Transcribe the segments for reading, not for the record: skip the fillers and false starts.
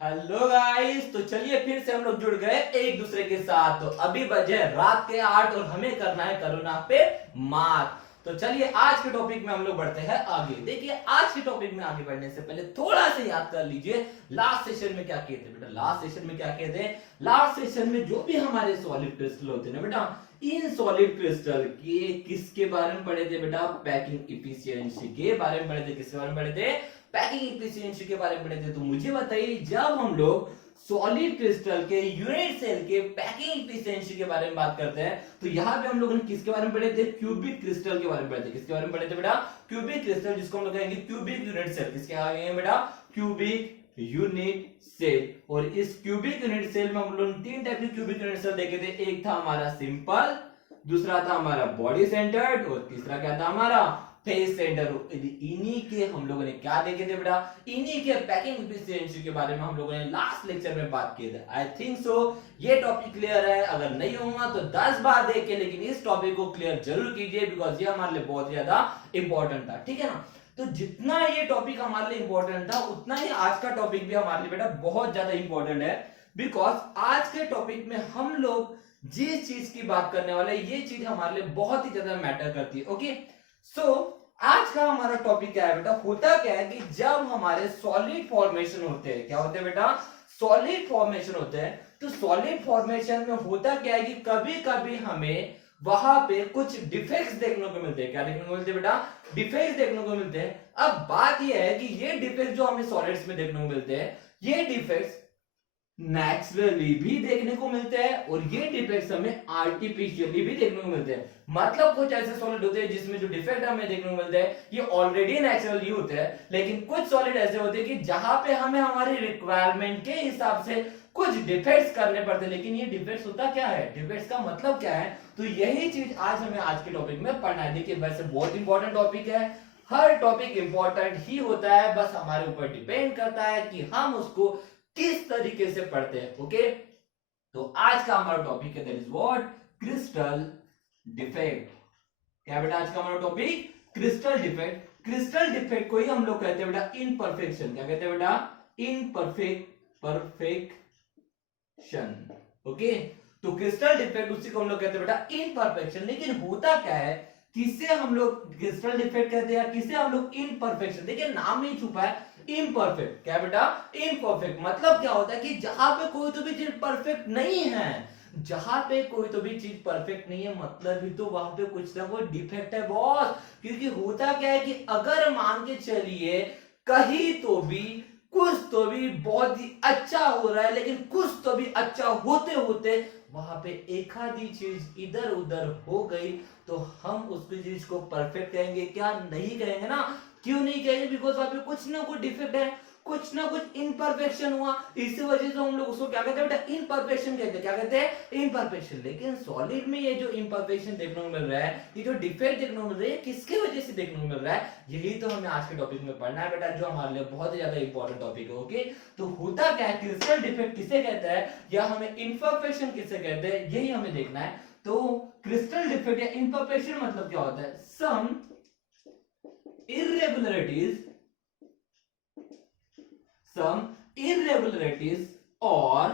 Hello guys. तो चलिए फिर से हम लोग जुड़ गए एक दूसरे के साथ। तो अभी बजे रात के 8 और हमें करना है कोरोना पे मात। तो चलिए आज के टॉपिक में हम लोग बढ़ते हैं आगे। देखिए आज के टॉपिक में आगे बढ़ने से पहले थोड़ा सा याद कर लीजिए लास्ट सेशन में क्या किए थे बेटा। लास्ट सेशन में क्या किए थे? लास्ट सेशन में जो भी हमारे सॉलिड क्रिस्टल होते हैं ना बेटा, इन सॉलिड क्रिस्टल के किसके बारे में पढ़े थे बेटा? पैकिंग इफिशियंसी के बारे में पढ़े थे। किसके बारे में पढ़े थे? पैकिंग इफिशियंसी के बारे में पढ़े थे। तो मुझे बताइए, जब हम लोग सॉलिड क्रिस्टल के यूनिट सेल के पैकिंग इफिशियंसी के बारे में बात करते हैं, तो यहाँ पे हम लोगों ने किसके बारे में पढ़े थे? क्यूबिक क्रिस्टल के बारे में पढ़े थे। किसके बारे में पढ़े थे बेटा? क्यूबिक क्रिस्टल, जिसको हम लोग कहेंगे क्यूबिक यूनिट सेल। किसके आगे बेटा? Cubic unit cell. और इस क्यूबिक यूनिट सेल में हम लोगों ने तीन टाइप के क्यूबिक यूनिट सेल देखे थे। एक था हमारा सिंपल, दूसरा था हमारा बॉडी सेंटर्ड, और तीसरा क्या था हमारा? Face centre. इन्हीं के हम लोगों ने क्या देखे थे बेटा? इन्हीं के पैकिंग एफिशिएंसी के बारे में हम लोगों ने लास्ट लेक्चर में बात किए थे। आई थिंक सो ये टॉपिक क्लियर है। अगर नहीं होगा तो 10 बार देखिए, लेकिन इस टॉपिक को क्लियर जरूर कीजिए, बिकॉज ये हमारे लिए बहुत ज्यादा इंपॉर्टेंट था। ठीक है ना? तो जितना ये टॉपिक हमारे लिए इंपॉर्टेंट था, उतना ही आज का टॉपिक भी हमारे लिए बेटा बहुत ज्यादा इंपॉर्टेंट है। बिकॉज आज के टॉपिक में हम लोग जिस चीज की बात करने वाले हैं, ये चीज हमारे लिए बहुत ही ज्यादा मैटर करती है। ओके, सो आज का हमारा टॉपिक क्या है बेटा? होता क्या है कि जब हमारे सॉलिड फॉर्मेशन होते हैं, क्या होते हैं बेटा? सॉलिड फॉर्मेशन होते हैं। तो सॉलिड फॉर्मेशन में होता क्या है कि कभी कभी हमें वहां पे कुछ डिफेक्ट्स देखने को मिलते हैं। क्या देखने को मिलते हैं बेटा? डिफेक्ट्स देखने को मिलते हैं। अब बात यह है कि ये डिफेक्ट जो हमें सॉलिड्स में देखने को मिलते हैं, ये डिफेक्ट्स नेचुरली भी देखने को मिलते हैं, और ये डिफेक्ट्स हमें आर्टिफिशियली भी देखने को मिलते हैं। मतलब कुछ ऐसे सॉलिड होते हैं जिसमें जो डिफेक्ट हमें देखने को मिलते हैं, ये ऑलरेडी नेचुरली होते हैं। लेकिन कुछ सॉलिड ऐसे होते हैं कि जहां पे हमें हमारी रिक्वायरमेंट के हिसाब से कुछ डिफेक्ट्स करने पड़ते हैं। लेकिन ये डिफेक्ट्स होता क्या है? डिफेक्ट्स का मतलब क्या है? तो यही चीज आज हमें आज के टॉपिक में पढ़ना है। देखिए वैसे बहुत इंपॉर्टेंट टॉपिक है, हर टॉपिक इंपॉर्टेंट ही होता है, बस हमारे ऊपर डिपेंड करता है कि हम उसको किस तरीके से पढ़ते हैं। ओके, तो आज का हमारा टॉपिक है, that is what? Crystal defect. क्या बेटा आज का हमारा topic? Crystal defect. Crystal defect को ही हम लोग कहते हैं बेटा इनपरफेक्शन। क्या कहते हैं बेटा? परफेक्शन। ओके, तो क्रिस्टल डिफेक्ट उसी को हम लोग कहते हैं बेटा इनपरफेक्शन। लेकिन होता क्या है, किसे हम लोग क्रिस्टल डिफेक्ट कहते हैं, किसे हम लोग इनपरफेक्शन? देखिए नाम नहीं छुपा है, इम्परफेक्ट। क्या बेटा? इम्परफेक्ट। मतलब क्या होता है कि जहां पे कोई तो भी चीज परफेक्ट नहीं है, जहां पे कोई तो भी चीज परफेक्ट नहीं है, मतलब ही तो वहां पे कुछ ना कुछ डिफेक्ट है बॉस। क्योंकि होता क्या है कि अगर मान के चलिए कहीं तो भी कुछ तो भी बहुत ही अच्छा हो रहा है, लेकिन कुछ तो भी अच्छा होते होते वहां पे एक आधी चीज इधर उधर हो गई, तो हम उसकी चीज को परफेक्ट कहेंगे क्या? नहीं कहेंगे ना। क्यों नहीं कहेंगे? बिकॉज वहां पे कुछ ना कुछ डिफेक्ट है, कुछ ना कुछ इनपरफेक्शन हुआ। इसी वजह से हम लोग उसको क्या कहते हैं बेटा? इनपरफेक्शन कहते हैं। क्या कहते हैं? इनपरफेक्शन। लेकिन सॉलिड में ये जो इनपरफेक्शन देखने को मिल रहा है, ये जो डिफेक्ट देखने को मिल रहा है, किसकी वजह से देखने को मिल रहा है? यही तो हमें आज के टॉपिक में पढ़ना है बेटा, जो हमारे लिए बहुत ही ज्यादा इंपॉर्टेंट टॉपिक है। ओके, तो होता क्या है, क्रिस्टल डिफेक्ट किसे कहता है या हमें इनपरफेक्शन किसे कहते हैं, यही हमें देखना है। तो क्रिस्टल डिफेक्ट या इनपरफेक्शन मतलब क्या होता है? सम irregularities some irregularities or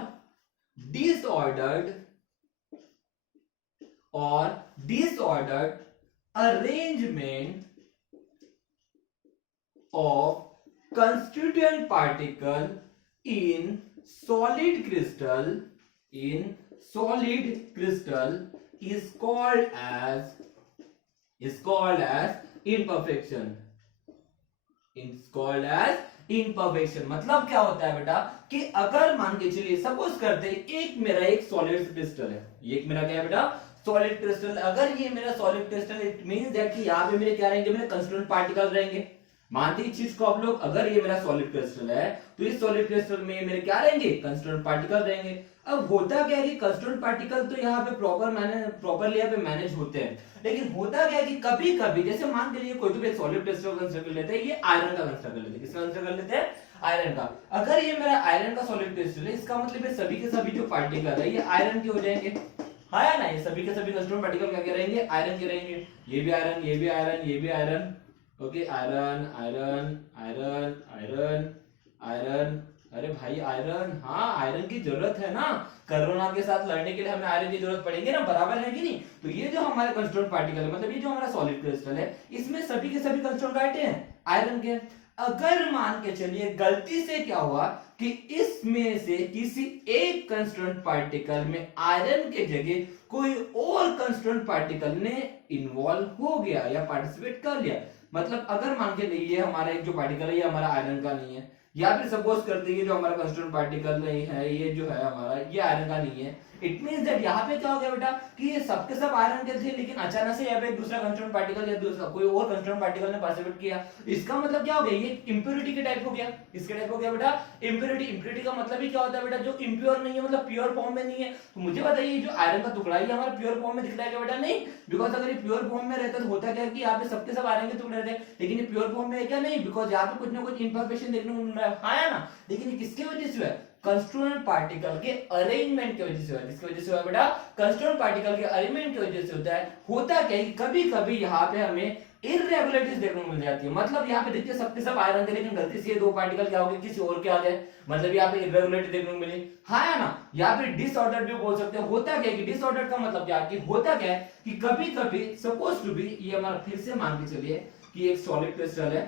disordered arrangement of constituent particle in solid crystal is called as imperfection. It's called as imperfection. मतलब क्या होता है बेटा कि अगर मान के चलिए सपोज करते हैं एक मेरा एक सॉलिड क्रिस्टल है, एक मेरा क्या है बेटा? Solid crystal. अगर ये मेरा solid crystal, it means that कि यहाँ पे मेरे क्या रहेंगे? मेरे कंस्टिट्यूएंट पार्टिकल रहेंगे। मानते इस चीज को आप लोग, अगर ये मेरा सॉलिड क्रिस्टल है तो इस सॉलिड क्रिस्टल में मेरे क्या रहेंगे? कंस्टिट्यूएंट पार्टिकल रहेंगे। अब होता क्या है कि कंस्टिट्यूएंट पार्टिकल तो यहाँ पे प्रॉपरली यहाँ पे मैनेज होते हैं, लेकिन होता क्या है कि कभी कभी जैसे मान के लिए कोई तो भी सॉलिड क्रिस्टल कंसीडर कर लेते हैं, ये आयरन का कंसीडर कर लेते हैं। किसका कंसीडर कर लेते हैं? आयरन का। अगर ये मेरा आयरन का सॉलिड क्रिस्टल है, इसका मतलब ये सभी के सभी जो पार्टिकल है ये आयरन के हो जाएंगे। हाँ या नहीं? सभी के सभी कंस्टिट्यूएंट पार्टिकल क्या रहेंगे? आयरन के रहेंगे। ये भी आयरन, ये भी आयरन, ये भी iron. Okay, iron iron iron iron iron. अरे भाई आयरन, हाँ आयरन की जरूरत है ना, कोरोना के साथ लड़ने के लिए हमें आयरन की जरूरत पड़ेगी ना, बराबर है कि नहीं। तो ये जो हमारे कंस्टिट्यूएंट पार्टिकल है, मतलब ये जो हमारा सॉलिड क्रिस्टल है, इसमें सभी के सभी कंस्टिट्यूएंट आइटे हैं आयरन के। अगर मान के चलिए गलती से क्या हुआ कि इसमें से किसी एक कंस्टिट्यूएंट पार्टिकल में आयरन के जगह कोई और कंस्टिट्यूएंट पार्टिकल ने इन्वॉल्व हो गया या पार्टिसिपेट कर लिया, मतलब अगर मान के लिए हमारा एक जो पार्टिकल है ये हमारा आयरन का नहीं है, या फिर सपोज करते हैं जो हमारा कंस्टिट्यूएंट पार्टिकल नहीं है, ये जो है हमारा ये आयरन का नहीं है, इट मींस दैट यहाँ पे क्या हो गया बेटा कि ये सबके सब आयरन के थे, लेकिन अचानक से यहाँ पे एक दूसरा कंस्टिट्यूएंट पार्टिकल या दूसरा कोई और कंस्टिट्यूएंट पार्टिकल ने पार्टिसिपेट किया। इसका मतलब क्या हो गया, ये इंप्योरिटी के टाइप हो गया। इसके टाइप हो गया बेटा इंप्योरिटी। इंप्योरिटी का मतलब ही क्या होता है बेटा, जो इंप्योर नहीं है, मतलब प्योर फॉर्म में नहीं है। तो मुझे बताइए जो आयरन का टुकड़ा है हमारा प्योर फॉर्म में दिख रहा है क्या बेटा, नहीं, बिकॉज अगर ये प्योर फॉर्म में रहता तो होता क्या कि यहाँ पे सबके सब आयरन के टुकड़े रहते, लेकिन ये प्योर फॉर्म में है क्या, नहीं, बिकॉज यहाँ पे कुछ ना कुछ इंफॉर्मेशन देखने को मिल रहा है, हाँ ना। लेकिन ये किसकी वजह से है, कंस्टिट्यूएंट पार्टिकल के अरेंजमेंट की वजह से हुआ है। किसकी वजह से हुआ बेटा, कंस्टिट्यूएंट पार्टिकल के अरेंजमेंट की वजह से होता है। होता क्या है, कभी कभी यहाँ पे हमें इररेगुलरिटीज देखने को मिल जाती है, मतलब यहाँ पे देखिए सबके सब आयरन थे, लेकिन गलती से ये दो पार्टिकल क्या हो गए, किसी और के आ गए, मतलब यहाँ पे इररेगुलरिटी देखने को मिली, हाँ या ना। यहाँ पे डिसऑर्डर भी बोल सकते हैं। होता क्या है कि डिसऑर्डर का मतलब क्या है कि होता क्या है कि कभी कभी सपोज टू बी, ये हमारा फिर से मान के चलिए कि एक सॉलिड क्रिस्टल है,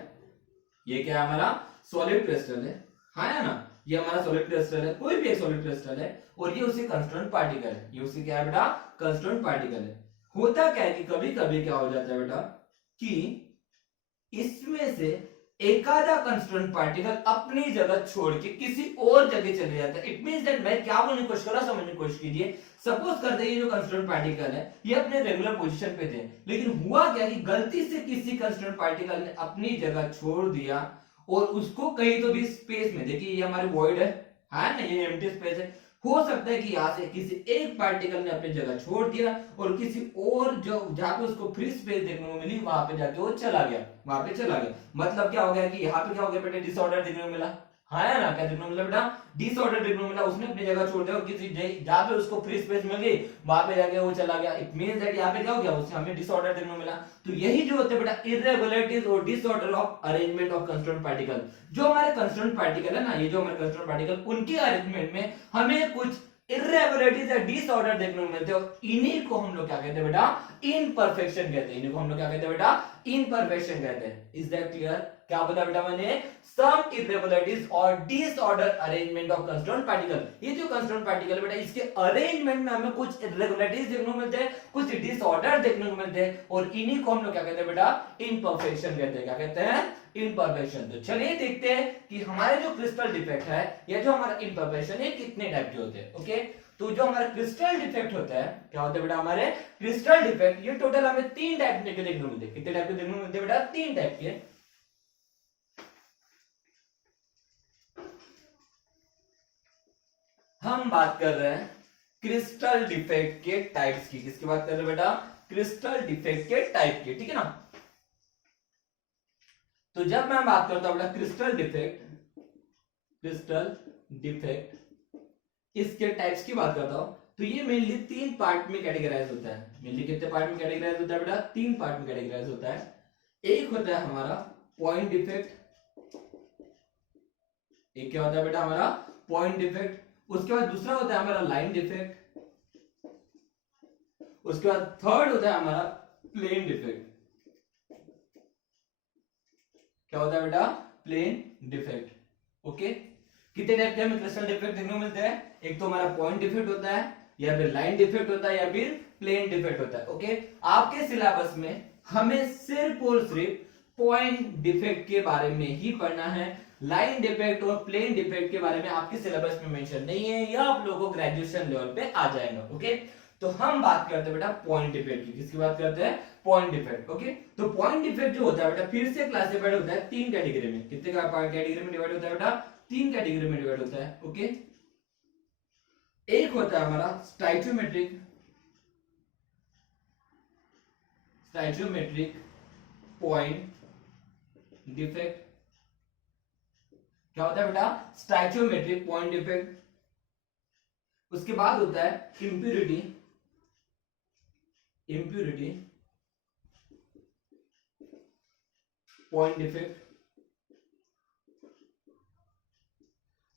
ये क्या है हमारा सॉलिड क्रिस्टल है, हाँ या ना, ये हमारा सॉलिड क्रिस्टल है, कोई भी एक सॉलिड क्रिस्टल है, और ये उसी कंस्टिट्यूएंट पार्टिकल है, ये उसी क्या है बेटा, कंस्टिट्यूएंट पार्टिकल है। होता क्या है कि कभी कभी क्या हो जाता है बेटा कि इसमें से एकाधा कंस्टिट्यूएंट पार्टिकल अपनी जगह छोड़ के किसी और जगह चले जाता है। इट मींस दैट मैं क्या बोलने की कोशिश कर रहा हूं, समझने की कोशिश कीजिए। सपोज करते हैं ये जो कंस्टिट्यूएंट पार्टिकल है ये अपने रेगुलर पोजीशन पे थे, लेकिन हुआ क्या कि गलती से किसी कंस्टिट्यूएंट पार्टिकल ने अपनी जगह छोड़ दिया और उसको कहीं तो भी स्पेस में, देखिए ये हमारी वॉइड है, हाँ ना, ये एम्प्टी स्पेस है। हो सकता है कि यहाँ से किसी एक पार्टिकल ने अपनी जगह छोड़ दिया और किसी और जो जहां पे उसको फ्री स्पेस देखने को मिली वहां पे जाके वो चला गया, वहां पे चला गया। मतलब क्या हो गया कि यहाँ पे क्या हो गया बेटा, डिसऑर्डर देखने को मिला, हाँ है ना, क्या देखने को मिला बेटा, डिसऑर्डर देखने को मिला। उसने अपनी जगह छोड़ दिया और किसी जहां पे उसको फ्री स्पेस मिल गई वहां पे जाके वो चला गया। इट मींस दैट यहाँ पे क्या हो गया, उससे हमें डिसऑर्डर देखने को मिला। तो यही जो होते हैं बेटा इररेगुलरिटीज और disorder of arrangement of constituent particle. जो हमारे कंस्टिट्यूएंट पार्टिकल है ना, ये जो हमारे कंस्टिट्यूएंट पार्टिकल, उनके अरेंजमेंट में हमें कुछ इररेगुलरिटीज या डिसऑर्डर देखने को मिलते हैं, इन्हीं को हम लोग क्या कहते हैं बेटा, इनपरफेक्शन कहते हैं। इन्हीं को हम लोग क्या कहते हैं बेटा, इनपरफेक्शन कहते हैं। Is that clear? क्या बोला बेटा मैंने, सम इररेगुलरिटीज और disorder arrangement of constituent particle. ये जो कंस्टिट्यूएंट पार्टिकल बेटा इसके अरेंजमेंट में हमें कुछ इररेगुलरिटीज देखने को मिलते हैं, कुछ डिसऑर्डर देखने को मिलते हैं, और इन्हीं को हम लोग क्या कहते हैं बेटा, इनपरफेक्शन कहते हैं। क्या कहते हैं, इनपरफेक्शन। तो चलिए देखते हैं कि हमारे जो क्रिस्टल डिफेक्ट है या जो हमारा इनपरफेक्शन है कितने टाइप के होते हैं। ओके, तो जो हमारा क्रिस्टल डिफेक्ट होता है, क्या होता है बेटा हमारे क्रिस्टल डिफेक्ट, ये टोटल हमें 3 टाइप के देखने को मिलते हैं। कितने टाइप के देखने को मिलते हैं बेटा, 3 टाइप के। हम बात कर रहे हैं क्रिस्टल डिफेक्ट के टाइप्स की। किसकी बात कर रहे हैं बेटा, क्रिस्टल डिफेक्ट के टाइप की, ठीक है ना। तो जब मैं बात करता हूं बेटा क्रिस्टल डिफेक्ट इसके टाइप्स की बात करता हूं, तो ये मेनली 3 पार्ट में कैटेगराइज होता है। मेनली कितने पार्ट में कैटेगराइज होता है बेटा, 3 पार्ट में कैटेगराइज होता है। एक होता है हमारा पॉइंट डिफेक्ट, एक क्या होता है बेटा हमारा पॉइंट डिफेक्ट। उसके बाद दूसरा होता है हमारा लाइन डिफेक्ट, उसके बाद थर्ड होता है हमारा प्लेन डिफेक्ट। क्या होता है बेटा, प्लेन डिफेक्ट। ओके, कितने टाइप के हमें क्रिस्टल डिफेक्ट देखने को मिलते हैं, एक तो हमारा पॉइंट डिफेक्ट होता है, या फिर लाइन डिफेक्ट होता है, या फिर प्लेन डिफेक्ट होता है। ओके, आपके सिलेबस में हमें सिर्फ और सिर्फ पॉइंट डिफेक्ट के बारे में ही पढ़ना है। लाइन डिफेक्ट और प्लेन डिफेक्ट के बारे में आपके सिलेबस में मेंशन नहीं है, या आप लोगों को ग्रेजुएशन लेवल पे आ जाएगा। ओके, तो हम बात करते हैं बेटा पॉइंट डिफेक्ट की। किसकी बात करते हैं, पॉइंट डिफेक्ट। ओके, तो पॉइंट डिफेक्ट जो होता है बेटा फिर से क्लासिफाइड होता है 3 कैटेगरी में। कितने कैटेगरी में डिवाइड होता है बेटा, 3 कैटेगरी में डिवाइड होता है। ओके, एक होता है हमारा स्टाइचियोमेट्रिक पॉइंट डिफेक्ट। क्या होता है बेटा, स्टाइचियोमेट्रिक पॉइंट डिफेक्ट। उसके बाद होता है इम्प्यूरिटी पॉइंट डिफेक्ट।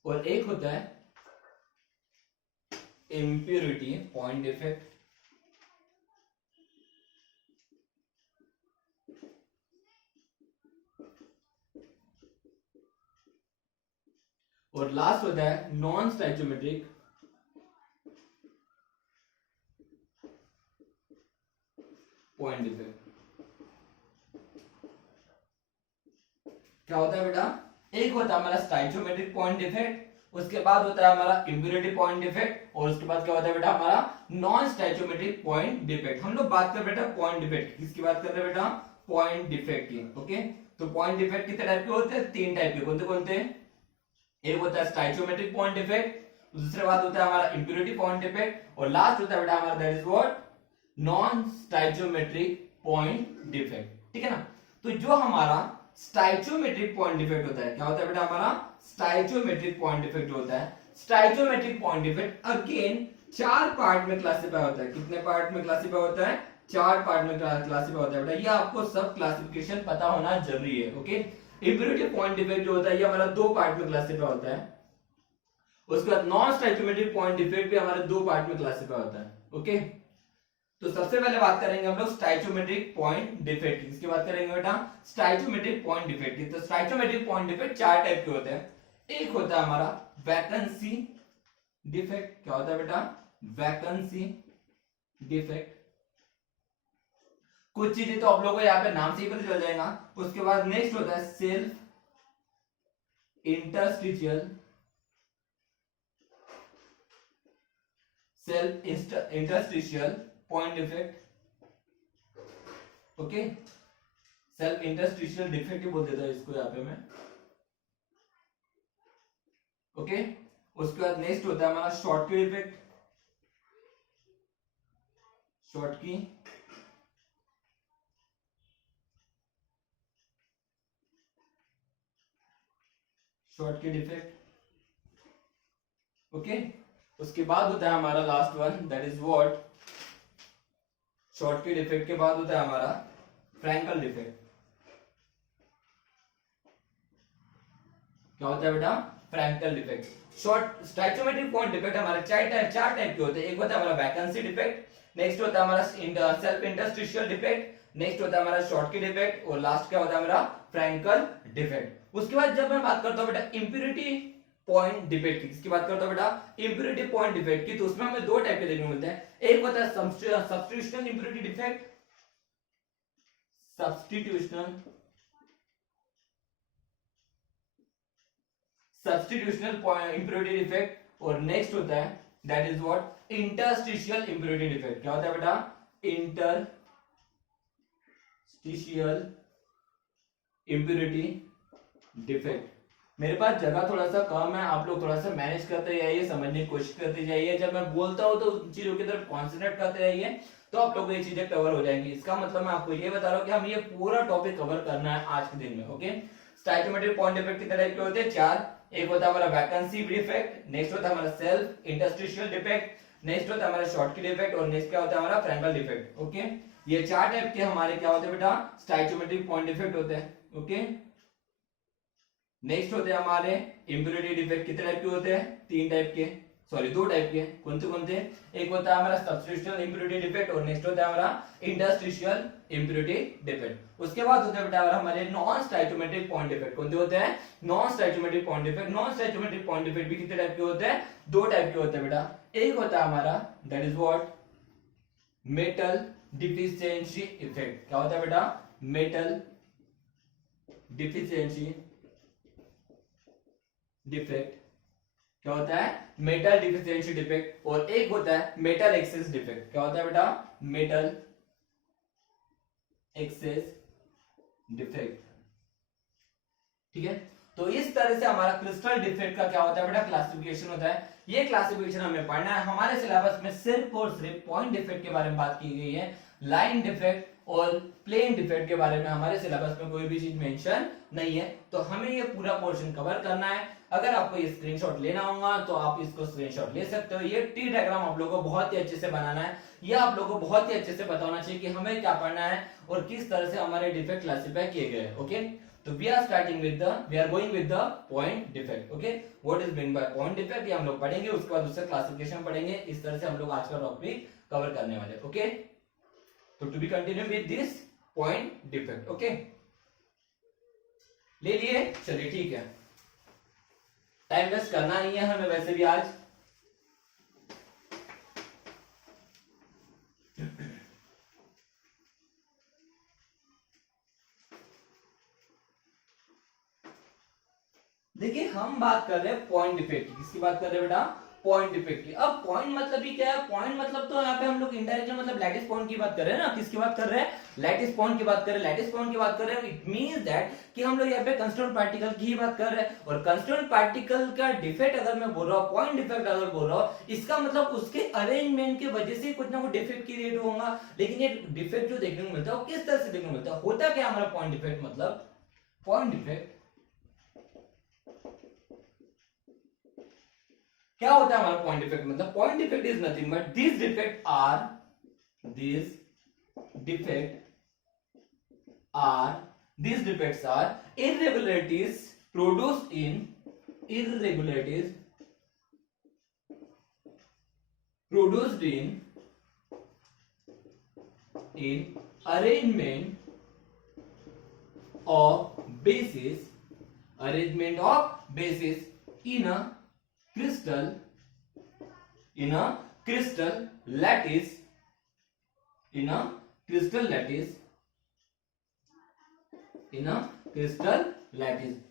और एक होता है इम्प्योरिटी पॉइंट डिफेक्ट। और लास्ट होता है नॉन स्टैचोमेट्रिक पॉइंट डिफेक्ट। क्या होता है बेटा, एक होता है हमारा स्टाइचोमेट्रिक पॉइंट डिफेक्ट, उसके बाद होता है हमारा इम्प्योरिटी पॉइंट डिफेक्ट, और उसके बाद क्या होता है बेटा हमारा नॉन स्टाइचोमेट्रिक पॉइंट डिफेक्ट। हम लोग बात कर बेटा पॉइंट डिफेक्ट, किसकी बात कर रहे हैं बेटा, पॉइंट डिफेक्ट की। ओके, तो पॉइंट डिफेक्ट कितने टाइप के होते हैं, 3 टाइप के। कौन कौन से, एक होता है स्टाइचोमेट्रिक पॉइंट डिफेक्ट, दूसरे बाद होता है हमारा इम्प्योरिटी पॉइंट डिफेक्ट, और लास्ट होता है बेटा हमारा that is what non stoichiometric point defect. ठीक है ना। तो जो हमारा स्टाइचोमेट्रिक पॉइंट डिफेक्ट होता है, क्या होता है बेटा हमारा स्टाइचोमेट्रिक पॉइंट डिफेक्ट होता है, stoichiometric point defect again 4 part में क्लासिफाई होता है। कितने पार्ट में क्लासिफाई होता है, 4 पार्ट में क्लासिफाई होता है बेटा। ये आपको सब क्लासिफिकेशन पता होना जरूरी है। ओके, इम्प्योरिटी पॉइंट डिफेक्ट जो होता है ये हमारा 2 पार्ट में क्लासिफाई होता है। उसके बाद नॉन स्टाइचोमेट्रिक पॉइंट डिफेक्ट भी हमारे 2 पार्ट में क्लासिफाई होता है। ओके, तो सबसे पहले बात करेंगे हम लोग स्टाइचोमेट्रिक पॉइंट डिफेक्ट की। इसकी बात करेंगे बेटा स्टाइचोमेट्रिक पॉइंट डिफेक्ट की। तो स्टाइचोमेट्रिक पॉइंट डिफेक्ट 4 टाइप के होते हैं। एक होता है हमारा वैकेंसी डिफेक्ट। क्या होता है बेटा, वैकेंसी डिफेक्ट। कुछ चीजें तो आप लोगों को यहाँ पे नाम से ही पता चल जाएगा। उसके बाद नेक्स्ट होता है self interstitial point defect. Okay, self interstitial defect ही बोल देता है इसको यहाँ पे मैं। ओके, उसके बाद नेक्स्ट होता है हमारा शॉर्ट की defect. Schottky defect. Okay, उसके बाद होता है हमारा last one that is what short की डिफेक्ट के बाद होता है हमारा फ्रैंकल डिफेक्ट। क्या होता है बेटा, Frenkel defect. Short stoichiometric point defect हमारे 4 टाइप के होते हैं। एक होता है हमारा वैकेंसी डिफेक्ट, नेक्स्ट होता है हमारा सेल्फ इंटरस्टिशियल डिफेक्ट, नेक्स्ट होता है हमारा शॉर्ट की डिफेक्ट, और लास्ट क्या होता है हमारा फ्रैंकल डिफेक्ट। उसके बाद जब मैं बात करता हूं बेटा इंप्योरिटी पॉइंट डिफेक्ट की, किसकी बात करता हूं बेटा, इंप्योरिटी पॉइंट डिफेक्ट की, तो उसमें हमें 2 टाइप के देखने को मिलते हैं। एक होता है substitutional impurity defect, सब्स्टिट्यूशनल impurity defect, और नेक्स्ट होता है that is what interstitial impurity defect. क्या होता है बेटा, इंटरस्टिशियल इंप्योरिटी डिफेक्ट। मेरे पास जगह थोड़ा सा कम है, आप लोग थोड़ा सा मैनेज करते जाइए, समझने की कोशिश करते जाइए। जब मैं बोलता हूं तो उन चीजों की तरफ कॉन्सेंट्रेट करते रहिए, तो आप लोग को ये चीजें कवर हो जाएंगी। इसका मतलब मैं आपको ये बता रहा हूँ कि हम ये पूरा टॉपिक कवर करना है आज के दिन में। ओके, स्टाइचोमेट्रिक पॉइंट डिफेक्ट कितने टाइप के होते हैं, 4। एक होता है हमारा वैकेंसी डिफेक्ट, नेक्स्ट होता है हमारा सेल्फ इंटरस्टिशियल डिफेक्ट, नेक्स्ट होता है हमारा शॉर्ट की डिफेक्ट, और नेक्स्ट क्या होता है हमारा फ्रैंकल डिफेक्ट। ओके, ये 4 टाइप के हमारे क्या होते हैं बेटा, स्टाइचोमेट्रिक पॉइंट डिफेक्ट होते हैं। ओके, नेक्स्ट होते हैं हमारे इंप्योरिटी डिफेक्ट। कितने टाइप के होते हैं, 3 टाइप के, सॉरी 2 टाइप के। कौन से, एक होता है हमारा सब्स्टिट्यूशनल इंप्योरिटी डिफेक्ट, और नेक्स्ट होता है हमारा इंटरस्टिशियल इंप्योरिटी डिफेक्ट। उसके बाद होता है बेटा हमारे नॉन स्टाइचोमेट्रिक पॉइंट डिफेक्ट। कौन से होते हैं, non stoichiometric point defect. Non stoichiometric point defect भी कितने टाइप के होते हैं, 2 टाइप के होते हैं बेटा। एक होता है हमारा that is what metal deficiency effect. क्या होता है बेटा, मेटल डिफिशियंसी डिफेक्ट। क्या होता है, मेटल डिफिशियंसी डिफेक्ट। और एक होता है मेटल एक्सेस डिफेक्ट। क्या होता है बेटा, मेटल एक्सेस डिफेक्ट। ठीक है, तो इस तरह से हमारा क्रिस्टल डिफेक्ट का क्या होता है बेटा, क्लासिफिकेशन होता है। ये क्लासिफिकेशन हमें पढ़ना है। हमारे सिलेबस में सिर्फ और सिर्फ पॉइंट डिफेक्ट के बारे में बात की गई है। लाइन डिफेक्ट और प्लेन डिफेक्ट के बारे में हमारे सिलेबस में कोई भी चीज मेंशन नहीं है। तो हमें ये पूरा पोर्शन कवर करना है। अगर आपको ये स्क्रीनशॉट लेना होगा तो आप इसको स्क्रीनशॉट ले सकते हो। ये टी डायग्राम आप लोगों को बहुत ही अच्छे से बनाना है। ये आप लोगों को बहुत ही अच्छे से पता होना चाहिए कि हमें क्या पढ़ना है और किस तरह से हमारे डिफेक्ट क्लासिफाई किए गए हैं। ओके, तो we are going with the point defect. Okay, what is mean by point defect ये हम लोग पढ़ेंगे, उसके बाद उसका क्लासिफिकेशन पढ़ेंगे. इस तरह से हम लोग आज का टॉपिक कवर करने वाले. ओके, तो to be continue with this point defect. Okay, ले लिए, चलिए ठीक है, टाइम वेस्ट करना नहीं है हमें वैसे भी आज. देखिए हम बात कर रहे हैं पॉइंट डिफेक्ट की. किसकी बात कर रहे हैं बेटा? पॉइंट डिफेक्ट की. अब पॉइंट मतलब ही क्या है? पॉइंट मतलब तो यहाँ पे हम लोग इनडायरेक्टली मतलब लैटिस पॉइंट की बात कर रहे हैं ना. किसकी बात कर रहे हैं? लैटिस पॉइंट की बात कर रहे हैं. लैटिस पॉइंट की बात कर रहे हैं. इट मींस दैट कि हम लोग यहाँ पे कंस्टिट्यूएंट पार्टिकल की ही बात कर रहे हैं. और कंस्टिट्यूएंट पार्टिकल का डिफेक्ट अगर मैं बोल रहा हूँ, पॉइंट डिफेक्ट अगर बोल रहा हूँ, इसका मतलब उसके अरेंजमेंट की वजह से कुछ ना कुछ डिफेक्ट क्रिएट होगा. लेकिन ये डिफेक्ट जो देखने को मिलता है वो किस तरह से देखने को मिलता है? होता क्या हमारा पॉइंट डिफेक्ट मतलब? पॉइंट डिफेक्ट क्या होता है हमारा पॉइंट डिफेक्ट मतलब? Point defect is nothing but this defect are these defects are irregularities produced in arrangement of bases in a crystal lattice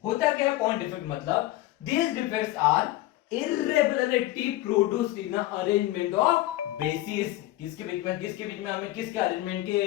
होता क्या है पॉइंट डिफेक्ट मतलब? these defects are irregularity produced in a arrangement of bases. किसके बीच में हमें किसके arrangement के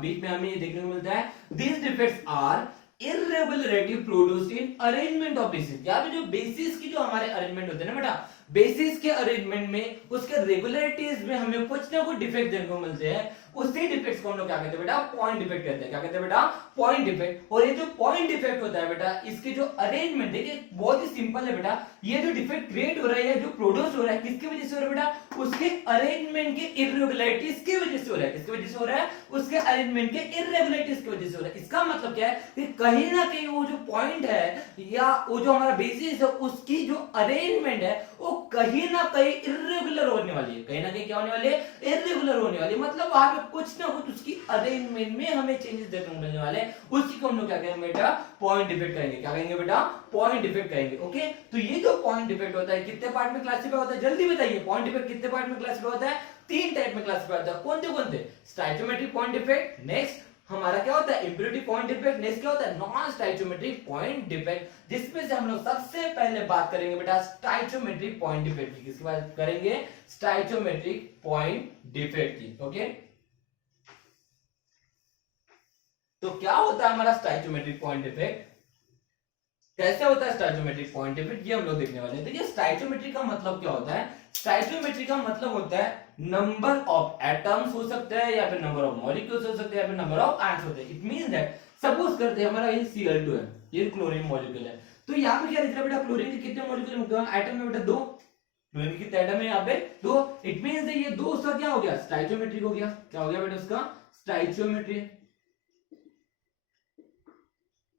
बीच में हमें ये देखने को मिलता है? these defects are irregularity produced in arrangement of bases. यहाँ पे जो बेसिस की जो हमारे अरेंजमेंट होते हैं ना बेटा, बेसिस के अरेंजमेंट में उसके रेगुलरिटीज में हमें कुछ ना कुछ डिफेक्ट देखने को मिलते हैं. उसी डिफेक्ट्स को हम लोग क्या कहते हैं बेटा? पॉइंट डिफेक्ट कहते हैं. क्या कहते हैं बेटा? Point defect. और ये जो पॉइंट डिफेक्ट होता है बेटा, इसके जो अरेंजमेंट देखिए बहुत ही सिंपल है बेटा. ये जो डिफेक्ट क्रिएट हो रहा है, जो प्रोड्यूस हो रहा है, किसकी वजह से हो रहा है बेटा? उसके अरेंजमेंट के इररेगुलरिटीज की वजह से हो रहा है. किसकी वजह से हो रहा है? उसके अरेंजमेंट के इररेगुलरिटीज की वजह से हो रहा है. इसका मतलब क्या है कि कहीं ना कहीं वो जो पॉइंट है या वो जो हमारा बेसिस है, उसकी जो अरेंजमेंट है वो कहीं ना कहीं इर्रेगुलर होने वाली है. कहीं ना कहीं क्या होने वाली है? इर्रेगुलर होने वाली है. मतलब वहां पे कुछ ना कुछ उसकी अरेंजमेंट में हमें चेंजेस देखने को मिलने वाले हैं. उसी को हम लोग क्या कहेंगे बेटा? पॉइंट डिफेक्ट कहेंगे. क्या कहेंगे बेटा? पॉइंट डिफेक्ट कहेंगे. ओके, तो ये जो पॉइंट डिफेक्ट होता है कितने पार्ट में क्लासिफाई होता है? जल्दी बताइए, पॉइंट डिफेक्ट कितने पार्ट में क्लासिफाई होता है? 3 टाइप में क्लासिफाई होता है. कौन से? स्टाइचोमेट्रिक पॉइंट डिफेक्ट, नेक्स्ट हमारा क्या होता है? इंप्योरिटी पॉइंट डिफेक्ट, नेक्स्ट क्या होता है? Non stoichiometric point defect. जिसमें से हम लोग सबसे पहले बात करेंगे बेटा स्टाइचोमेट्रिक पॉइंट डिफेक्ट की. किसकी बात करेंगे? स्टाइचोमेट्रिक पॉइंट डिफेक्ट की. ओके, तो क्या होता है हमारा स्टाइचोमेट्रिक पॉइंट डिफेक्ट? कैसे होता है स्टाइचोमेट्रिक पॉइंट डिफेक्ट? ये हम लोग देखने वाले हैं. देखिए स्टाइचोमेट्री का मतलब क्या होता है? स्टाइचोमेट्री का मतलब होता है नंबर ऑफ एटम्स हो सकता है, या फिर नंबर ऑफ मॉलिक्यूल्स हो सकते हैं, या फिर नंबर ऑफ आयंस होते हैं. इट मींस दैट सपोज करते हैं हमारा ये Cl2 है, ये क्लोरीन मॉलिक्यूल है. तो यहाँ पे क्या लिख रहा है बेटा? क्लोरीन के कितने मॉलिक्यूल एटम में बेटा? 2. क्लोरीन के कितने एटम है यहाँ पे? 2. इट मींस ये 2 उसका क्या हो गया? स्टाइचोमेट्रिक हो गया. क्या हो गया बेटा उसका? स्टाइचोमेट्री.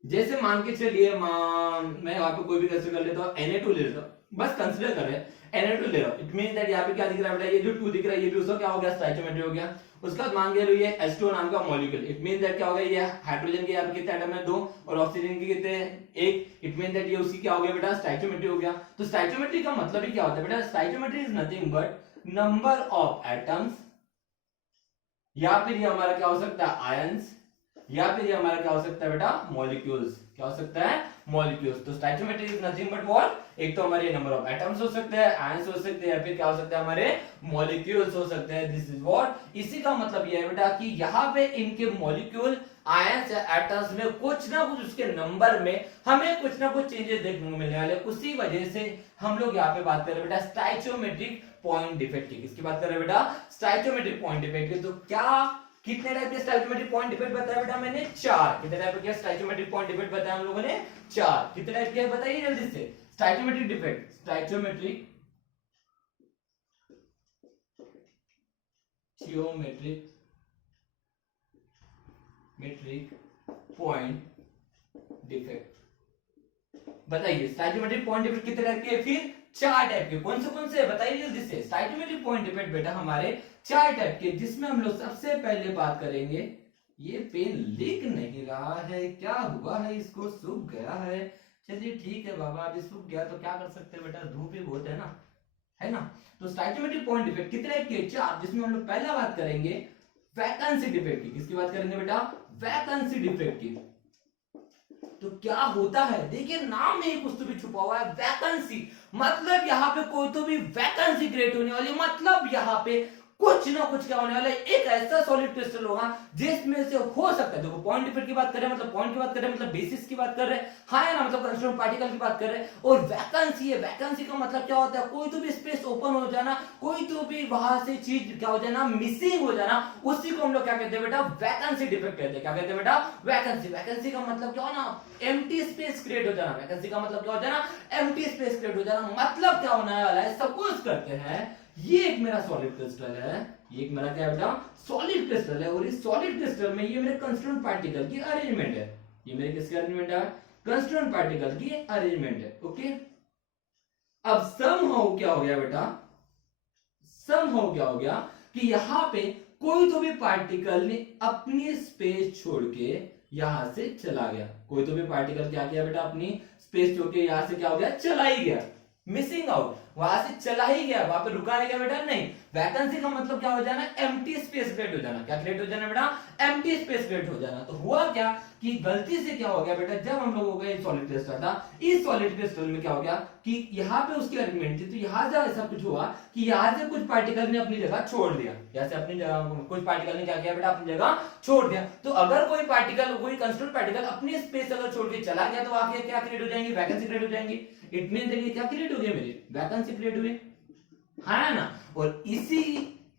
जैसे मान के चलिए मैं यहाँ पे कोई भी कैसे कर लेता हूँ, Na2 ले लेता हूँ, बस कंसीडर कर रहे हैं Na2 ले रहा हूँ. इट मींस दैट यहाँ पे क्या दिख रहा है बेटा? ये जो 2 दिख रहा है ये भी उसका क्या हो गया? स्टाइचोमेट्री हो गया. उसका बाद मान के लो ये H2 नाम का मॉलिक्यूल. इट मींस दैट क्या हो गया? ये हाइड्रोजन के यहाँ पे कितने एटम है? 2. और ऑक्सीजन के कितने? 1. इट मींस दैट ये उसकी क्या हो गया बेटा? स्टाइचोमेट्री हो गया. तो स्टाइचोमेट्री का मतलब ही क्या होता है बेटा? Stoichiometry is nothing but number of atoms, या फिर ये हमारा क्या हो सकता है? आयंस, या फिर ये हमारा क्या हो सकता है बेटा? मॉलिक्यूल्स. क्या हो सकता है? मॉलिक्यूल्स. तो stoichiometry is nothing but what? एक तो हमारे नंबर ऑफ एटम्स हो सकते हैं, आयंस हो सकते हैं, या फिर क्या हो सकता है? हमारे मॉलिक्यूल्स हो सकते हैं. This is what. इसी का मतलब ये है बेटा कि यहाँ पे इनके मॉलिक्यूल, आयंस या एटम्स में कुछ ना कुछ उसके नंबर में हमें कुछ ना कुछ चेंजेस देखने को मिलने वाले. उसी वजह से हम लोग यहाँ पे बात कर रहे हैं बेटा स्टाइचोमेट्रिक पॉइंट डिफेक्ट की. किसकी बात कर रहे हैं बेटा? स्टाइचोमेट्रिक पॉइंट डिफेक्ट की. तो क्या कितने टाइप के स्टाइचोमेट्रिक पॉइंट डिफेक्ट बताया बेटा मैंने? 4. कितने टाइप के स्टाइचोमेट्रिक पॉइंट डिफेक्ट बताया हम लोगों ने? 4. कितने टाइप के बताइए जल्दी से. Stoichiometric defect, stoichiometric geometric metric point defect. बताइए स्टाइचोमेट्रिक पॉइंट डिफेक्ट कितने टाइप के? फिर 4 टाइप के। कौन से बताइए जल्दी से। स्टाइचोमेट्रिक पॉइंट डिफेक्ट बेटा हमारे 4 टाइप के, जिसमें हम लोग सबसे पहले बात करेंगे। ये पेन लीक नहीं रहा है, क्या हुआ है इसको? सूख गया है। चलिए ठीक है बाबा, अभी सूख गया तो क्या कर सकते हैं बेटा, धूप ही बहुत है ना। तो स्टाइचोमेट्रिक पॉइंट डिफेक्ट कितने टाइप के? 4, जिसमें हम लोग पहला बात करेंगे वैकेंसी डिफेक्ट की। किसकी बात करेंगे बेटा? वैकेंसी डिफेक्ट की। तो क्या होता है, देखिए नाम में ही कुछ तो भी छुपा हुआ है, वैकेंसी। मतलब यहाँ पे कोई तो भी वैकेंसी क्रिएट होने वाली, मतलब यहाँ पे कुछ ना कुछ क्या होने वाला है, एक ऐसा सॉलिड क्रिस्टल होगा जिसमें से हो सकता है, देखो पॉइंट डिफेक्ट की बात कर रहे हैं, मतलब पॉइंट की बात कर रहे हैं, मतलब बेसिस की बात कर रहे हैं, हाँ है ना, मतलब कंस्टिट्यूएंट पार्टिकल की बात कर रहे हैं। और वैकेंसी है, वैकेंसी का मतलब क्या होता है, कोई तो भी स्पेस ओपन हो जाना, कोई तो भी वहां से चीज क्या हो जाना, मिसिंग हो जाना, उसी को हम लोग क्या कहते हैं बेटा? वैकेंसी डिफेक्ट कहते हैं। क्या कहते हैं बेटा? वैकेंसी। वैकेंसी का मतलब क्या होना? एम्प्टी स्पेस क्रिएट हो जाना। वैकेंसी का मतलब क्या हो जाना? एम्प्टी स्पेस क्रिएट हो जाना। मतलब क्या होने वाला है, सपोज करते हैं ये एक मेरा सॉलिड क्रिस्टल है, ये एक मेरा क्या है बेटा? सॉलिड क्रिस्टल है, और इस सॉलिड क्रिस्टल में ये मेरे कंस्टिट्यूएंट पार्टिकल की अरेंजमेंट है। ये मेरे किसकी अरेंजमेंट है? कंस्टिट्यूएंट पार्टिकल की अरेंजमेंट है। ओके, अब समहाउ क्या हो गया बेटा? समहाउ क्या हो गया कि यहां पे कोई तो भी पार्टिकल ने अपनी स्पेस छोड़ के यहां से चला गया। कोई तो भी पार्टिकल क्या किया बेटा? अपनी स्पेस छोड़ के यहां से क्या हो गया? चला ही गया, मिसिंग आउट, वहां से चला ही गया, वहां पे रुका है क्या बेटा? नहीं। वैकेंसी का मतलब क्या हो जाना? एम्प्टी स्पेस क्रिएट हो जाना। क्या क्रिएट हो जाना बेटा? एम्प्टी स्पेस क्रिएट हो जाना। तो हुआ क्या कि गलती से क्या हो गया बेटा, जब हम लोगों का सॉलिड क्रिस्टल था, इस सॉलिड क्रिस्टल में क्या हो गया कि यहाँ पे उसकी अरेंजमेंट थी, तो यहाँ से ऐसा कुछ हुआ कि यहाँ से कुछ पार्टिकल ने अपनी जगह छोड़ दिया। जैसे अपनी जगह कुछ पार्टिकल ने क्या किया बेटा? अपनी जगह छोड़ दिया। तो अगर कोई पार्टिकल, कोई कंस्टिट्यूएंट पार्टिकल अपनी स्पेस अगर छोड़ के चला गया, तो आगे क्या क्रिएट हो जाएंगी? वैकेंसी क्रिएट हो जाएंगी। इट मीन देखिए क्या क्रिएट हो गया? मेरी वैकेंसी क्रिएट हुई, है ना। और इसी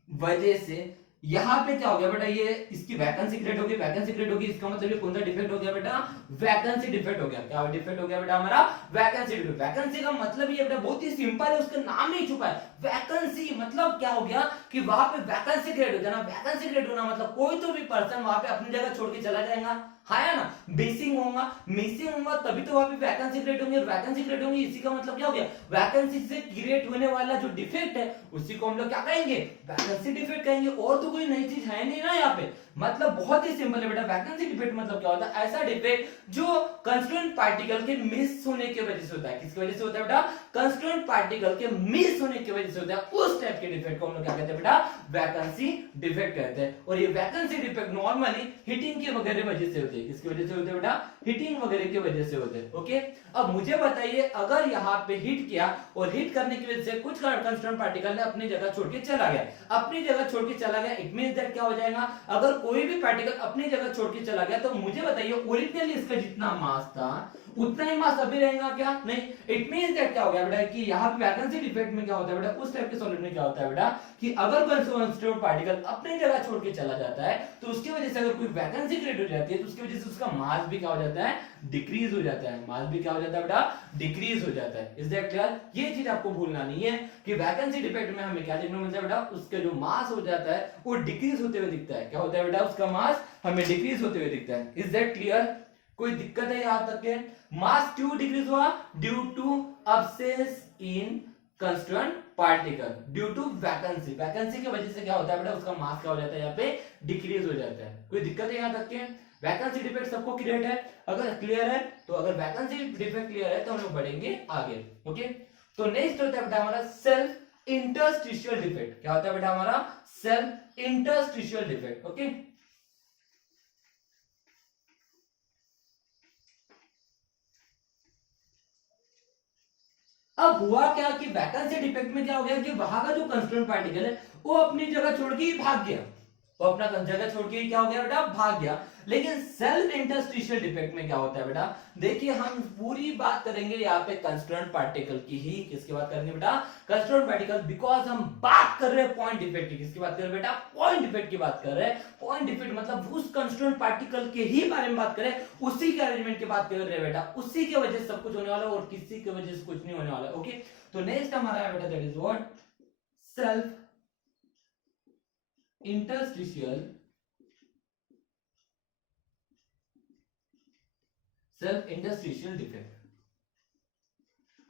वजह से यहां पे क्या हो गया बेटा? ये इसकी वैकेंसी क्रिएट होगी, वैकेंसी क्रिएट होगी, इसका मतलब ये कौन सा डिफेक्ट हो गया बेटा? वैकेंसी डिफेक्ट हो गया। क्या डिफेक्ट हो गया बेटा हमारा? Vacancy defect. वैकेंसी का मतलब ये बेटा बहुत ही सिंपल है, उसका नाम ही छुपा है वैकेंसी। मतलब क्या हो गया कि वहां पे वैकेंसी क्रिएट हो जाना। वैकेंसी क्रिएट होना मतलब कोई तो भी पर्सन वहां पे अपनी जगह छोड़ के चला जाएगा, है ना। मिसिंग होगा, मिसिंग होगा तभी तो वहां पे वैकेंसी क्रिएट होंगे, वैकेंसी क्रिएट होंगी। इसी का मतलब क्या हो गया? वैकेंसी से क्रिएट होने वाला जो डिफेक्ट है उसी को हम लोग क्या कहेंगे? वैकेंसी डिफेक्ट कहेंगे। और तो कोई नई चीज है नहीं ना यहाँ पे, मतलब बहुत ही सिंपल है बेटा। वैकेंसी डिफेक्ट मतलब क्या होता है? ऐसा डिफेक्ट जो कंस्टिट्यूएंट पार्टिकल के मिस होने की वजह से होता है। किसकी वजह से होता है बेटा? कंस्टिट्यूएंट पार्टिकल के मिस होने की वजह से होता है। उस टाइप के डिफेक्ट को हम लोग क्या कहते हैं बेटा? वैकेंसी डिफेक्ट कहते हैं। और ये वैकेंसी डिफेक्ट नॉर्मली हीटिंग की वगैरह वजह से होती है। किसकी वजह से होते हैं बेटा? हीटिंग वगैरह की वजह से होते हैं। ओके, अब मुझे बताइए, अगर यहाँ पे हीट किया और हीट करने की वजह से कुछ कंस्टिट्यूएंट पार्टिकल ने अपनी जगह छोड़ के चला गया, अपनी जगह छोड़ के चला गया, इट मींस दैट क्या हो जाएगा? अगर कोई भी पार्टिकल अपनी जगह छोड़ के चला गया, तो मुझे बताइए ओरिजिनली इसका जितना मास था उतना ही मास अभी रहेगा क्या? नहीं। इट मींस दैट क्या हो गया बेटा कि यहाँ पे वैकेंसी डिफेक्ट में क्या होता है बेटा? उस टाइप के सॉलिड में क्या होता है बेटा कि अगर कोई कंस्टिट्यूएंट पार्टिकल अपनी जगह छोड़ के चला जाता है, तो उसकी वजह से अगर कोई वैकेंसी क्रिएट हो जाती है, तो उसकी वजह से उसका मास भी क्या हो जाता है? डिक्रीज हो जाता है। मास भी क्या हो जाता है बेटा? डिक्रीज हो जाता है। Is that clear? ये चीज आपको भूलना नहीं है कि वैकेंसी डिफेक्ट में हमें क्या देखने को मिलता है बेटा? उसका जो मास हो जाता है वो डिक्रीज होते हुए दिखता है। क्या होता है बेटा? उसका मास हमें डिक्रीज होते हुए दिखता है। Is that clear? कोई दिक्कत है यहां तक के? मास क्यों डिक्रीज हुआ? Due to absence in constituent particle, due to vacancy. Vacancy की वजह से क्या होता है बेटा? उसका मास क्या हो जाता है? यहाँ पे डिक्रीज हो जाता है। कोई दिक्कत है यहां तक के? वैकेंसी डिफेक्ट सबको क्लियर है? अगर क्लियर है तो, अगर वैकेंसी डिफेक्ट क्लियर है तो हम लोग बढ़ेंगे आगे। ओके, तो नेक्स्ट होता है बेटा हमारा सेल्फ इंटरस्टिशियल डिफेक्ट। क्या होता है बेटा हमारा? Self interstitial defect. ओके, अब हुआ क्या कि वैकेंसी डिफेक्ट में क्या हो गया कि वहां का जो कंस्टिट्यूएंट पार्टिकल है वो अपनी जगह छोड़ के ही भाग गया, वो अपना जगह छोड़ के ही क्या हो गया बेटा? भाग गया। लेकिन सेल्फ इंटरस्टिशियल डिफेक्ट में क्या होता है बेटा? देखिए हम पूरी बात करेंगे यहाँ पे कंस्टिट्यूएंट पार्टिकल की ही। किसकी बात करेंगे बेटा? कंस्टिट्यूएंट पार्टिकल, बिकॉज हम बात कर रहे हैं पॉइंट डिफेक्ट की। किसकी बात कर रहे हैं बेटा? पॉइंट डिफेक्ट की बात कर रहे हैं। पॉइंट डिफेक्ट मतलब उस कंस्टिट्यूएंट पार्टिकल के ही बारे में बात करें, उसी के अरेंजमेंट की बात कर रहे हैं बेटा। उसी की वजह से सब कुछ होने वाला है और किसी की वजह से कुछ नहीं होने वाला। ओके, तो नेक्स्ट हमारा है बेटा, that is what? Self interstitial self interstitial defect.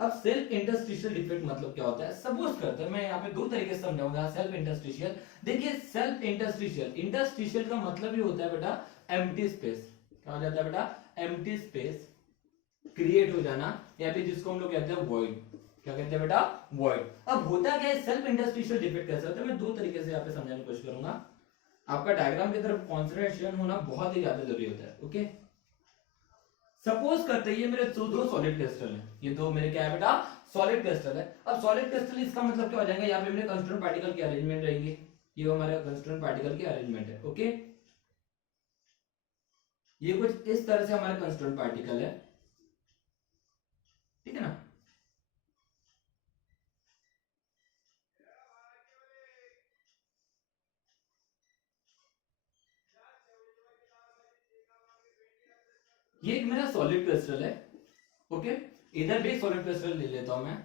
अब सेल्फ इंटरस्टिशियल डिफेक्ट मतलब क्या होता है, सपोज करते हैं, मैं यहाँ पे दो तरीके से समझाऊंगा सेल्फ इंटरस्टिशियल। देखिए सेल्फ इंटरस्टिशियल, इंटरस्टिशियल का मतलब ही होता है बेटा एम्प्टी स्पेस। क्या हो जाता है बेटा, एम्प्टी स्पेस क्रिएट हो जाना, या फिर जिसको हम लोग कहते हैं वॉइड। क्या कहते हैं बेटा, वॉइड। अब होता क्या है सेल्फ इंटरस्टिशियल डिफेक्ट कैसे होता है, मैं दो तरीके से यहाँ पे समझाने की कोशिश करूंगा। आपका डायग्राम की तरफ कॉन्सेंट्रेशन होना बहुत ही ज्यादा जरूरी होता है। ओके, सपोज करते हैं ये मेरे दो सॉलिड क्रिस्टल है, ये दो मेरे क्या है बेटा, सॉलिड क्रिस्टल है। अब सॉलिड क्रिस्टल इसका मतलब क्या हो जाएगा, यहाँ पे मेरे कंस्टिट्यूएंट पार्टिकल के अरेंजमेंट रहेंगे, ये हमारे कंस्टिट्यूएंट पार्टिकल के अरेंजमेंट है। ओके, ये कुछ इस तरह से हमारे कंस्टिट्यूएंट पार्टिकल है, ठीक है ना। ये एक मेरा सॉलिड क्रिस्टल है। ओके, इधर भी सॉलिड क्रिस्टल ले लेता हूं मैं,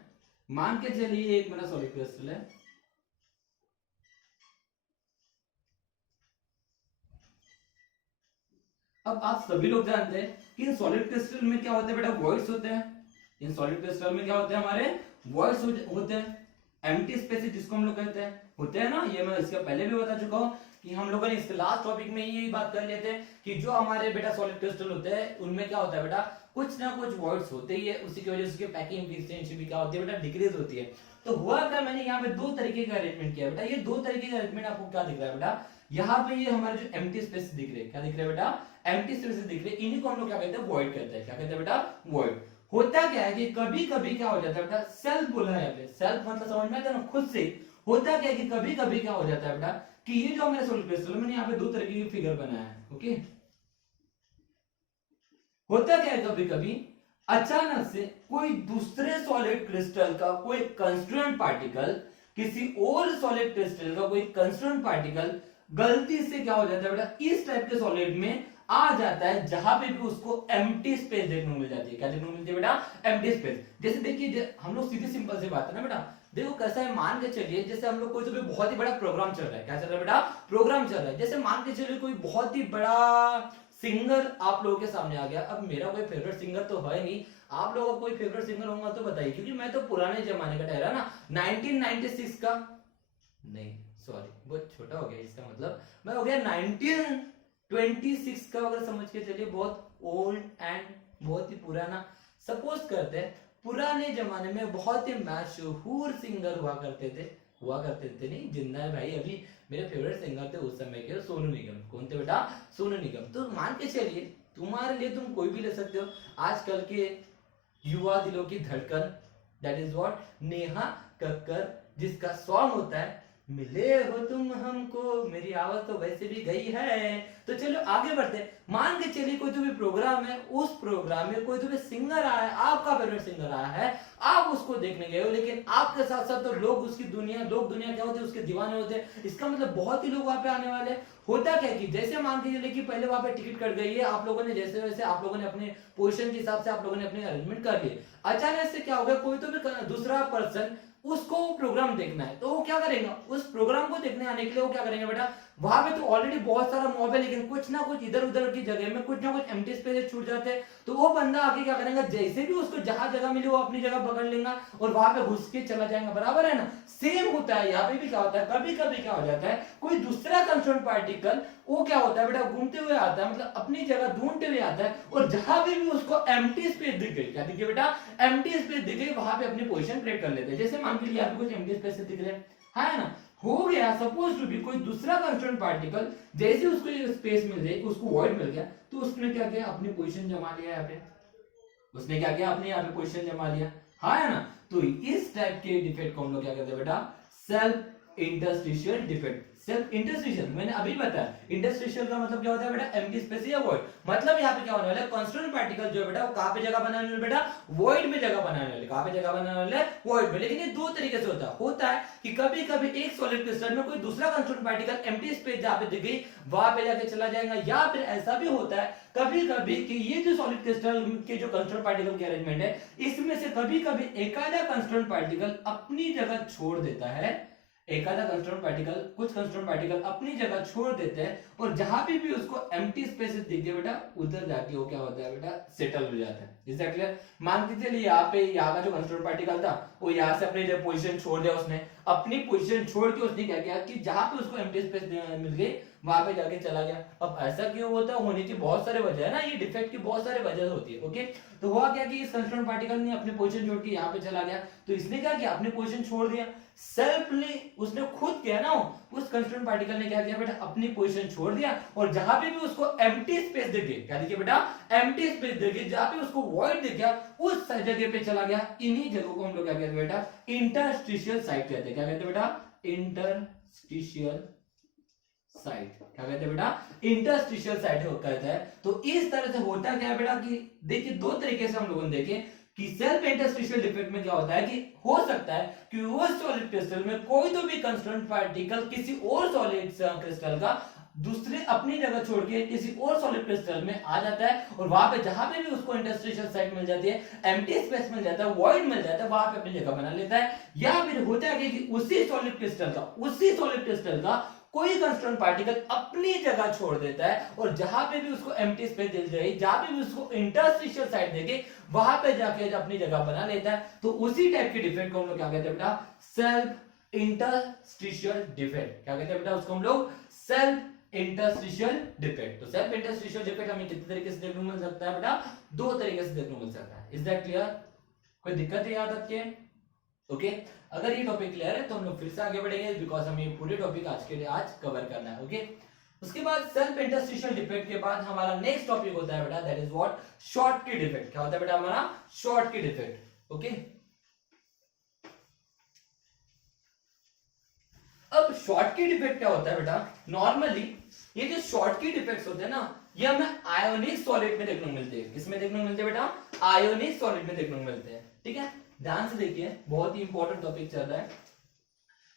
मान के चलिए एक मेरा सॉलिड क्रिस्टल है। अब आप सभी लोग जानते हैं कि इन सॉलिड क्रिस्टल में क्या होते हैं बेटा, वॉइड्स होते हैं। इन सॉलिड क्रिस्टल में क्या होते हैं, हमारे वॉइड्स होते हैं, एम्प्टी स्पेसेस जिसको हम लोग कहते हैं, होते हैं ना। ये मैं इसके पहले भी बता चुका हूं कि हम लोगों ने इसके लास्ट टॉपिक में यही बात कर लेते हैं कि जो हमारे बेटा सॉलिड क्रिस्टल होते हैं उनमें क्या होता है बेटा, कुछ ना कुछ वॉइड्स होते ही है, उसी की वजह से उसकी पैकिंग एफिशिएंसी भी क्या होती है बेटा, डिक्रीज होती है। तो हुआ क्या, मैंने यहाँ पे दो तरीके का अरेंजमेंट किया बेटा। ये दो तरीके का अरेंजमेंट आपको क्या दिख रहा है बेटा, यहाँ पे ये हमारे जो एम्प्टी स्पेस दिख रहे हैं, क्या दिख रहे हैं बेटा, एम्प्टी स्पेसेस दिख रहे हैं, इन्हीं को हम लोग क्या कहते हैं, वॉइड कहते हैं। क्या कहते हैं बेटा, वॉइड। होता क्या है कि कभी कभी क्या हो जाता है बेटा, सेल्फ बोला है यहाँ पे, सेल्फ मतलब समझ में आता है ना, खुद से। होता क्या है कि कभी कभी क्या हो जाता है बेटा कि ये जो हमारे सॉलिड क्रिस्टल, मैंने यहाँ पे दो तरीके की फिगर बनाया है। ओके, होता क्या है कभी कभी अचानक से कोई दूसरे सॉलिड क्रिस्टल का कोई कंस्टिट्यूएंट पार्टिकल, किसी और सॉलिड क्रिस्टल का कोई कंस्टिट्यूएंट पार्टिकल गलती से क्या हो जाता है बेटा, इस टाइप के सॉलिड में आ जाता है, जहां पे भी उसको एम्प्टी स्पेस देखने को मिल जाती है। क्या देखने को मिलती है बेटा, एम्प्टी स्पेस। जैसे देखिए हम लोग सीधी सिंपल से बात है ना बेटा, देखो कैसा है, मान के चलिए जैसे हम लोग कोई तो भी बहुत ही बड़ा प्रोग्राम चल रहा है। क्या चल रहा है बेटा, प्रोग्राम चल रहा है। जैसे मान के चलिए कोई बहुत ही बड़ा सिंगर आप लोगों के सामने आ गया। अब मेरा कोई फेवरेट सिंगर तो है नहीं, आप लोगों का कोई फेवरेट सिंगर होगा तो बताइए, क्योंकि मैं तो पुराने जमाने का ठहरा ना, 1996 का नहीं, सॉरी बहुत छोटा हो गया, इसका मतलब मैं हो गया 1926 का, अगर समझ के चलिए बहुत ओल्ड एंड बहुत ही पुराना। सपोज करते हैं पुराने जमाने में बहुत ही मशहूर सिंगर हुआ करते थे नहीं, जिंदा है भाई अभी। मेरे फेवरेट सिंगर थे उस समय के सोनू निगम। कौन थे बेटा, सोनू निगम। तो मान के चलिए तुम्हारे लिए तुम कोई भी ले सकते हो, आजकल के युवा दिलों की धड़कन, that is what, Neha Kakkar, जिसका सॉन्ग होता है मिले हो तुम हमको, मेरी आवाज तो वैसे भी गई है। तो चलो आगे बढ़ते। मान के चलिए कोई तो भी प्रोग्राम है, उस प्रोग्राम में कोई तो भी सिंगर आया है, आपका फेवरेट सिंगर आया है, आप उसको देखने गए हो, लेकिन आपके साथ साथ तो लोग दुनिया क्या होते हैं, उसके दीवाने होते हैं। इसका मतलब बहुत ही लोग वहां पे आने वाले। होता क्या कि जैसे मान के चलिए कि पहले वहां पे टिकट कट गई है, आप लोगों ने जैसे वैसे आप लोगों ने अपने पोजीशन के हिसाब से आप लोगों ने अपने अरेंजमेंट कर लिए। अचानक से क्या होगा, कोई तो भी दूसरा पर्सन, उसको प्रोग्राम देखना है, तो वो क्या करेगा, उस प्रोग्राम को देखने आने के लिए वो क्या करेंगे बेटा, वहां पे तो ऑलरेडी बहुत सारा मॉब है, लेकिन कुछ ना कुछ इधर उधर की जगह में कुछ ना कुछ एम्प्टी स्पेस छूट जाते हैं। तो वो बंदा आके क्या करेगा, जैसे भी उसको जहां जगह मिले वो अपनी जगह पकड़ लेगा और वहां पे घुस के चला जाएगा। बराबर है ना, सेम होता है यहाँ पे भी। क्या होता है, कभी कभी क्या हो जाता है, कोई दूसरा कंस्टिट्यूएंट पार्टिकल वो क्या होता है बेटा, घूमते हुए आता है, मतलब अपनी जगह ढूंढते हुए आता है, और जहां भी उसको एम्प्टी स्पेस दिख गई, क्या दिख गई बेटा, एम्प्टी स्पेस दिख गई, वहां पे अपनी पोजीशन क्रिएट कर लेते हैं। जैसे मान के लिए आपको कुछ एम्प्टी स्पेस दिख रहे हैं, है ना, हो गया सपोज टू बी कोई दूसरा कंस्टिट्यूएंट पार्टिकल, जैसे उसको ये स्पेस मिल गई, उसको वॉइड मिल गया, तो उसने क्या किया, अपनी पोजीशन जमा लिया यहाँ पे, उसने क्या किया, अपने यहाँ पे पोजीशन जमा लिया, है ना। तो इस टाइप के डिफेक्ट को हम लोग क्या कहते हैं बेटा, self interstitial defect. Self interstitial मैंने अभी बताया, इंटरस्टिशियल का मतलब क्या होता है बेटा, एम्प्टी स्पेस या वॉइड। मतलब यहाँ पे क्या होने वाला है, कंस्टिट्यूएंट पार्टिकल जो है बेटा वो कहां पे जगह बनाने वाले बेटा, वॉइड में जगह बनाने वाले। कहां पे जगह बनाने वाले, वॉइड में। लेकिन ये दो तरीके से होता है कि कभी कभी एक सॉलिड क्रिस्टल में कोई दूसरा कंस्टिट्यूएंट पार्टिकल एम्प्टी स्पेस जहां पे दिख गई वहां पे जाके चला जाएगा, या फिर ऐसा भी होता है कभी कभी कि ये जो सॉलिड क्रिस्टल के जो कंस्टिट्यूएंट पार्टिकल के अरेंजमेंट है, इसमें से कभी कभी एक आधा कंस्टिट्यूएंट पार्टिकल अपनी जगह छोड़ देता है, एक आधा कंस्ट्रक्ट पार्टिकल, कुछ कंस्ट्रक्ट पार्टिकल अपनी जगह छोड़ देते हैं और जहां भी उसको एम्प्टी स्पेसेस दिखे बेटा उधर जाके वो क्या होता है बेटा सेटल हो जाता है। Is that clear? मान के चलिए यहाँ पे यहाँ का जो कंस्ट्रक्ट पार्टिकल था वो यहाँ से अपनी पोजीशन छोड़ दिया, उसने अपनी पोजीशन छोड़ के उसने क्या किया कि जहां पे उसको एम्प्टी स्पेस मिल गई वहां पे जाके चला गया। अब ऐसा क्यों होता है? होने की बहुत सारे वजह है ना, ये डिफेक्ट की बहुत सारे वजह होती है। ओके, तो हुआ क्या कि इस कंस्ट्रक्ट पार्टिकल ने अपनी पोजीशन छोड़ के यहाँ पे चला गया, तो इसने क्या किया अपनी पोजीशन छोड़ दिया, सेल्फली उसने खुद किया ना, उस कंस्ट्रक्ट पार्टिकल ने क्या किया बेटा अपनी पोजीशन छोड़ दिया और जहां भी उसको एम्प्टी स्पेस दिखे, क्या दिखे बेटा एम्प्टी स्पेस दिखे, जहां भी उसको वॉइड दिखा उस जगह पे चला गया। इन्हीं जगहों को हम लोग क्या कहते हैं बेटा इंटरस्टिशियल साइट कहते हैं। क्या कहते हैं बेटा इंटरस्टिशियल साइट। क्या कहते हैं बेटा इंटरस्टिशियल साइट कहते हैं। तो इस तरह से होता क्या है बेटा कि देखिए दो तरीके से हम लोगों ने देखे कि सेल्फ इंटरस्टिशियल डिफेक्ट में क्या होता है कि हो सकता है कि उस सॉलिड क्रिस्टल में कोई तो भी कंस्टिट्यूएंट पार्टिकल किसी और सॉलिड क्रिस्टल का दूसरे अपनी जगह छोड़ के किसी और सॉलिड क्रिस्टल में आ जाता है और वहां पे जहां पे भी उसको इंटरस्टिशियल साइट मिल जाती है, एम्प्टी स्पेस मिल जाता है, वॉइड मिल जाता है, वहां पे अपनी जगह बना लेता है। या फिर होता है कि उसी सॉलिड क्रिस्टल का कोई कंस्टिट्यूएंट पार्टिकल अपनी जगह छोड़ देता है और जहां पे भी उसको एम्प्टी स्पेस मिल जाए, जहां पे भी उसको इंटरस्टिशियल साइट देके वहां पे जाके अपनी जगह बना लेता है। तो उसी टाइप के डिफेक्ट को हम लोग क्या कहते हैं बेटा सेल्फ इंटरस्टिशियल डिफेक्ट। क्या कहते हैं बेटा उसको हम लोग सेल्फ इंटरस्टिशियल डिफेक्ट। तो सेल्फ इंटरस्टिशियल डिफेक्ट हमें कितने तरीके से देखने को मिल सकता है बेटा? दो तरीके से देखने को मिल सकता है। Is that clear? कोई दिक्कत है याद रखिए। ओके, अगर ये टॉपिक क्लियर है तो हम लोग फिर से आगे बढ़ेंगे बिकॉज हमें ये पूरे टॉपिक आज कवर करना है। ओके, उसके बाद सेल्फ इंटरस्टिशियल डिफेक्ट के बाद हमारा नेक्स्ट टॉपिक होता है बेटा that is what Schottky defect. क्या होता है बेटा हमारा शॉर्टकी डिफेक्ट। ओके, अब शॉर्टकी डिफेक्ट क्या होता है बेटा? नॉर्मली ये जो शॉर्टकी डिफेक्ट्स होते हैं ना ये हमें आयोनिक सॉलिड में देखने को मिलते हैं। किसमें देखने को मिलते हैं बेटा? आयोनिक सॉलिड में देखने को मिलते हैं। ठीक है, ध्यान से देखिए, बहुत ही इंपॉर्टेंट टॉपिक चल रहा है।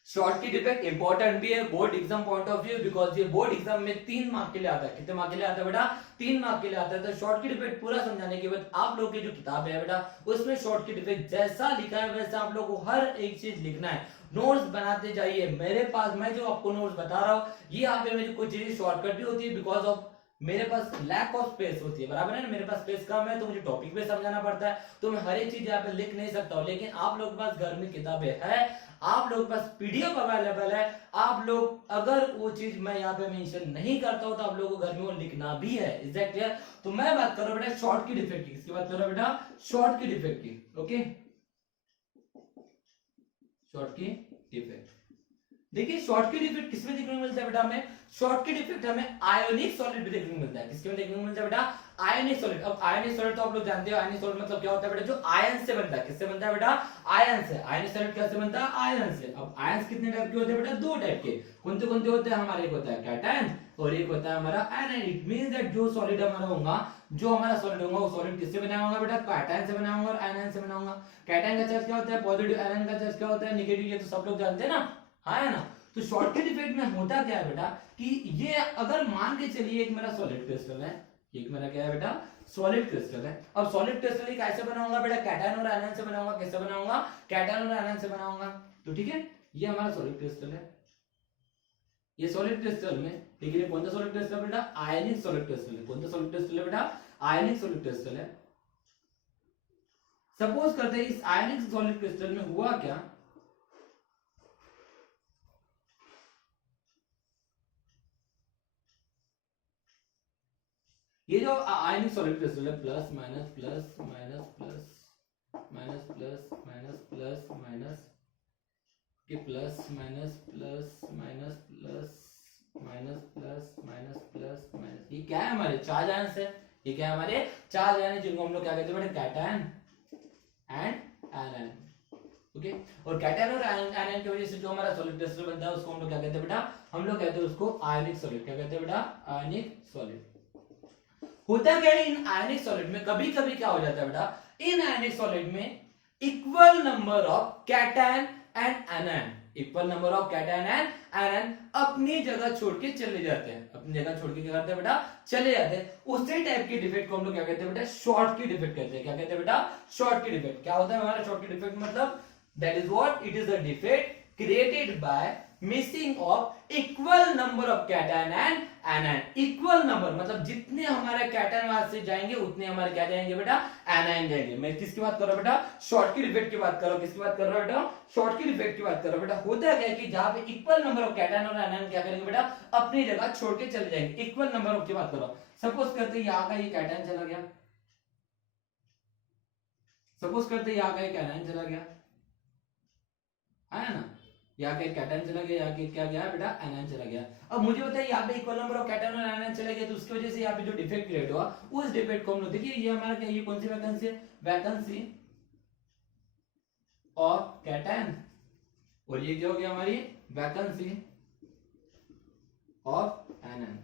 शॉर्टकी डिफेक्ट इंपॉर्टेंट भी है board exam point of view because ये बोर्ड एग्जाम में 3 मार्क के लिए आता है। कितने मार्क के लिए आता है बेटा? 3 मार्क के लिए आता है। तो शॉर्टकी डिफेक्ट पूरा समझाने के बाद आप लोग की जो किताब है बेटा उसमें शॉर्टकी डिफेक्ट जैसा लिखा है वैसा आप लोग को हर एक चीज लिखना है, नोट्स बनाते जाइए। मेरे पास मैं जो आपको नोट्स बता रहा हूँ ये यहाँ पे मेरी कुछ चीजें शॉर्टकट भी होती है बिकॉज ऑफ मेरे पास लैक ऑफ स्पेस होती है, बराबर है ना, मेरे पास स्पेस कम है तो मुझे टॉपिक भी समझाना पड़ता है, तो मैं हर एक चीज यहाँ पे लिख नहीं सकता हूँ। लेकिन आप लोग के पास घर में किताबें है, आप लोग के पास पीडीएफ अवेलेबल है, आप लोग अगर वो चीज मैं यहाँ पे मेंशन नहीं करता हूँ तो आप लोगों को घर में वो लिखना भी है। Is that clear? तो मैं बात कर रहा हूँ बेटा शॉर्टकी डिफेक्ट की। किसकी बात कर रहा हूँ बेटा? शॉर्टकी डिफेक्ट की। ओके, शॉर्टकी डिफेक्ट देखिए शॉर्टकी डिफेक्ट किसमें देखने को मिलता है बेटा? हमें शॉर्टकी डिफेक्ट हमें आयोनिक सॉलिड में देखने को मिलता है। किसके में देखने को मिलता है बेटा? Ionic solid. अब आयोनिक सॉलिड तो आप लोग जानते हो आयोनिक सॉलिड मतलब क्या होता है बेटा? जो आयन से बनता है। किससे बनता है बेटा? आयन से। आयोनिक सॉलिड कैसे बनता है? आयन से। अब आयंस कितने टाइप के होते हैं बेटा? 2 टाइप के। कौन से होते हैं हमारे? एक होता है कैटायन और एक होता है हमारा एनायन। इट मींस दैट जो सॉलिड हमारा होगा वो सॉलिड किससे बना होगा बेटा? कैटायन से बना होगा और आयन से बना होगा। कैटायन का चार्ज क्या होता है? पॉजिटिव। आयन का चार्ज क्या होता है? नेगेटिव। ये तो सब लोग जानते हैं ना, हाँ है ना। तो शॉर्टकी डिफेक्ट में होता क्या है बेटा कि ये अगर मान के चलिए एक मेरा सॉलिड क्रिस्टल है, एक मेरा क्या है बेटा? सॉलिड क्रिस्टल है। अब सॉलिड क्रिस्टल कैसे बनाऊंगा बेटा? कैटायन और आयन से बनाऊंगा। कैसे बनाऊंगा? कैटायन और आयन से बनाऊंगा। तो ठीक है, ये हमारा सॉलिड क्रिस्टल है, ये सॉलिड क्रिस्टल में, ठीक है, कौन सा सॉलिड क्रिस्टल बेटा? आयनिक सॉलिड क्रिस्टल है। कौन सा सॉलिड क्रिस्टल है बेटा? आयनिक सॉलिड क्रिस्टल है। सपोज करते हैं इस आयनिक सॉलिड क्रिस्टल में हुआ क्या, ये जो आयनिक सॉलिड क्रिस्टल है plus minus plus minus plus minus plus minus plus minus के plus minus plus minus plus minus plus minus plus minus, ये क्या है? हमारे चार्ज आयंस है। ये क्या है? हमारे चार्ज आयन जिनको हम लोग क्या कहते हैं बेटा? Cation and anion. ओके, और कैटायन और एनायन की वजह से जो हमारा सॉलिड क्रिस्टल बनता है उसको हम लोग क्या कहते हैं बेटा? हम लोग कहते हैं उसको आयनिक सॉलिड। क्या कहते हैं बेटा? आयनिक सॉलिड। होता क्या है इन आयनिक सॉलिड में? कभी कभी क्या हो जाता है बेटा? इन आयनिक सॉलिड में equal number of cation and anion, equal number of cation and anion अपनी जगह छोड़ के चले जाते हैं। अपनी जगह छोड़ के क्या करते हैं बेटा? चले जाते हैं। उसी टाइप के डिफेक्ट को हम लोग क्या कहते हैं बेटा? शॉर्टकी डिफेक्ट कहते हैं। क्या कहते हैं बेटा? Schottky defect. क्या होता है हमारा शॉर्टकी डिफेक्ट? मतलब that is what it is a defect created by missing of equal number of cation and anion. Equal number मतलब जितने हमारे कैटायन वहां से जाएंगे उतने हमारे क्या जाएंगे बेटा, एनायन जाएंगे। मैं किसकी बात कर रहा हूं बेटा, शॉर्टकट इफेक्ट की बात कर रहा हूं। किसकी बात कर रहा हूं बेटा, शॉर्टकट इफेक्ट की बात कर रहा हूं बेटा। होता क्या है कि जहां पे इक्वल नंबर ऑफ कैटायन और एनायन क्या करेंगे बेटा, अपनी जगह छोड़ के चले जाएंगे। इक्वल नंबर ऑफ की बात कर रहा हूं। सपोज करते हैं यहाँ का ये कैटायन चला गया, सपोज करते हैं यहाँ का एक एनायन चला गया, है ना, यहाँ का एक कैटायन चला गया, यहाँ के क्या गया बेटा, एनायन चला गया। अब मुझे बताइए यहाँ पे इक्वल नंबर ऑफ कैटायन और एनायन चले गए, तो उसकी वजह से यहाँ पे जो डिफेक्ट क्रिएट हुआ उस डिफेक्ट को हम लोग देखिए, ये हमारा क्या, ये कौन सी वैकेंसी है, वैकेंसी ऑफ कैटायन, और ये क्या हो गया हमारी वैकेंसी ऑफ एनायन।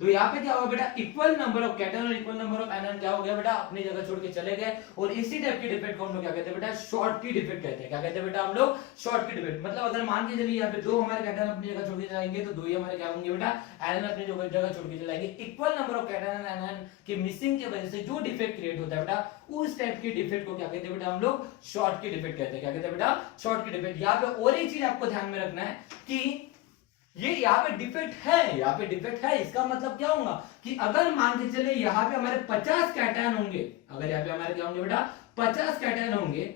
तो यहाँ पे क्या होगा बेटा, इक्वल नंबर ऑफ कैटायन और इक्वल नंबर ऑफ एनायन क्या हो गया बेटा, अपनी जगह छोड़ के चले गए। और इसी टाइप के डिफेक्ट को हम लोग क्या कहते हैं बेटा, शॉर्टकट डिफेक्ट कहते हैं। क्या कहते हैं बेटा हम लोग, शॉर्टकट डिफेक्ट। मतलब अगर मान के चलिए यहाँ पे दो हमारे कैटायन अपनी जगह छोड़ के जाएंगे, तो दो ही हमारे क्या होंगे बेटा, एनायन अपनी जगह छोड़ के चलाएंगे। Equal number of cation and anion के मिसिंग की वजह से जो डिफेक्ट क्रिएट होता है बेटा, उस टाइप के डिफेक्ट को क्या कहते हैं बेटा, हम लोग शॉर्टकट डिफेक्ट कहते हैं। क्या कहते हैं बेटा, शॉर्टकट डिफेक्ट। यहाँ पे और एक चीज आपको ध्यान में रखना है कि ये यहाँ पे डिफेक्ट है, यहाँ पे डिफेक्ट है, इसका मतलब क्या होगा कि अगर मान के चले यहाँ पे हमारे 50 कैटायन होंगे, अगर यहाँ पे हमारे क्या होंगे बेटा, 50 कैटायन होंगे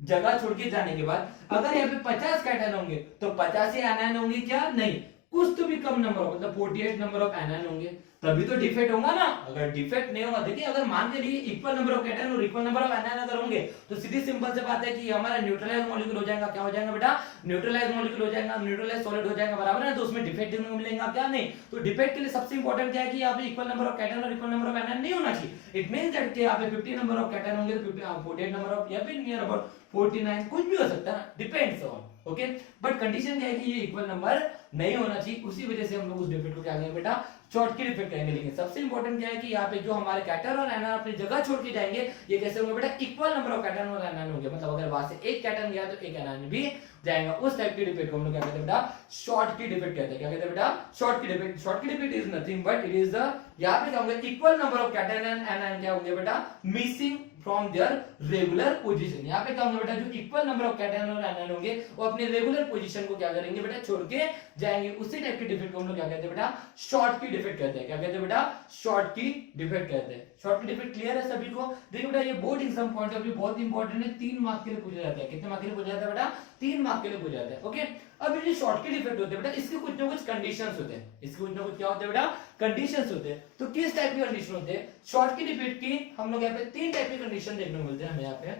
जगह छोड़ के जाने के बाद, अगर यहाँ पे 50 कैटायन होंगे तो 50 ही एनायन होंगे क्या, नहीं, कुछ तो भी कम नंबर हो, मतलब 48 नंबर ऑफ एनायन होंगे, तभी तो डिफेक्ट होगा ना। अगर डिफेक्ट नहीं होगा, देखिए अगर मान के लिए इक्वल नंबर ऑफ कैटायन और इक्वल नंबर ऑफ एनायन अगर होंगे, तो सीधी सिंपल से बात है कि हमारा न्यूट्रलाइज मॉलिक्यूल हो जाएगा। क्या हो जाएगा बेटा, न्यूट्रलाइज मॉलिक्यूल हो जाएगा, न्यूट्रलाइज सॉलिड हो जाएगा, बराबर है। तो उसमें डिफेक्ट देखने को मिलेगा क्या, नहीं। तो डिफेक्ट के लिए सबसे इंपॉर्टेंट क्या है कि यहाँ पे इक्वल नंबर ऑफ कैटायन और इक्वल नंबर ऑफ एनायन नहीं होना चाहिए। इट मींस दैट कि यहाँ पे 50 नंबर ऑफ कैटायन होंगे तो 48 नंबर ऑफ, या फिर नियर अबाउट 49, कुछ भी हो सकता है, depends on, okay. But condition क्या है कि ये इक्वल नंबर नहीं होना चाहिए, उसी वजह से हम लोग उस डिफेक्ट को क्या कहेंगे बेटा, शॉर्टकट डिफेक्ट कहेंगे। लेकिन सबसे इंपॉर्टेंट क्या है कि यहाँ पे जो हमारे कैटायन और एनायन अपनी जगह छोड़ के जाएंगे, ये कैसे होंगे बेटा, इक्वल नंबर ऑफ कैटायन और एनायन होंगे। मतलब अगर वहां से एक कैटायन गया तो एक एनायन भी जाएगा। उस टाइप के डिफेक्ट को हम लोग क्या कहते हैं बेटा, शॉर्टकट डिफेक्ट कहते हैं। क्या कहते हैं बेटा, shortcut defect. Shortcut defect is nothing but it is the, यहाँ पे क्या होंगे, equal number of cation and anion क्या होंगे बेटा, missing from there regular position. यहाँ पे क्या होंगे बेटा, जो इक्वल नंबर ऑफ कैटायन और एनायन होंगे वो अपने रेगुलर पोजीशन को क्या करेंगे बेटा, छोड़ के जाएंगे। उसी टाइप के डिफेक्ट को हम लोग क्या कहते हैं बेटा, शॉर्टकट डिफेक्ट कहते हैं। क्या कहते हैं बेटा, शॉर्टकट डिफेक्ट कहते हैं। शॉर्टकट डिफेक्ट क्लियर है सभी को। देखिए बेटा, ये board exam point of view बहुत इंपॉर्टेंट है, 3 मार्क के लिए पूछा जाता है। कितने मार्क के लिए पूछा जाता है बेटा, 3 मार्क के लिए पूछा जाता है, ओके। अब ये शॉर्टकट डिफेक्ट होते हैं बेटा, इसके कुछ ना कुछ कंडीशंस होते हैं। इसके कुछ ना कुछ क्या होते हैं बेटा, कंडीशंस होते हैं। तो किस टाइप के कंडीशन होते हैं शॉर्टकट डिफेक्ट की, हम लोग यहाँ पे 3 टाइप की कंडीशन देखने को मिलते हैं हमें यहाँ पे,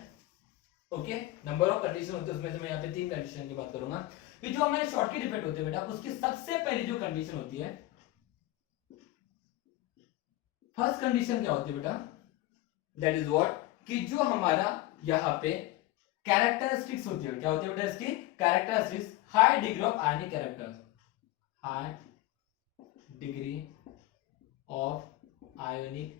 ओके। नंबर ऑफ कंडीशन होते हैं, उसमें से मैं यहाँ पे 3 कंडीशन की बात करूंगा कि जो हमारे शॉर्टकट डिफेक्ट होते हैं बेटा, उसकी सबसे पहली जो कंडीशन होती है, फर्स्ट कंडीशन क्या होती है बेटा, दैट इज व्हाट, कि जो हमारा यहाँ पे कैरेक्टरिस्टिक्स होती है, क्या होती है बेटा इसकी characteristics, high degree of ionic characters, high degree of ionic,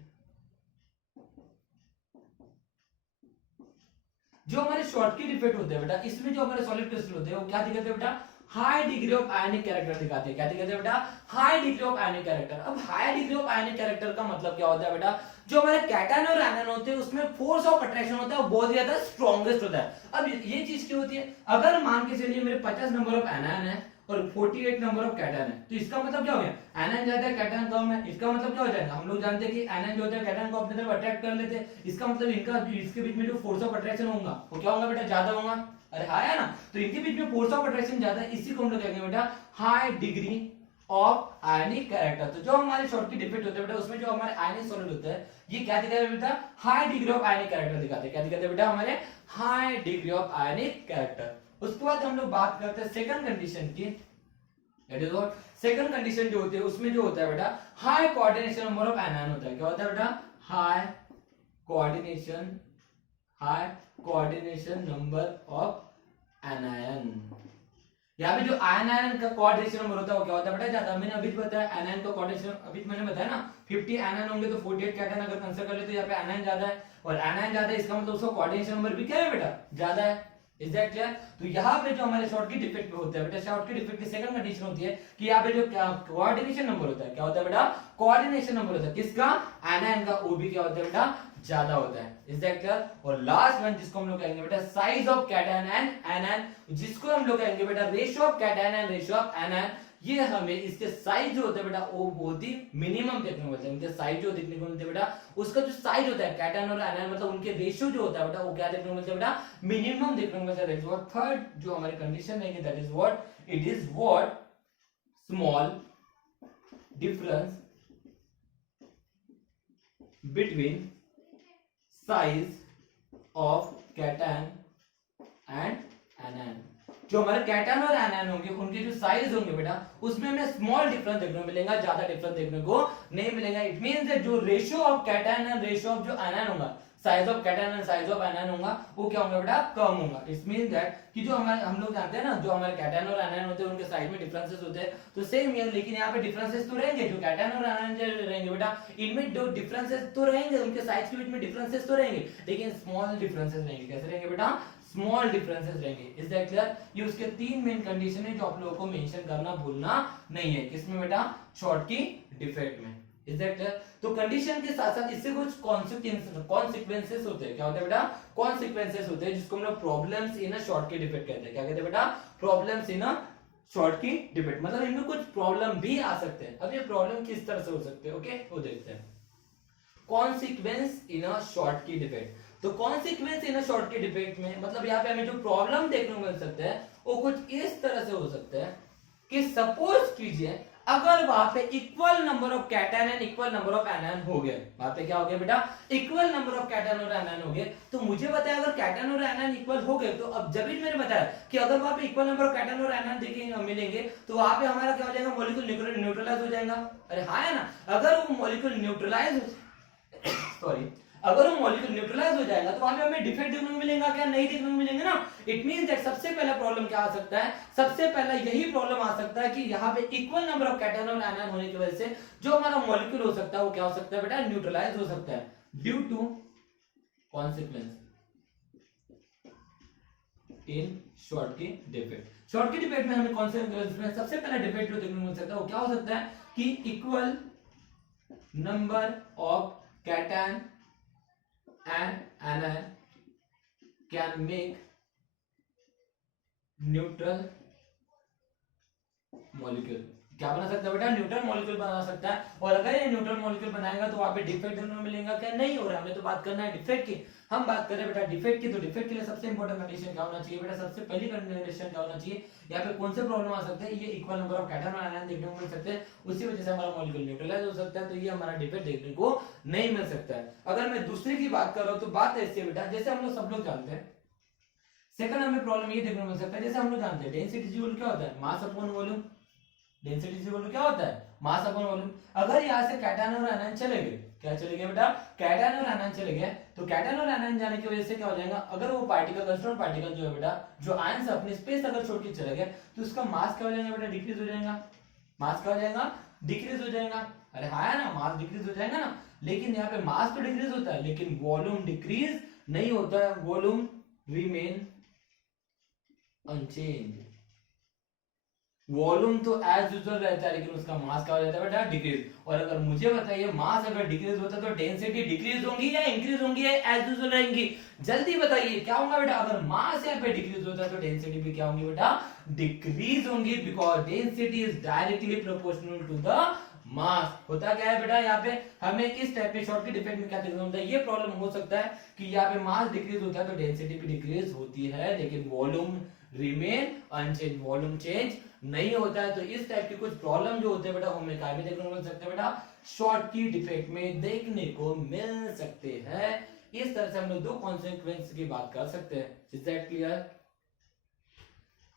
जो हमारे शॉर्टकट डिफेक्ट होते हैं बेटा, इसमें जो हमारे सॉलिड क्रिस्टल होते हैं वो क्या दिखाते हैं बेटा, high degree of ionic character दिखाते हैं। क्या दिखाते हैं बेटा, high degree of ionic character. अब high degree of ionic character का मतलब क्या होता है बेटा, जो हमारे कैटायन और एनायन होते हैं उसमें फोर्स ऑफ अट्रैक्शन होता है वो बहुत ज्यादा स्ट्रॉन्गेस्ट होता है। अब ये चीज क्यों होती है, अगर मान के चलिए मेरे 50 नंबर ऑफ एनायन है और 48 नंबर ऑफ कैटायन है, तो इसका मतलब क्या हो गया, एनायन ज्यादा है कैटायन कम है, इसका मतलब क्या हो जाएगा, हम लोग जानते हैं कि एनायन जो होता है कैटायन को अपनी तरफ अट्रैक्ट कर लेते हैं, इसका मतलब इनका इसके बीच में जो फोर्स ऑफ अट्रैक्शन होगा वो क्या होगा बेटा, ज्यादा होगा। अरे हाँ है ना, तो इनके बीच में फोर्स ऑफ अट्रैक्शन ज्यादा है, इसी को हम लोग कहेंगे बेटा high degree of ionic character. तो जो हमारे शॉर्टकट डिफेक्ट होते हैं बेटा, उसमें जो हमारे आयनिक सॉलिड होता है ये क्या दिखाते हैं बेटा, high degree of ionic character दिखाते हैं। क्या दिखाते हैं बेटा, हमारे high degree of ionic character. उसके बाद हम लोग बात करते हैं सेकंड कंडीशन की, that is what, second condition जो होती है उसमें जो होता है बेटा high coordination number of anion होता है। क्या होता है बेटा, high coordination number of anion. यहाँ पे जो आयन का कोऑर्डिनेशन नंबर होता है वो क्या होता है बेटा, ज्यादा। मैंने अभी बताया एनायन का कोऑर्डिनेशन, अभी मैंने बताया ना 50 एनायन होंगे तो 48 कैटायन अगर कंसीडर कर ले तो यहाँ पे एनायन ज्यादा है, और एनायन ज्यादा है इसका मतलब उसका कोऑर्डिनेशन नंबर भी क्या है बेटा, ज्यादा है। Is that clear? तो यहाँ पे जो हमारे शॉर्टकट डिफेक्ट होता है बेटा, शॉर्टकट डिफेक्ट की सेकंड कंडीशन होती है कि यहाँ पे जो कोऑर्डिनेशन नंबर होता है, क्या होता है बेटा, कोऑर्डिनेशन नंबर होता है किसका, एनायन का, वो भी क्या होता है बेटा, ज्यादा होता है। Is that clear? और लास्ट वन जिसको हम लोग कहेंगे बेटा size of cation and anion, जिसको हम लोग कहेंगे बेटा ratio of cation and ratio of anion. ये हमें इसके साइज जो होता है बेटा वो बहुत ही मिनिमम देखने को मिलता है। इनके साइज जो देखने को मिलते हैं बेटा, उसका जो साइज होता है कैटायन और एनायन मतलब उनके रेशियो जो होता है बेटा वो क्या देखने को मिलता है बेटा, मिनिमम देखने को मिलता है। और थर्ड जो हमारी कंडीशन है that is what, it is what small difference between size of cation and anion. जो हमारे कैटायन और एनायन होंगे उनके जो साइज होंगे बेटा उसमें हमें स्मॉल डिफरेंस देखने को मिलेगा, ज्यादा डिफरेंस देखने को नहीं मिलेगा। इट मींस दैट जो ratio of cation and ratio of जो एनायन होगा, size of cation and size of anion होगा वो क्या होगा बेटा, कम होगा। इट मींस दैट कि जो हमारे हम लोग जानते हैं ना जो हमारे कैटायन और एनायन होते हैं उनके साइज में डिफरेंसेस होते हैं, तो सेम है लेकिन यहाँ पे डिफरेंसेस तो रहेंगे। जो कैटायन और एनायन जो रहेंगे बेटा इनमें जो डिफरेंसेस तो रहेंगे, उनके साइज के बीच में डिफरेंसेस तो रहेंगे लेकिन स्मॉल डिफरेंसेस रहेंगे। कैसे रहेंगे बेटा, स्मॉल डिफरेंसेस रहेंगे। Is that clear? ये उसके तीन मेन कंडीशन है जो आप लोगों को मेंशन करना भूलना नहीं है। किसमें बेटा, शॉर्ट की डिफेक्ट में। Is that clear? तो कंडीशन के साथ साथ इससे कुछ कॉन्सिक्वेंसेस होते हैं। क्या होते हैं बेटा, कॉन्सिक्वेंसेस होते हैं जिसको हम लोग प्रॉब्लम्स इन अ शॉर्ट की डिफेक्ट कहते हैं। क्या कहते हैं बेटा, प्रॉब्लम्स इन अ शॉर्ट की डिफेक्ट। मतलब इनमें कुछ प्रॉब्लम भी आ सकते हैं। अब ये प्रॉब्लम किस तरह से हो सकते हैं, ओके वो देखते हैं। कॉन्सिक्वेंस इन अ शॉर्ट की डिफेक्ट। तो कॉन्सिक्वेंस इन अ शॉर्ट की डिफेक्ट में मतलब यहाँ पे हमें जो प्रॉब्लम देखने को मिल सकते हैं वो कुछ इस तरह से हो सकते हैं कि सपोज कीजिए अगर वहां पे equal number of cation and equal number of anion हो गए, वहां पे क्या हो गया बेटा, इक्वल नंबर ऑफ कैटायन और एनायन हो गए। तो मुझे बताया अगर कैटायन और एनायन इक्वल हो गए तो अब जब भी मैंने बताया कि अगर वहां पे इक्वल नंबर ऑफ कैटायन और एनायन देखेंगे मिलेंगे तो वहां पे हमारा क्या हो जाएगा, मॉलिक्यूल न्यूट्रलाइज हो जाएगा। अरे हाँ है ना, अगर वो मॉलिक्यूल न्यूट्रलाइज सॉरी अगर वो मॉलिक्यूल न्यूट्रलाइज हो जाएगा तो वहां पे हमें डिफेक्ट देखने को मिलेगा क्या, नहीं देखने को मिलेंगे ना। इट मींस दैट सबसे पहला प्रॉब्लम क्या आ सकता है, सबसे पहला यही प्रॉब्लम आ सकता है कि यहाँ पे इक्वल नंबर ऑफ कैटायन और एनायन होने की वजह से जो हमारा मॉलिक्यूल हो सकता है वो क्या हो सकता है बेटा, न्यूट्रलाइज हो सकता है due to consequence in Schottky defect. Schottky defect में हमें कॉन्सिक्वेंस में सबसे पहला डिफेक्ट जो देखने को मिल सकता है वो क्या हो सकता है कि equal number of cation and anion can make neutral molecule। क्या बना सकता है बेटा, न्यूट्रल मॉलिक्यूल बना सकता है। और अगर ये न्यूट्रल मॉलिक्यूल बनाएगा तो वहां पे डिफेक्ट देखने को मिलेगा क्या, नहीं। और हमें तो बात करना है डिफेक्ट की। हम बात करें बेटा डिफेक्ट की, तो डिफेक्ट के लिए सबसे इंपॉर्टेंट कंडीशन क्या होना चाहिए बेटा, सबसे पहली कंडीशन क्या होना चाहिए, यहाँ पे कौन से प्रॉब्लम आ सकते हैं, ये इक्वल नंबर ऑफ कैटायन और एनायन देखने को मिल सकते हैं, उसी वजह से हमारा मॉलिक्यूल न्यूट्रलाइज हो सकता है, तो ये हमारा डिफेक्ट देखने को नहीं मिल सकता है। अगर मैं दूसरी की बात कर रहा हूं तो बात ऐसी है बेटा, जैसे हम लोग सब लोग जानते हैं, सेकंड हमें प्रॉब्लम ये देखने को मिल सकता है, जैसे हम लोग जानते हैं डेंसिटी इज इक्वल क्या होता है, mass upon volume. Density is equal क्या होता है, मास अपॉन वॉल्यूम। अगर यहाँ से कैटायन और एनायन चले गए, क्या चले गए बेटा, कैटायन और एनायन चले गए, तो कैटायन और एनायन जाने की वजह से क्या हो जाएगा, अगर वो पार्टिकल कंस्ट्रक्ट पार्टिकल जो है बेटा, जो आयंस अपनी स्पेस अगर छोड़ के चले गए तो उसका मास क्या हो जाएगा बेटा, डिक्रीज हो जाएगा। मास क्या हो जाएगा, डिक्रीज हो जाएगा। अरे हाँ है ना, मास डिक्रीज हो जाएगा ना। लेकिन यहाँ पे मास तो डिक्रीज होता है लेकिन वॉल्यूम डिक्रीज नहीं होता है, वॉल्यूम रिमेन अनचेंज। वॉल्यूम तो एज यूजुअल रहता है लेकिन उसका मास क्या हो जाता है बेटा, डिक्रीज। और अगर मुझे बताइए मास अगर डिक्रीज होता है तो डेंसिटी डिक्रीज होंगी या इंक्रीज होंगी या एज यूजुअल रहेंगी, जल्दी बताइए क्या होगा बेटा। अगर मास यहाँ पे डिक्रीज होता है तो डेंसिटी भी क्या होंगी बेटा, डिक्रीज होंगी, because density is directly proportional to the mass. होता क्या है बेटा, यहाँ पे हमें इस टाइप के शॉर्ट के डिफेक्ट में क्या देखना होता है, ये प्रॉब्लम हो सकता है कि यहाँ पे मास डिक्रीज होता है तो डेंसिटी भी डिक्रीज होती है लेकिन volume remain unchange, volume change नहीं होता है। तो इस टाइप के कुछ प्रॉब्लम जो होते हैं बेटा हमें क्या में देखने को मिल सकते हैं बेटा, शॉर्ट की डिफेक्ट में देखने को मिल सकते हैं। इस तरह से हम लोग दो कॉन्सिक्वेंस की बात कर सकते हैं। Is that clear?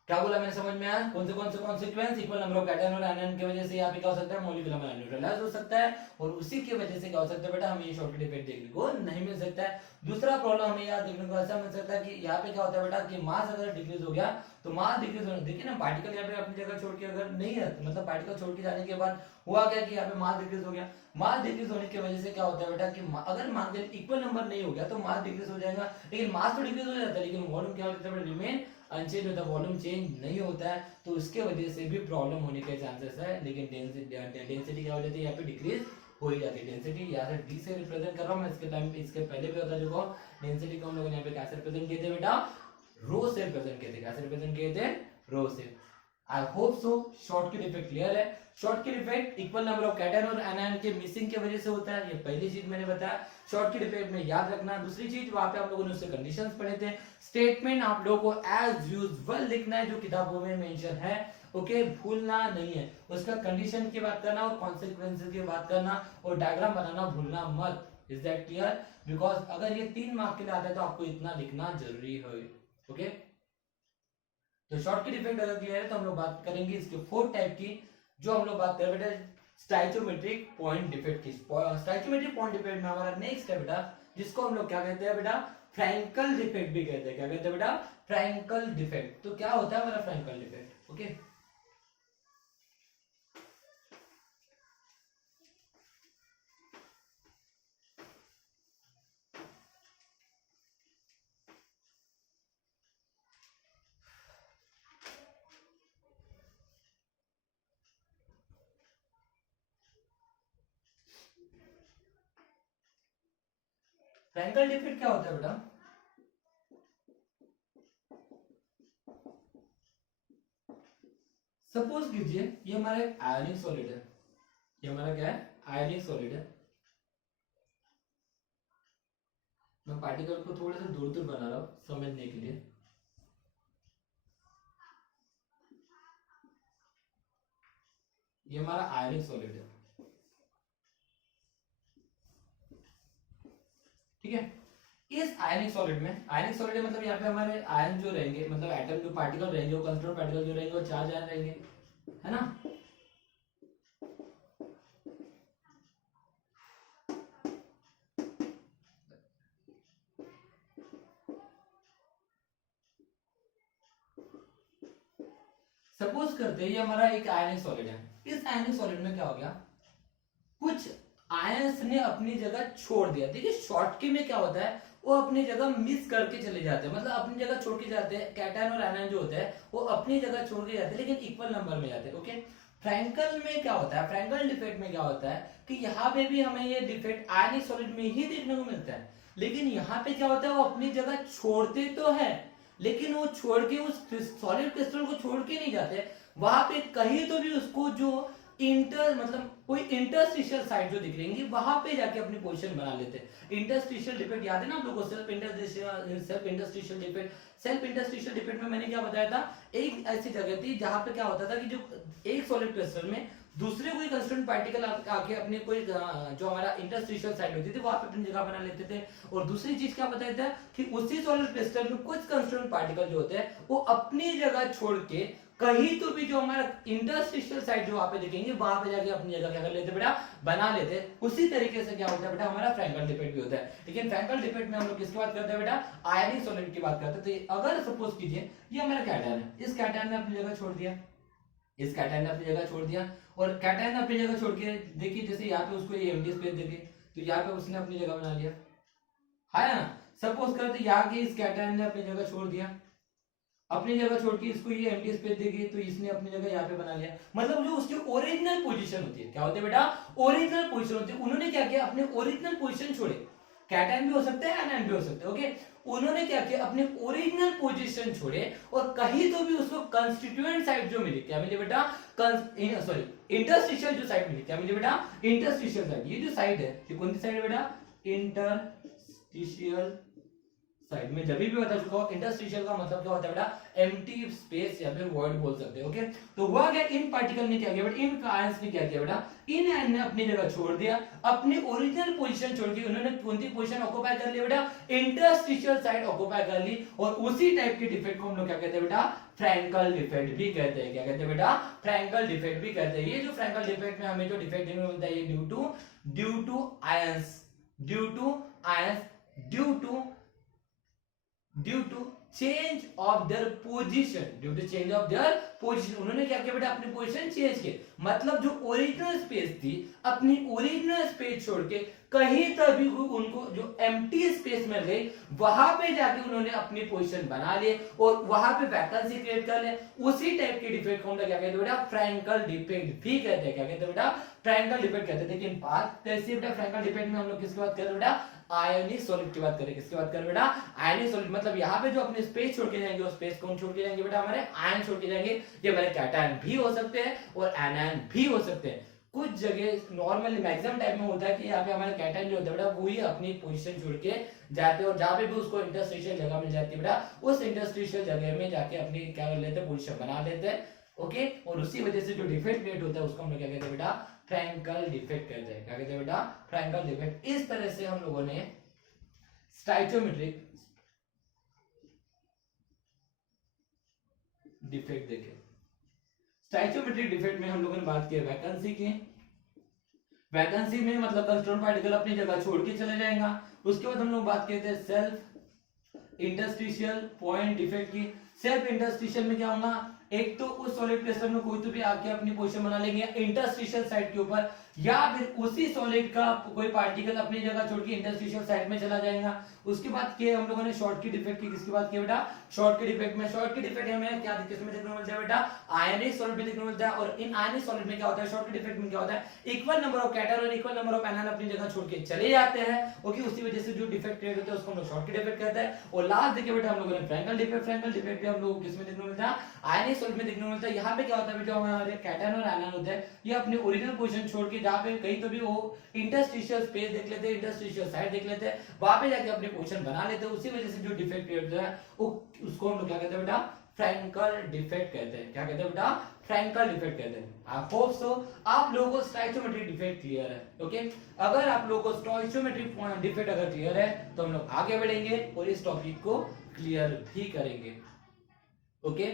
क्या बोला मैंने, समझ में आया? कौन से consequence, equal number of cation और एनायन की वजह से यहाँ पे क्या हो सकता है, मॉलिक्यूल हमारा न्यूट्रलाइज हो सकता है और उसी की वजह से क्या हो सकता है बेटा, हमें ये शॉर्ट डिफेक्ट देखने को नहीं मिल सकता है। दूसरा प्रॉब्लम हमें यहाँ देखने को ऐसा मिल सकता है कि यहाँ पे क्या होता है बेटा कि मास अगर डिक्रीज हो गया तो मास डिक्रीज होने, देखिए ना पार्टिकल यहाँ पे अपनी जगह छोड़ के अगर नहीं है मतलब पार्टिकल छोड़ के जाने के बाद हुआ क्या कि यहाँ पे मास डिक्रीज हो गया। मास डिक्रीज होने की वजह से क्या होता है बेटा कि अगर मान के इक्वल नंबर नहीं हो गया तो मास डिक्रीज हो जाएगा, लेकिन मास तो डिक्रीज हो जाता है लेकिन वॉल्यूम क्या होता है, रिमेन अनचेंज होता है, वॉल्यूम चेंज नहीं होता है। तो उसके वजह से भी प्रॉब्लम होने के चांसेस है, लेकिन डेंसिटी क्या हो जाती है यहाँ पे डिक्रीज हो ही जाती है। डेंसिटी यहाँ से डी से रिप्रेजेंट कर रहा हूँ मैं, इसके टाइम पे इसके पहले भी होता चुका हूँ। डेंसिटी को हम लोगों ने यहाँ पे कैसे रिप्रेजेंट किए थे बेटा, रो से रिप्रेजेंट किए थे। कैसे रिप्रेजेंट किए थे, रो से। आई होप सो शॉर्ट की डिफेक्ट क्लियर है। शॉर्ट की defect equal number of cation और एनायन के मिसिंग की वजह से होता है, ये पहली चीज मैंने बताया। शॉर्ट की डिफेक्ट में याद रखना। दूसरी चीज वहां पे आप लोगों ने उससे कंडीशंस पढ़े थे। स्टेटमेंट आप लोगों को एज यूजुअल लिखना है जो किताबों में मेंशन है, ओके, भूलना नहीं है। उसका कंडीशन की बात करना और कॉन्सिक्वेंसेस की बात करना और डायग्राम बनाना भूलना मत। Is that clear? बिकॉज अगर ये 3 मार्क के लिए आता है तो आपको इतना लिखना जरूरी है, ओके। तो शॉर्ट की डिफेक्ट अगर क्लियर है तो हम लोग बात करेंगे इसके 4 टाइप की, जो हम लोग बात करें बेटा स्टाइचोमेट्रिक पॉइंट डिफेक्ट की। स्टाइचोमेट्रिक पॉइंट डिफेक्ट में हमारा नेक्स्ट है बेटा, जिसको हम लोग क्या कहते हैं बेटा, फ्रैंकल डिफेक्ट भी कहते हैं। क्या कहते हैं बेटा, फ्रैंकल डिफेक्ट। तो क्या होता है हमारा Frenkel defect, okay. Frenkel defect क्या होता है बेटा, सपोज कीजिए ये हमारा एक आयनिक सॉलिड है। ये हमारा क्या है, आयनिक सॉलिड है। मैं पार्टिकल को थोड़ा सा दूर दूर बना रहा हूं समझने के लिए। ये हमारा आयनिक सॉलिड है, ठीक है। इस आयनिक सॉलिड में, आयनिक सॉलिड मतलब यहाँ पे हमारे आयन जो रहेंगे, मतलब एटम जो पार्टिकल रहेंगे, वो कंस्ट्रक्ट पार्टिकल जो रहेंगे वो चार्ज आयन रहेंगे, है ना। सपोज करते हैं ये हमारा एक आयनिक सॉलिड है। इस आयनिक सॉलिड में क्या हो गया, कुछ आयंस ने अपनी जगह छोड़ दिया। देखिए शॉर्ट की में क्या होता है, वो अपनी जगह मिस करके चले जाते हैं, मतलब अपनी जगह छोड़ के जाते हैं। कैटायन और एनायन जो होते हैं वो अपनी जगह छोड़ के जाते हैं, लेकिन इक्वल नंबर में जाते हैं, ओके। फ्रैंकल में क्या होता है, फ्रैंकल डिफेक्ट में क्या होता है कि यहाँ पे भी हमें ये डिफेक्ट आयनिक सॉलिड में ही देखने को मिलता है, लेकिन यहाँ पे क्या होता है, वो अपनी जगह छोड़ते तो है, लेकिन वो छोड़ के उस सॉलिड क्रिस्टल को छोड़ के नहीं जाते। वहां पे कहीं तो भी उसको जो इंटर मतलब कोई इंटरस्टिशियल साइड जो दिख रही वहां पे जाके अपनी पोजीशन बना लेते हैं। इंटरस्टिशियल डिफेक्ट याद है ना आप लोगों को, self interstitial defect. Self interstitial defect में मैंने क्या बताया था, एक ऐसी जगह थी जहां पे क्या होता था कि जो एक सॉलिड क्रिस्टल में दूसरे कोई कंस्टिट्यूएंट पार्टिकल आके अपने कोई जो हमारा इंटरस्टिशियल साइड होती थी वहां पे अपनी जगह बना लेते थे। और दूसरी चीज क्या बताया था कि उसी सॉलिड क्रिस्टल में कुछ कंस्टिट्यूएंट पार्टिकल जो होते हैं वो अपनी जगह छोड़ के कहीं तो भी जो हमारा इंटरस्टिशियल साइड जो वहां पे दिखेंगे वहां पे जाके अपनी जगह क्या कर लेते बेटा, बना लेते। उसी तरीके से क्या होता है बेटा, हमारा फ्रैंकल डिफेक्ट भी होता है। लेकिन फ्रैंकल डिफेक्ट में हम लोग किसकी बात करते हैं बेटा, आयनिक सॉलिड की बात करते हैं। तो अगर सपोज कीजिए ये हमारा कैटायन है, इस कैटायन ने अपनी जगह छोड़ दिया, इस कैटायन ने अपनी जगह छोड़ दिया, और कैटायन ने अपनी जगह छोड़ के देखिए जैसे यहाँ पे उसको ये एम्प्टी स्पेस देके तो यहाँ पे उसने अपनी जगह बना लिया, है ना। सपोज करते यहाँ के इस कैटायन ने अपनी जगह छोड़ दिया, अपनी जगह छोड़ के इसको ये एम्प्टी स्पेस देगी तो इसने अपनी जगह यहाँ पे बना लिया। मतलब जो उसकी ओरिजिनल पोजीशन होती है, क्या होती है बेटा, ओरिजिनल पोजीशन होती है। उन्होंने क्या किया, अपने ओरिजिनल पोजीशन छोड़े। कैटायन भी हो सकते हैं, एनायन भी हो सकते हैं, ओके। उन्होंने क्या किया, अपने ओरिजिनल पोजीशन छोड़े और कहीं तो भी उसको कंस्टिट्यूएंट साइड जो मिली, क्या मिली बेटा, सॉरी इंटरस्टिशियल जो साइड मिली, क्या मिली बेटा, इंटरस्टिशियल साइड। ये जो साइड है ये कौन सी साइड है बेटा, इंटरस्टिशियल साइड में। जब भी बता चुका हूं इंटरस्टिशियल का मतलब क्या होता है बेटा, एम्प्टी स्पेस या फिर वॉइड बोल सकते हैं, ओके। तो हुआ क्या, इन पार्टिकल ने क्या किया बेटा, इन आयंस ने क्या किया बेटा, इन आयन ने अपनी जगह छोड़ दिया, अपनी ओरिजिनल पोजीशन छोड़ के उन्होंने कौन सी पोजीशन ऑक्युपाई कर ली बेटा, इंटरस्टिशियल साइड ऑक्युपाई कर ली। और उसी टाइप के डिफेक्ट को हम लोग क्या कहते हैं बेटा, फ्रैंकल डिफेक्ट भी कहते हैं। क्या कहते हैं बेटा, फ्रैंकल डिफेक्ट भी कहते हैं। ये जो फ्रैंकल डिफेक्ट में हमें जो डिफेक्ट देखने को मिलता है ये due to ions, due to change of their position, due to change of their position, उन्होंने क्या किया बेटा, अपनी पोजीशन चेंज की, मतलब जो ओरिजिनल स्पेस थी, अपनी ओरिजिनल स्पेस छोड़ के कहीं तभी उनको जो एम्प्टी स्पेस मिल गई, वहां पे जाके उन्होंने अपनी पोजीशन बना ली और वहां पे वैकेंसी क्रिएट कर ले। उसी टाइप के डिफेक्ट को हम लोग क्या कहते हैं बेटा, फ्रैंकल डिफेक्ट भी कहते हैं। क्या कहते हैं बेटा, फ्रैंकल डिफेक्ट कहते हैं। लेकिन बात कैसी बेटा, फ्रैंकल डिफेक्ट में हम लोग किसकी बात कर रहे हैं बेटा, आयनिक सॉलिड की बात करें। किसकी बात करें बेटा, आयनिक सॉलिड, मतलब यहाँ पे जो अपने स्पेस छोड़ के जाएंगे, वो स्पेस कौन छोड़ के जाएंगे बेटा, हमारे आयन छोड़ के जाएंगे। ये हमारे कैटायन भी हो सकते हैं और एनायन भी हो सकते हैं। कुछ जगह नॉर्मली मैक्सिमम टाइप में होता है कि यहाँ पे हमारे कैटायन जो होता है बेटा, वो ही अपनी पोजीशन छोड़ के जाते हैं और जहाँ पे भी उसको इंटरस्टिशियल जगह मिल जाती है बेटा, उस इंटरस्टिशियल जगह में जाके अपनी क्या कर लेते हैं, पोजीशन बना लेते हैं। ओके, और उसी वजह से जो डिफेक्ट क्रिएट होता है उसको हम लोग क्या कहते हैं बेटा, फ्रैंकल डिफेक्ट कहते हैं। क्या कहते हैं बेटा, फ्रैंकल डिफेक्ट। इस तरह से हम लोगों ने स्टाइचोमेट्रिक डिफेक्ट देखे। स्टाइचोमेट्रिक डिफेक्ट में हम लोगों ने बात की वैकेंसी की। वैकेंसी में मतलब कंस्ट्रेंट पार्टिकल अपनी जगह छोड़ के चले जाएगा। उसके बाद हम लोग बात करते हैं सेल्फ इंटरस्टिशियल पॉइंट डिफेक्ट की। सेल्फ इंटरस्टिशियल में क्या होगा, एक तो उस सॉलिड क्रिस्टल में कोई तो भी आके अपनी पोजीशन बना लेंगे इंटरस्टिशियल साइड के ऊपर, या फिर उसी सॉलिड का कोई पार्टिकल अपनी जगह छोड़ के इंटरस्टिशियल साइड में चला जाएगा। उसके बाद के हम लोगों ने शॉर्ट की डिफेक्ट की। किसकी बात की बेटा, शॉर्ट की डिफेक्ट में। शॉर्ट की डिफेक्ट हमें क्या किसमें देखने को मिलता है बेटा, आयनिक सॉलिड में देखने को मिलता है। और इन आयनिक सॉलिड में क्या होता है, शॉर्ट की डिफेक्ट में क्या होता है, इक्वल नंबर ऑफ कैटायन और इक्वल नंबर ऑफ एनायन अपनी जगह छोड़ के चले जाते हैं। ओके, उसी वजह से जो डिफेक्ट क्रिएट होता है उसको हम लोग शॉर्ट की डिफेक्ट कहते हैं। और लास्ट देखिए बेटा, हम लोगों ने फ्रैंकल डिफेक्ट। फ्रैंकल डिफेक्ट भी हम लोग किसमें देखने को मिलता है, आयनिक सॉलिड में देखने को मिलता है। यहाँ पे क्या होता है बेटा, हमारे कैटायन और एनायन होते हैं, ये अपनी ओरिजिनल पोजीशन छोड़ के जहाँ पे कहीं तो भी वो इंटरस्टिशियल स्पेस देख लेते हैं, इंटरस्टिशियल साइड देख लेते हैं, वहां पे जाके अपनी पोजीशन बना लेते हैं। उसी वजह से जो डिफेक्ट क्रिएट होता है उसको हम लोग क्या कहते हैं बेटा, फ्रैंकल डिफेक्ट कहते हैं। क्या कहते हैं बेटा, फ्रैंकल डिफेक्ट कहते हैं। आई होप सो आप लोगों को स्टाइचोमेट्रिक डिफेक्ट क्लियर है। ओके, अगर आप लोगों को स्टाइचोमेट्रिक डिफेक्ट अगर क्लियर है तो हम लोग आगे बढ़ेंगे और इस टॉपिक को क्लियर भी करेंगे। ओके,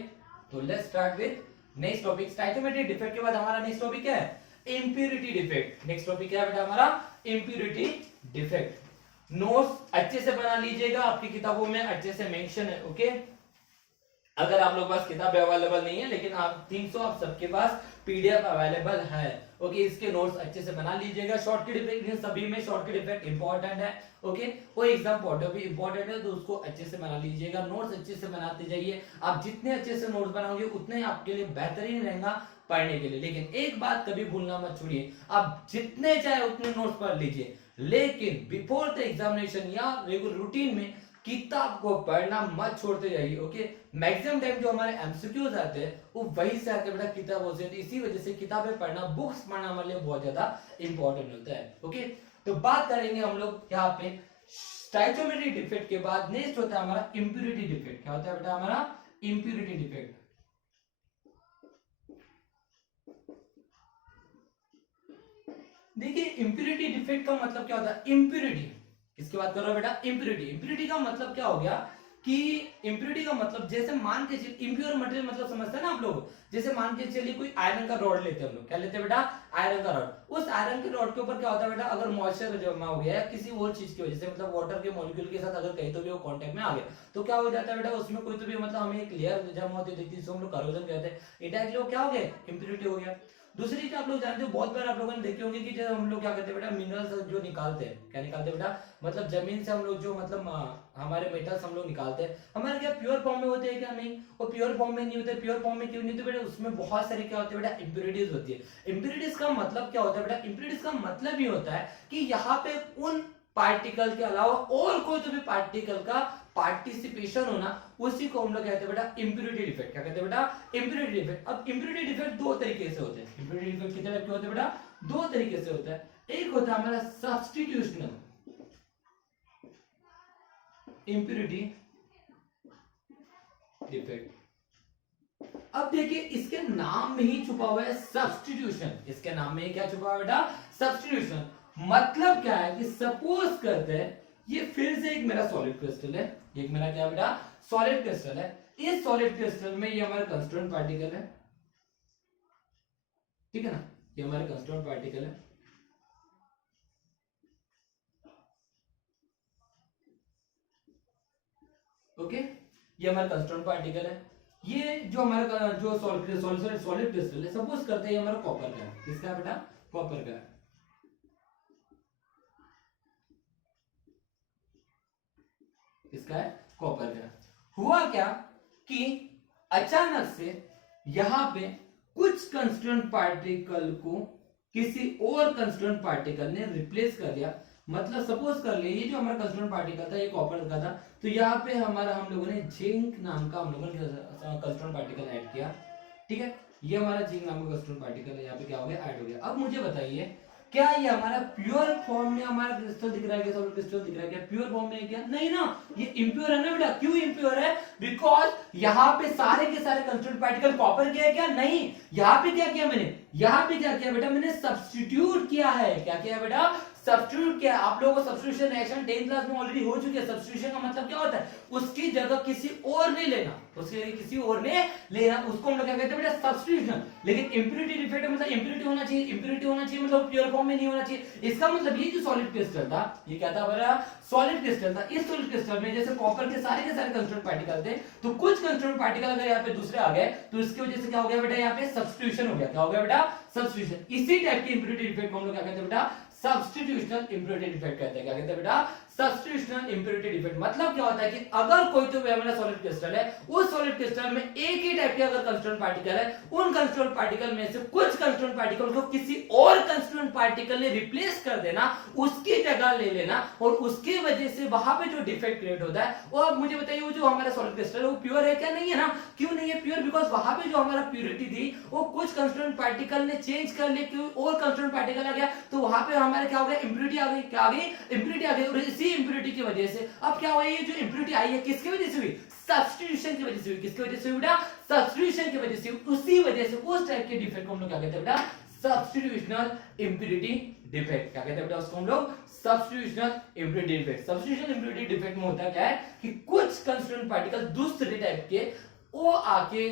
तो let's start with next topic. Stoichiometric defect के बाद हमारा नेक्स्ट टॉपिक क्या है, इंप्योरिटी डिफेक्ट। नेक्स्ट टॉपिक क्या है बेटा हमारा, इंप्योरिटी डिफेक्ट। नोट्स अच्छे से बना लीजिएगा, आपकी किताबों में अच्छे से मेंशन है। ओके, अगर आप लोग पास किताब अवेलेबल नहीं है, लेकिन आप 300 आप सबके पास पीडीएफ अवेलेबल है। ओके, इसके नोट्स अच्छे से बना लीजिएगा। शॉर्ट की डिफेक्ट, सभी में शॉर्ट की डिफेक्ट इंपॉर्टेंट है। ओके, कोई exam point of view important है तो उसको अच्छे से बना लीजिएगा। नोट्स अच्छे से बनाते जाइए। आप जितने अच्छे से नोट्स बनाओगे उतने ही आपके लिए बेहतरीन रहेगा पढ़ने के लिए। लेकिन एक बात कभी भूलना मत छोड़िए, आप जितने चाहे उतने नोट्स पढ़ लीजिए, लेकिन बिफोर द एग्जामिनेशन या रेगुलर रूटीन में किताब को पढ़ना मत छोड़ते जाइए। ओके, मैक्सिमम टाइम जो हमारे एमसीक्यूज आते हैं वो वही से आते हैं बेटा, किताबों से। इसी वजह से किताबें पढ़ना, बुक्स पढ़ना हमारे लिए बहुत ज्यादा इंपॉर्टेंट होता है। ओके, तो बात करेंगे हम लोग यहाँ पे स्टाइचोमेट्रिक डिफेक्ट के बाद नेक्स्ट होता है हमारा इंप्योरिटी डिफेक्ट। क्या होता है बेटा हमारा इंप्योरिटी डिफेक्ट। देखिए, इंप्योरिटी डिफेक्ट का मतलब क्या होता है, इंप्योरिटी किसकी बात कर रहे हो बेटा, इंप्योरिटी। इंप्योरिटी का मतलब क्या हो गया कि इंप्योरिटी का मतलब जैसे मान के चलिए, इंप्योर मटेरियल मतलब समझते हैं ना आप लोग, जैसे मान के चलिए कोई आयरन का रॉड लेते हैं हम लोग, क्या लेते हैं बेटा, आयरन का रॉड। उस आयरन के रॉड के ऊपर क्या होता है बेटा, अगर मॉइस्चर जमा हो गया या किसी और चीज की वजह से, मतलब वाटर के मॉलिक्यूल के साथ अगर कहीं तो भी वो कांटेक्ट में आ गया, तो क्या हो जाता है बेटा, उसमें कोई तो भी मतलब हमें एक लेयर जमा होती है, जिसको हम लोग करोजन कहते हैं। इनडायरेक्टली वो क्या हो गया, इंप्योरिटी हो गया। दूसरी चीज आप लोग जानते हो, बहुत बार आप लोगों ने देखे होंगे कि जब हम लोग क्या करते हैं बेटा, मिनरल्स जो निकालते हैं, क्या निकालते हैं बेटा, मतलब जमीन से हम लोग जो मतलब हमारे मेटल्स हम लोग निकालते हैं, हमारे क्या प्योर फॉर्म में होते हैं क्या, नहीं, वो प्योर फॉर्म में नहीं होते। प्योर फॉर्म में क्यों नहीं होते बेटा, उसमें बहुत सारे क्या होते हैं बेटा, इंप्योरिटीज होती है। इंप्योरिटीज का मतलब क्या होता है बेटा, इंप्योरिटीज का मतलब ये होता है कि यहाँ पे उन पार्टिकल के अलावा और कोई तो भी पार्टिकल का पार्टिसिपेशन होना, उसी को हम लोग कहते हैं बेटा इंप्योरिटी डिफेक्ट। क्या कहते हैं बेटा, इंप्योरिटी डिफेक्ट। अब इंप्योरिटी डिफेक्ट दो तरीके से होते हैं। इंप्योरिटी डिफेक्ट कितने टाइप के होते हैं बेटा, दो तरीके से होता है। एक होता है हमारा सब्स्टिट्यूशनल इंप्योरिटी डिफेक्ट। अब देखिए, इसके नाम में ही छुपा हुआ है सब्स्टिट्यूशन। इसके नाम में ही क्या छुपा हुआ है बेटा, सब्स्टिट्यूशन। मतलब क्या है कि सपोज करते हैं ये फिर से एक मेरा सॉलिड क्रिस्टल है, एक मेरा क्या बेटा, सॉलिड क्रिस्टल है। इस सॉलिड क्रिस्टल में ये हमारा कंस्टिट्यूएंट पार्टिकल है, ठीक है ना, ये हमारे कंस्टिट्यूएंट पार्टिकल है। ओके, ये हमारा कंस्ट्रक्ट पार्टिकल है। ये जो हमारा जो सॉलिड क्रिस्टल है, सपोज करते हैं ये हमारा कॉपर का है। किसका है बेटा? कॉपर का है। इसका है कॉपर का। हुआ क्या कि अचानक से यहां पे कुछ कंस्टिट्यूएंट पार्टिकल को किसी और कंस्टिट्यूएंट पार्टिकल ने रिप्लेस कर दिया। मतलब सपोज कर ले ये जो हमारा कंस्टिट्यूएंट पार्टिकल था ये कॉपर का था, तो यहाँ पे हमारा हम लोगों ने जिंक नाम का हम लोगों ने कंस्टिट्यूएंट पार्टिकल ऐड किया। ठीक है, ये हमारा जिंक नाम का कंस्टिट्यूएंट पार्टिकल है, यहाँ पे क्या हो गया? ऐड हो गया। अब मुझे बताइए क्या ये हमारा प्योर फॉर्म में हमारा क्रिस्टल दिख रहा है क्या? सॉलिड क्रिस्टल दिख रहा है क्या? प्योर फॉर्म में है क्या? नहीं ना, ये इंप्योर है ना बेटा। क्यों इंप्योर है? बिकॉज यहाँ पे सारे के सारे कंस्टिट्यूएंट पार्टिकल कॉपर के है क्या? नहीं। यहाँ पे क्या किया मैंने? यहाँ पे क्या किया बेटा? मैंने सब्स्टिट्यूट किया है। क्या किया बेटा? सब्स्टिट्यूट किया। आप लोगों को सब्स्टिट्यूशन रिएक्शन 10th क्लास में ऑलरेडी हो चुकी है। सब्स्टिट्यूशन का मतलब क्या होता है? उसकी जगह किसी और ने लेना, उसकी जगह किसी और ने लेना, उसको हम लोग क्या कहते हैं बेटा? सब्स्टिट्यूशन। लेकिन इंप्योरिटी डिफेक्ट मतलब इंप्योरिटी होना चाहिए, इंप्योरिटी होना चाहिए मतलब प्योर फॉर्म में नहीं होना चाहिए। इसका मतलब ये जो सॉलिड क्रिस्टल था, ये क्या था बेटा? सॉलिड क्रिस्टल था। इस सॉलिड क्रिस्टल में जैसे कॉपर के सारे कंस्टिट्यूएंट पार्टिकल थे, तो कुछ कंस्टिट्यूएंट पार्टिकल अगर यहाँ पे दूसरे आ गए तो इसकी वजह से क्या हो गया बेटा? यहाँ पे सब्स्टिट्यूशन हो गया। क्या हो गया बेटा? सब्स्टिट्यूशन। इसी टाइप की इंप्योरिटी डिफेक्ट को हम लोग क्या कहते हैं बेटा? सब्स्टिट्यूशनल इंप्योरिटी डिफेक्ट कहते हैं। क्या कहते हैं बेटा? सब्स्टिट्यूशनल इंप्योरिटी डिफेक्ट। मतलब क्या होता है कि अगर कोई तो हमारा सॉलिड क्रिस्टल है, उस सॉलिड क्रिस्टल में एक ही टाइप के अगर कंस्टिट्यूएंट पार्टिकल है, उन कंस्टिट्यूएंट पार्टिकल में से कुछ कंस्टिट्यूएंट पार्टिकल को किसी और कंस्टिट्यूएंट पार्टिकल ने रिप्लेस कर देना, उसकी जगह ले लेना, और उसकी वजह से वहां पे जो डिफेक्ट क्रिएट होता है। और अब मुझे बताइए वो जो हमारा सॉलिड क्रिस्टल है वो प्योर है क्या? नहीं है ना। क्यों नहीं है प्योर? बिकॉज वहां पे जो हमारा प्योरिटी थी वो कुछ कंस्टिट्यूएंट पार्टिकल ने चेंज कर लिया, कोई और कंस्टिट्यूएंट पार्टिकल आ गया, तो वहां पे हमारे क्या हो गया? इंप्योरिटी आ गई। क्या आ गई? इंप्योरिटी आ गई। और इसी इंप्योरिटी की वजह से अब क्या हुआ? ये जो इंप्योरिटी आई है किसकी वजह से हुई? सब्स्टिट्यूशन की वजह से हुई। किसकी वजह से हुई बेटा? सब्स्टिट्यूशन की वजह से। उसी वजह से उस टाइप के डिफेक्ट को हम लोग क्या कहते हैं बेटा? सब्स्टिट्यूशनल इंप्योरिटी डिफेक्ट। क्या कहते हैं बेटा उसको हम लोग? सब्स्टिट्यूशनल इंप्योरिटी डिफेक्ट। सब्स्टिट्यूशनल इंप्योरिटी डिफेक्ट में होता क्या है कि कुछ कंस्टिट्यूएंट पार्टिकल दूसरे टाइप के वो आके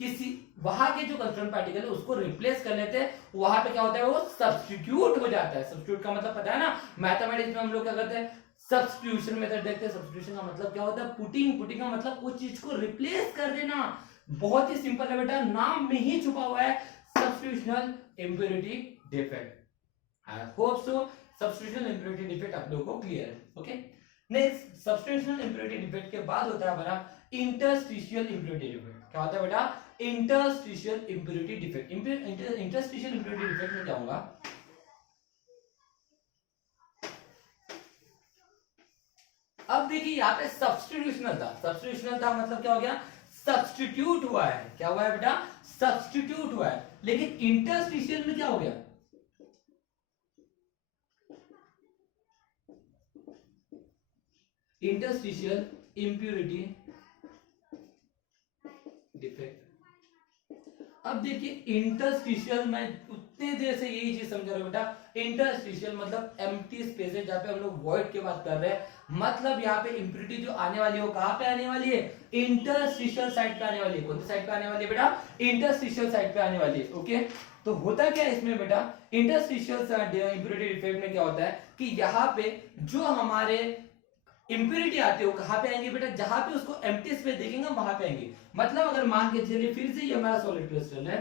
किसी वहां के जो कंस्टिट्यूएंट पार्टिकल है उसको रिप्लेस कर लेते हैं। वहां पे क्या होता है? वो सब्स्टिट्यूट हो जाता है। सब्स्टिट्यूट का मतलब पता है ना, मैथमेटिक्स में हम लोग क्या करते हैं? सब्स्टिट्यूशन मेथड देखते हैं। सब्स्टिट्यूशन का मतलब क्या होता है? पुटिंग। पुटिंग का मतलब उस चीज को रिप्लेस कर देना। बहुत ही सिंपल है बेटा, नाम में ही छुपा हुआ है substitutional impurity defect. I hope so substitutional impurity defect आप लोगों को क्लियर है। Okay, next substitutional impurity defect के बाद होता है हमारा इंटरस्टिशियल इंप्योरिटी डिफेक्ट। क्या होता है बेटा? Interstitial impurity defect. Interstitial impurity defect में क्या होगा? अब देखिए यहाँ पे सब्स्टिट्यूशनल था। सब्स्टिट्यूशनल था मतलब क्या हो गया? सब्स्टिट्यूट हुआ है। क्या हुआ है बेटा? सब्स्टिट्यूट हुआ है। लेकिन इंटरस्टिशियल में क्या हो गया? Interstitial impurity defect. अब देखिए इंटरस्टिशियल, मैं उतने देर से यही चीज समझा रहा हूं बेटा। इंटरस्टिशियल मतलब एम्प्टी स्पेस है जहां पे हम लोग वॉइड की बात कर रहे हैं। मतलब यहाँ पे इंप्योरिटी जो आने वाली है वो कहां पे आने वाली है? इंटरस्टिशियल साइड पे आने वाली है। कौन सी साइड पे आने वाली है बेटा? इंटरस्टिशियल साइड पे आने वाली है। ओके, तो होता क्या है इसमें बेटा? इंटरस्टिशियल इंप्योरिटी डिफेक्ट में क्या होता है कि यहाँ पे जो हमारे इंप्योरिटी आती है वो कहां पे आएंगे बेटा? जहां पे उसको एम्प्टी स्पेस देखेंगे वहां पे आएंगे। मतलब अगर मान के चलिए फिर से ये हमारा सॉलिड क्रिस्टल है।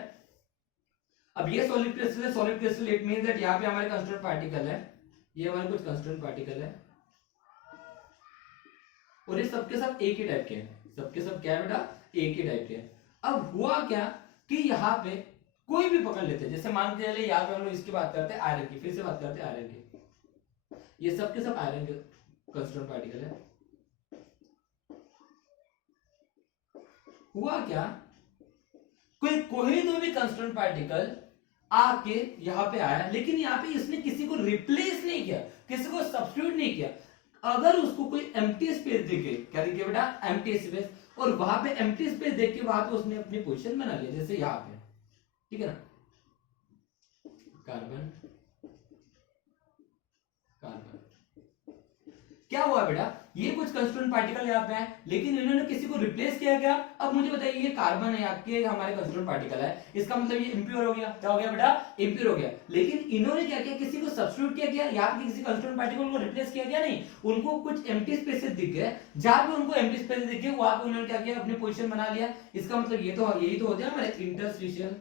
अब ये सॉलिड क्रिस्टल है। Solid crystal it means that यहाँ पे हमारे कंस्टिट्यूएंट पार्टिकल है, ये हमारे कुछ कंस्टिट्यूएंट पार्टिकल है, और ये सबके सब एक ही टाइप के हैं। सबके सब क्या है बेटा? एक ही टाइप के हैं। अब हुआ क्या कि यहाँ पे कोई भी पकड़ लेते हैं। जैसे मान के चलिए यहाँ पे हम लोग इसकी बात करते हैं आयरन की, फिर से बात करते हैं आयरन की। ये सबके सब आयरन के कंस्टिट्यूएंट पार्टिकल है। हुआ क्या? कोई तो भी कंस्टिट्यूएंट पार्टिकल आके यहां पे आया, लेकिन यहां पे इसने किसी को रिप्लेस नहीं किया, किसी को सब्स्टिट्यूट नहीं किया। अगर उसको कोई एम्प्टी स्पेस देके, क्या देखिए बेटा? एम्प्टी स्पेस, और वहां पे एम्प्टी स्पेस देख के वहां पे उसने अपनी पोजीशन बना लिया। जैसे यहां पे, ठीक है ना, कार्बन कार्बन, क्या हुआ बेटा, ये कुछ कंस्टिट्यूएंट पार्टिकल यहाँ पे है, लेकिन इन्होंने किसी को रिप्लेस किया क्या? अब मुझे बताइए, ये कार्बन है आपके हमारे कंस्टिट्यूएंट पार्टिकल है, इसका मतलब ये इंप्योर हो गया। क्या हो गया बेटा? इंप्योर हो गया। लेकिन इन्होंने क्या किया, किसी को सब्स्टिट्यूट किया क्या? यहाँ पे किसी कंस्टिट्यूएंट पार्टिकल को रिप्लेस किया क्या? नहीं, उनको कुछ एम्प्टी स्पेसेस दिख गए, जहां पे उनको एम्प्टी स्पेस दिख गए वहां पे उन्होंने क्या किया, अपनी पोजीशन बना लिया। इसका मतलब ये तो यही तो होते हैं हमारे इंटरस्टिशियल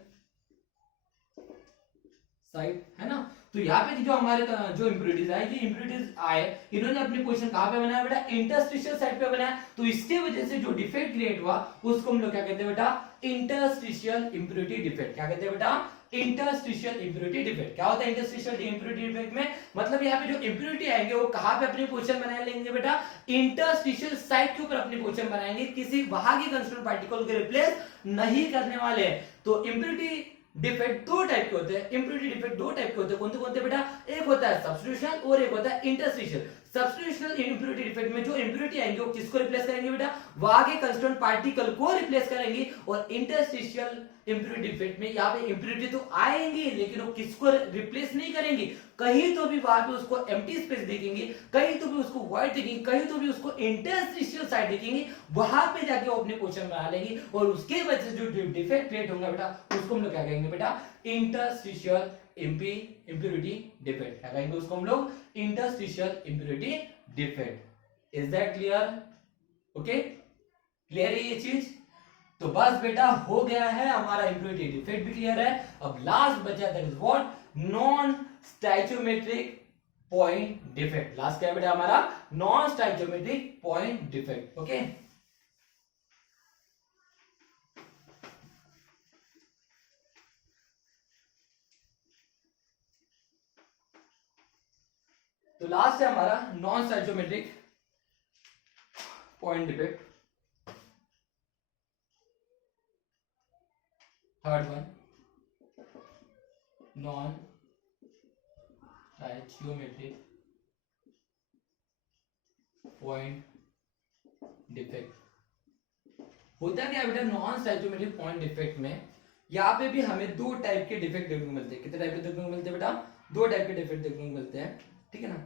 साइट, है ना। तो यहाँ पे जो हमारे जो इंप्योरिटीज आए, ये इंप्योरिटीज आए, इन्होंने अपनी पोजीशन कहां पे बनाया बेटा? इंटरस्टिशियल साइट पे बनाया। तो इसके वजह से जो डिफेक्ट क्रिएट हुआ उसको हम लोग क्या कहते हैं बेटा? Interstitial impurity defect. क्या कहते हैं बेटा? Interstitial impurity defect. क्या होता है इंटरस्टिशियल इंप्योरिटी डिफेक्ट में? मतलब यहाँ पे जो इंप्योरिटी आएंगे वो कहां पे अपनी पोजीशन बना लेंगे बेटा? इंटरस्टिशियल साइट के ऊपर अपनी पोजीशन बनाएंगे, किसी वहां के कंस्टिट्यूएंट पार्टिकल को रिप्लेस नहीं करने वाले। तो इंप्योरिटी डिफेक्ट दो टाइप के होते हैं, इंप्योरिटी डिफेक्ट दो टाइप के होते हैं। कौन से बेटा? एक होता है सब्स्टिट्यूशन और एक होता है इंटरस्टिशियल। सब्स्टिट्यूशनल इंप्योरिटी डिफेक्ट में जो इंप्योरिटी आएंगे वो किसको रिप्लेस करेंगे बेटा? वहां के कंस्टिट्यूएंट पार्टिकल को रिप्लेस करेंगे। और इंटरस्टिशियल इंप्योरिटी डिफेक्ट में यहाँ पे इंप्योरिटी तो आएंगी लेकिन वो किसको रिप्लेस नहीं करेंगे, कहीं तो भी वहां पे उसको एम्प्टी स्पेस देखेंगे, कहीं तो भी उसको वॉइड देखेंगे, कहीं तो भी उसको इंटरस्टिशियल साइड देखेंगे, वहां पे जाके वो अपने क्वेश्चन बना लेंगी। और उसके वजह से जो डिफेक्ट क्रिएट होगा बेटा उसको हम लोग क्या कहेंगे बेटा? Interstitial impurity defect. क्या कहेंगे उसको हम लोग? Interstitial impurity defect. Is that clear? Okay, clear है ये चीज? तो बस बेटा हो गया है हमारा इंप्योरिटी डिफेक्ट भी क्लियर है। अब लास्ट बचा that is what? Non stoichiometric point defect. Last क्या है बेटा हमारा? Non stoichiometric point defect. Okay, तो लास्ट है हमारा non stoichiometric point defect. Third one, non stoichiometric point defect. होता क्या है बेटा नॉन स्टैचोमेट्रिक पॉइंट डिफेक्ट में? यहाँ पे भी हमें दो टाइप के डिफेक्ट देखने को मिलते हैं। कितने टाइप के देखने को मिलते हैं बेटा? दो टाइप के डिफेक्ट देखने को मिलते हैं, ठीक है ना।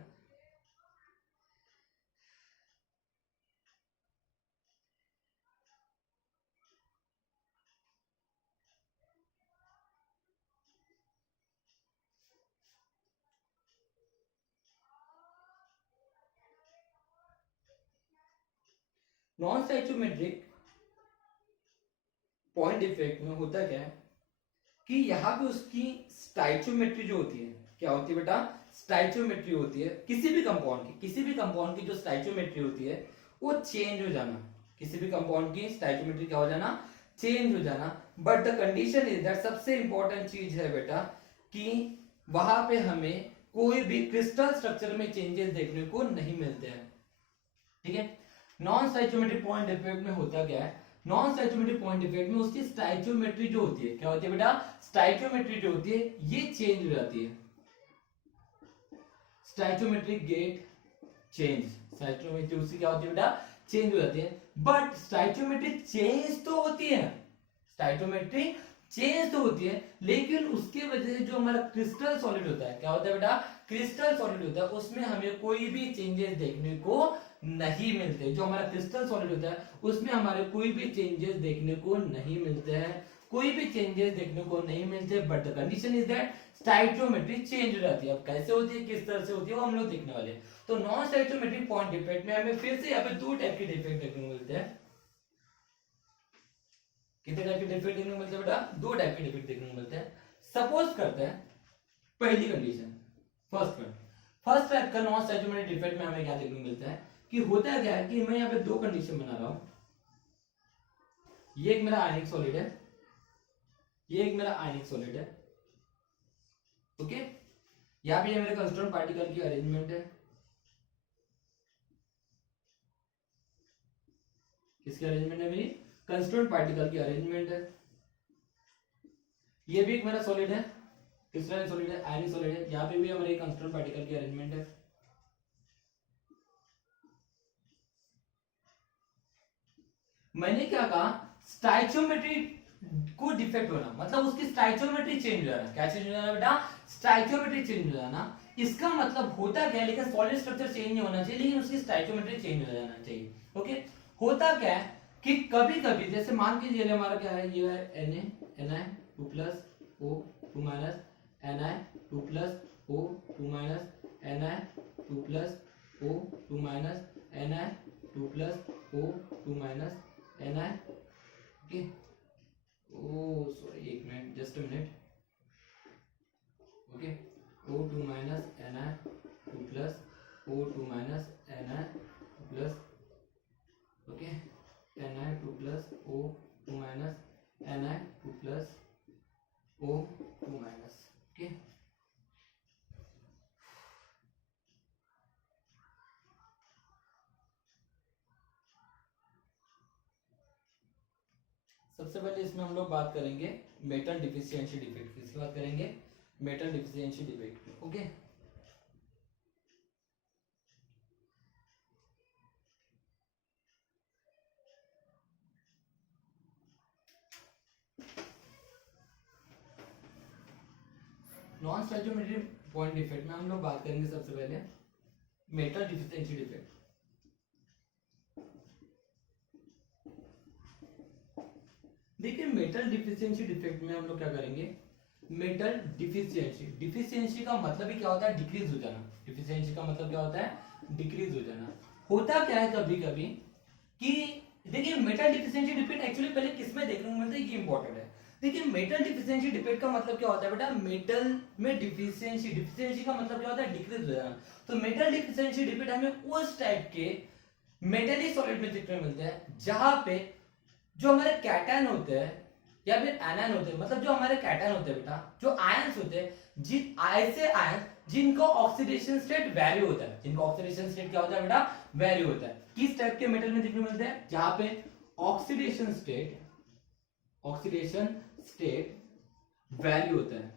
नॉन स्टैचोमेट्रिक पॉइंट डिफेक्ट में होता क्या है कि यहाँ पे उसकी स्टाइचोमेट्री जो होती है, क्या होती है बेटा? स्टाइचोमेट्री होती है किसी भी कंपाउंड की, किसी भी कंपाउंड की जो स्टाइचोमेट्री होती है वो चेंज हो जाना। किसी भी कंपाउंड की स्टाइचोमेट्री क्या हो जाना? चेंज हो जाना। But the condition is that, सबसे इंपॉर्टेंट चीज है बेटा कि वहां पे हमें कोई भी क्रिस्टल स्ट्रक्चर में चेंजेस देखने को नहीं मिलते हैं, ठीक है। नॉन स्टाइचोमेट्रिक पॉइंट डिफेक्ट में होता क्या है? नॉन स्टाइचोमेट्रिक पॉइंट डिफेक्ट में उसकी स्टाइचोमेट्री जो होती है, क्या होती है बेटा? स्टाइचोमेट्री जो होती है ये चेंज हो जाती है। स्टाइचोमेट्रिक गेट चेंज, स्टाइचोमेट्री उसकी क्या होती है बेटा? चेंज हो जाती है। बट स्टाइचोमेट्री चेंज तो होती है, स्टाइचोमेट्री चेंज तो होती है, लेकिन उसके वजह से जो हमारा क्रिस्टल सॉलिड होता है, क्या होता है बेटा? क्रिस्टल सॉलिड होता है, उसमें हमें कोई भी चेंजेस देखने को नहीं मिलते। जो हमारा क्रिस्टल सॉलिड होता है उसमें हमारे कोई भी चेंजेस देखने को नहीं मिलते हैं, कोई भी चेंजेस देखने को नहीं मिलते। But the condition is that stoichiometry change हो जाती है। अब कैसे होती है, किस तरह से होती है, वो हम लोग देखने वाले हैं। तो नॉन स्टाइचोमेट्रिक पॉइंट डिफेक्ट में हमें फिर से यहाँ पे दो टाइप के डिफेक्ट देखने को मिलते हैं। कितने टाइप के डिफेक्ट देखने को मिलते हैं बेटा? दो टाइप के डिफेक्ट देखने को मिलते हैं। सपोज करते हैं पहली कंडीशन, फर्स्ट टाइप का नॉन स्टैचोमेट्रिक डिफेक्ट में हमें क्या देखने को मिलता है कि होता क्या है कि मैं यहाँ पे दो कंडीशन बना रहा हूं। ये एक मेरा आयनिक सॉलिड है, ये एक मेरा आयनिक सॉलिड है, ओके। यहाँ पे ये मेरे कंस्टिट्यूएंट पार्टिकल की अरेंजमेंट है। किसकी अरेंजमेंट है? मेरी कंस्टिट्यूएंट पार्टिकल की अरेंजमेंट है। ये भी एक मेरा सॉलिड है, किसका सॉलिड है? आयनिक सॉलिड है। यहाँ पे भी हमारे कंस्टिट्यूएंट पार्टिकल की अरेंजमेंट है। मैंने क्या कहा? स्टाइचोमेट्री को डिफेक्ट होना मतलब उसकी स्टाइचोमेट्री चेंज हो जाना। क्या चेंज हो जाना बेटा? स्टाइचोमेट्री चेंज हो जाना। इसका मतलब होता क्या है, लेकिन सॉलिड स्ट्रक्चर चेंज नहीं होना चाहिए, लेकिन उसकी स्टाइचोमेट्री चेंज हो जाना चाहिए। ओके, होता क्या है कि कभी कभी जैसे मान कीजिए हमारा क्या है, ये है Na2 plus O2 minus Na2 plus O2 minus Na2 plus O2 minus Na2 plus O2 minus Na। Okay, oh sorry, एक minute, just a minute. Okay, O2 minus Na2 plus O2 minus Na2 plus, okay, Na2 plus O2 minus Na2 plus O2 minus. Okay, सबसे पहले इसमें हम लोग बात करेंगे metal deficiency defect. किसकी बात करेंगे? Metal deficiency defect. Okay, non stoichiometry point defect में हम लोग बात करेंगे सबसे पहले मेटल डिफिशियंसी डिफेक्ट। देखिए, मेटल डिफिशियंसी डिफेक्ट में हम लोग क्या करेंगे, मेटल डिफिशियंसी, डिफिशियंसी का मतलब ही क्या होता है, डिक्रीज हो जाना। डिफिशियंसी का मतलब क्या होता है, डिक्रीज हो जाना। होता क्या है कभी कभी कि देखिए, मेटल डिफिशियंसी डिफेक्ट एक्चुअली पहले किसमें देखने को मिलता है, ये इंपॉर्टेंट है। देखिए, मेटल डिफिशियंसी डिफेक्ट का मतलब क्या होता है बेटा, मेटल में डिफिशियंसी, डिफिशियंसी का मतलब क्या होता है, डिक्रीज हो जाना। तो मेटल डिफिशियंसी डिफेक्ट हमें उस टाइप के मेटली सॉलिड में देखने को मिलते हैं जहां पे जो हमारे कैटायन होते हैं या फिर एनायन होते हैं, मतलब जो हमारे कैटायन होते हैं बेटा, जो आयंस होते हैं, जिन ऐसे आयंस जिनका ऑक्सीडेशन स्टेट वैरी होता है, जिनका ऑक्सीडेशन स्टेट क्या होता है बेटा, वैरी होता है। किस टाइप के मेटल में देखने को मिलते हैं, जहां पे ऑक्सीडेशन स्टेट वैरी होता है।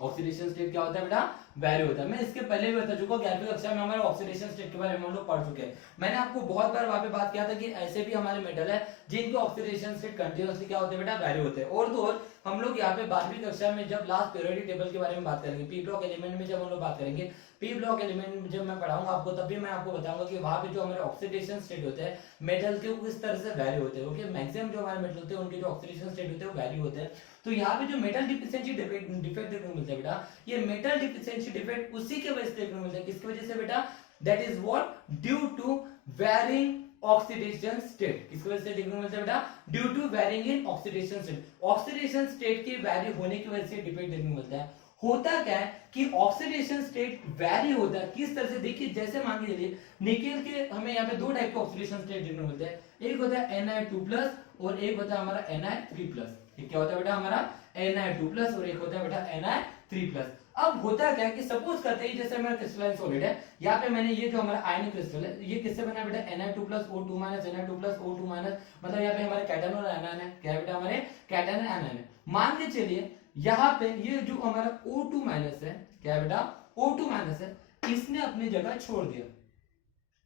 ऑक्सीडेशन स्टेट क्या होता है बेटा, वैरी होता है। मैं इसके पहले भी बता चुका हूं, 11वीं कक्षा में हमारे ऑक्सीडेशन स्टेट के बारे में हम लोग पढ़ चुके हैं। मैंने आपको बहुत बार वहां पे बात किया था कि ऐसे भी हमारे मेटल है जिनके ऑक्सीडेशन स्टेट कंटीन्यूअसली क्या होते हैं बेटा, वैरी होते हैं। और तो और हम लोग यहाँ पे 12वीं कक्षा में जब लास्ट पीरियोडिक टेबल के बारे में बात करेंगे, पी ब्लॉक एलिमेंट में जब हम लोग बात करेंगे, पी ब्लॉक एलिमेंट में जब मैं पढ़ाऊंगा आपको, तब भी मैं आपको बताऊंगा कि वहां पे जो हमारे ऑक्सीडेशन स्टेट होते हैं मेटल के, वो इस तरह से वैरी होते हैं। ओके, मैक्सिमम जो हमारे मेटल होते हैं उनके जो ऑक्सीडेशन स्टेट होते हैं वो वैरी होते हैं। तो यहाँ पे जो मेटल डिफिशियंसी डिफेक्ट देखने को मिलता है बेटा, ये मेटल डिफिशियंसी डिफेक्ट उसी के वजह से देखने को मिलता है। किसकी वजह से बेटा, that is what, due to varying oxidation state. किसकी वजह से देखने को मिलता है बेटा, due to varying in oxidation state. Oxidation state के वैरी होने की वजह से डिफेक्ट देखने को मिलता है। होता क्या है कि ऑक्सीडेशन स्टेट वैरी होता है किस तरह से, देखिए जैसे मान के चलिए निकेल के हमें यहाँ पे दो टाइप के ऑक्सीडेशन स्टेट देखने को मिलते हैं, एक होता है Na2+ और एक होता है हमारा Na3+। ये क्या होता है बेटा, हमारा Na2+ और एक होता है बेटा Na3+। अब होता क्या है कि सपोज करते हैं जैसे हमारा क्रिस्टलाइन सॉलिड है, यहाँ पे मैंने ये जो हमारा आयनिक क्रिस्टल है ये किससे बना है बेटा, Na2+ O2 minus Na2+ O2 minus, मतलब यहाँ पे हमारे कैटायन और एनायन है। क्या है बेटा, हमारे कैटायन और एनायन है। मान के चलिए यहाँ पे ये जो हमारा O2 माइनस है, क्या है बेटा, O2 माइनस है, इसने अपनी जगह छोड़ दिया,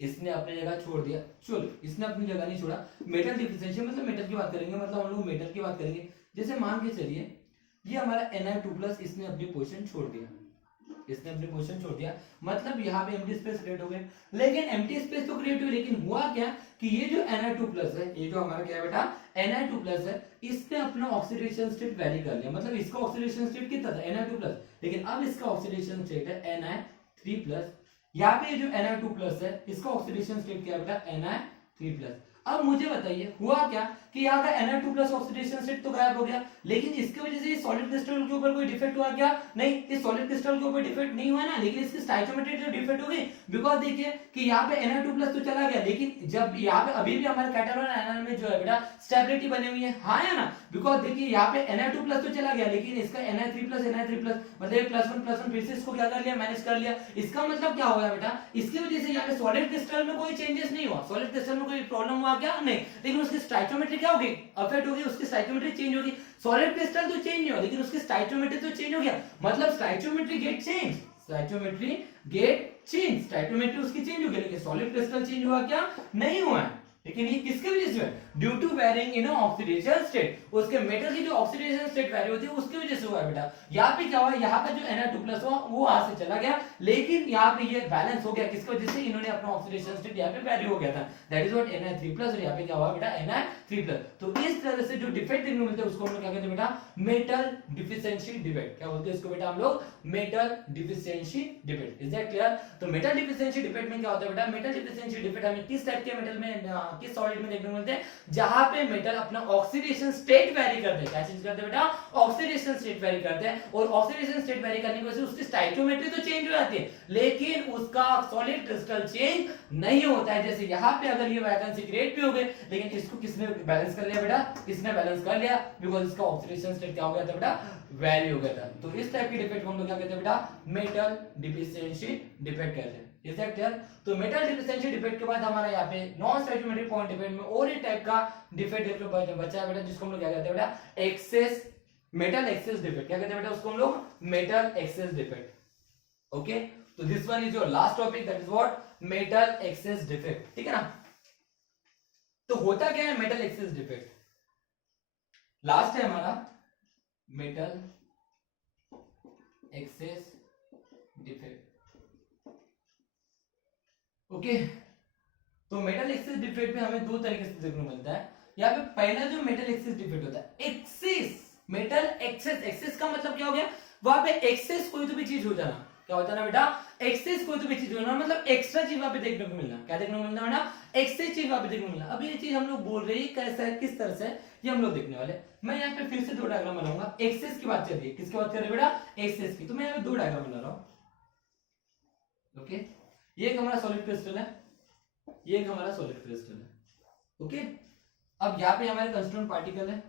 इसने अपनी जगह छोड़ दिया। चलो, इसने अपनी जगह नहीं छोड़ा। मेटल डिफिशियंसी मतलब मेटल की बात करेंगे, मतलब हम लोग मेटल की बात करेंगे। जैसे मान के चलिए ये हमारा Na2+ इसने अपनी पोजीशन छोड़ दिया, इसने अपनी पोजीशन छोड़ दिया, मतलब यहाँ पे एम्प्टी स्पेस क्रिएट हो गया। लेकिन एम्प्टी स्पेस तो क्रिएट हुई, लेकिन हुआ क्या कि ये जो Na2+ है, ये जो हमारा क्या है बेटा Na2+ है, इसने अपना ऑक्सीडेशन स्टेट वैरी कर लिया। मतलब इसका ऑक्सीडेशन स्टेट कितना था, Na2+, लेकिन अब इसका ऑक्सीडेशन स्टेट है Na3+। यहाँ पे जो Na2+ है इसका ऑक्सीडेशन स्टेट क्या है बेटा, Na3+। अब मुझे बताइए हुआ क्या कि यहाँ का Na2+ ऑक्सीडेशन स्टेट तो गायब हो गया, लेकिन इसकी वजह से सॉलिड क्रिस्टल के ऊपर कोई डिफेक्ट हुआ क्या, नहीं, इस सॉलिड क्रिस्टल के ऊपर डिफेक्ट नहीं हुआ ना, लेकिन इसकी स्टाइचोमेट्री तो डिफेक्ट हो गई। बिकॉज देखिए कि यहाँ पे Na2+ तो चला गया, लेकिन जब यहाँ पे अभी भी हमारे कैटायन और एनायन में जो है बेटा स्टेबिलिटी बनी हुई है, हाँ या ना। बिकॉज देखिए यहाँ पे Na2+ तो चला गया, लेकिन इसका Na3+ मतलब +1 फिर से इसको क्या कर लिया, मैनेज कर लिया। इसका मतलब क्या हो गया बेटा, इसकी वजह से यहाँ पे सॉलिड क्रिस्टल में कोई चेंजेस नहीं हुआ, सॉलिड क्रिस्टल में कोई प्रॉब्लम हुआ क्या, नहीं, लेकिन उसकी स्टाइचोमेट्री क्या होगी, अफेक्ट होगी, उसकी स्टाइचोमेट्री चेंज होगी। सॉलिड क्रिस्टल तो चेंज नहीं हुआ, लेकिन उसकी स्टाइचोमेट्री तो चेंज हो गया, मतलब stoichiometry get change, stoichiometry get change, stoichiometry उसकी चेंज हो गई, लेकिन सॉलिड क्रिस्टल चेंज हुआ क्या, नहीं हुआ है। लेकिन ये किसके वजह से due to varying in oxidation state, उसके मेटल की जो ऑक्सीडेशन स्टेट वेरी होती है उसकी वजह से हुआ है बेटा। यहाँ पे क्या हुआ, यहाँ का जो Na2+ हुआ वो वहां से चला गया, लेकिन यहाँ पे ये बैलेंस हो गया किसकी वजह से, इन्होंने अपना ऑक्सीडेशन स्टेट यहाँ पे वेरी हो गया था, दैट इज व्हाट Na3+ और यहाँ पे क्या हुआ बेटा Na3+। तो इस तरह से जो डिफेक्ट देखने को मिलते हैं उसको हम लोग क्या कहते हैं बेटा, मेटल डिफिशिएंसी डिफेक्ट। क्या बोलते हैं इसको बेटा हम लोग, metal deficiency defect. Is that clear? तो मेटल डिफिशिएंसी डिफेक्ट में क्या होता है बेटा, मेटल डिफिशिएंसी डिफेक्ट हमें किस टाइप के मेटल में, किस सॉलिड में देखने को मिलते हैं, जहां पे मेटल अपना ऑक्सीडेशन स्टेट वेरी करते हैं। क्या चीज करते हैं बेटा, ऑक्सीडेशन स्टेट वेरी करते हैं, और ऑक्सीडेशन स्टेट वेरी करने की वजह से उसकी स्टोइकियोमेट्री तो चेंज हो जाती है, लेकिन उसका सॉलिड क्रिस्टल चेंज नहीं होता है। जैसे यहाँ पे अगर ये वैकेंसी क्रिएट भी हो गए, लेकिन इसको किसने बैलेंस कर लिया बेटा, किसने बैलेंस कर लिया, बिकॉज इसका ऑक्सीडेशन स्टेट क्या हो गया था बेटा, वेरी हो गया था। तो इस टाइप के डिफेक्ट को हम लोग क्या कहते हैं बेटा, मेटल डिफिशिएंसी डिफेक्ट कहते हैं। Is that clear? तो मेटल डिफिशिएंसी डिफेक्ट के बाद हमारा यहाँ पे नॉन स्टोइकियोमेट्रिक पॉइंट डिफेक्ट में और एक टाइप का डिफेक्ट देखने को बचा है बेटा, जिसको हम लोग क्या कहते हैं बेटा, एक्सेस, मेटल एक्सेस डिफेक्ट। क्या कहते हैं बेटा उसको हम लोग, मेटल एक्सेस डिफेक्ट। ओके, तो this one is your last topic, that is what, metal excess defect. ठीक है ना? तो होता क्या है मेटल एक्सेस डिफेक्ट, लास्ट है हमारा मेटल एक्सेस डिफेक्ट। ओके, तो मेटल एक्सेस डिफेक्ट में हमें दो तरीके से देखने को मिलता है। यहाँ पे पहला जो मेटल एक्सेस डिफेक्ट होता है, एक्सेस, मेटल एक्सेस, एक्सेस का मतलब क्या हो गया, वहां पे एक्सेस कोई तो भी चीज हो जाना। क्या होता है ना बेटा, एक्सेस कोई तो भी चीज होना, मतलब एक्स्ट्रा चीज वहां पे देखने को मिलना। क्या देखने को मिलना बेटा, एक्सेस चीज वहां पे देखने को मिलना। अब ये चीज हम लोग बोल रहे हैं कैसा है, किस तरह से, ये हम लोग देखने वाले। मैं यहाँ पे फिर से दो डायग्राम बनाऊंगा। एक्सेस की बात चल रही है, किसकी बात कर रहे हैं बेटा, एक्सेस की। तो मैं यहाँ पे दो डायग्राम बना रहा हूँ। ओके, ये एक हमारा सॉलिड क्रिस्टल है, ये एक हमारा सॉलिड क्रिस्टल है। ओके, अब यहाँ पे हमारे कंस्टिट्यूएंट पार्टिकल है,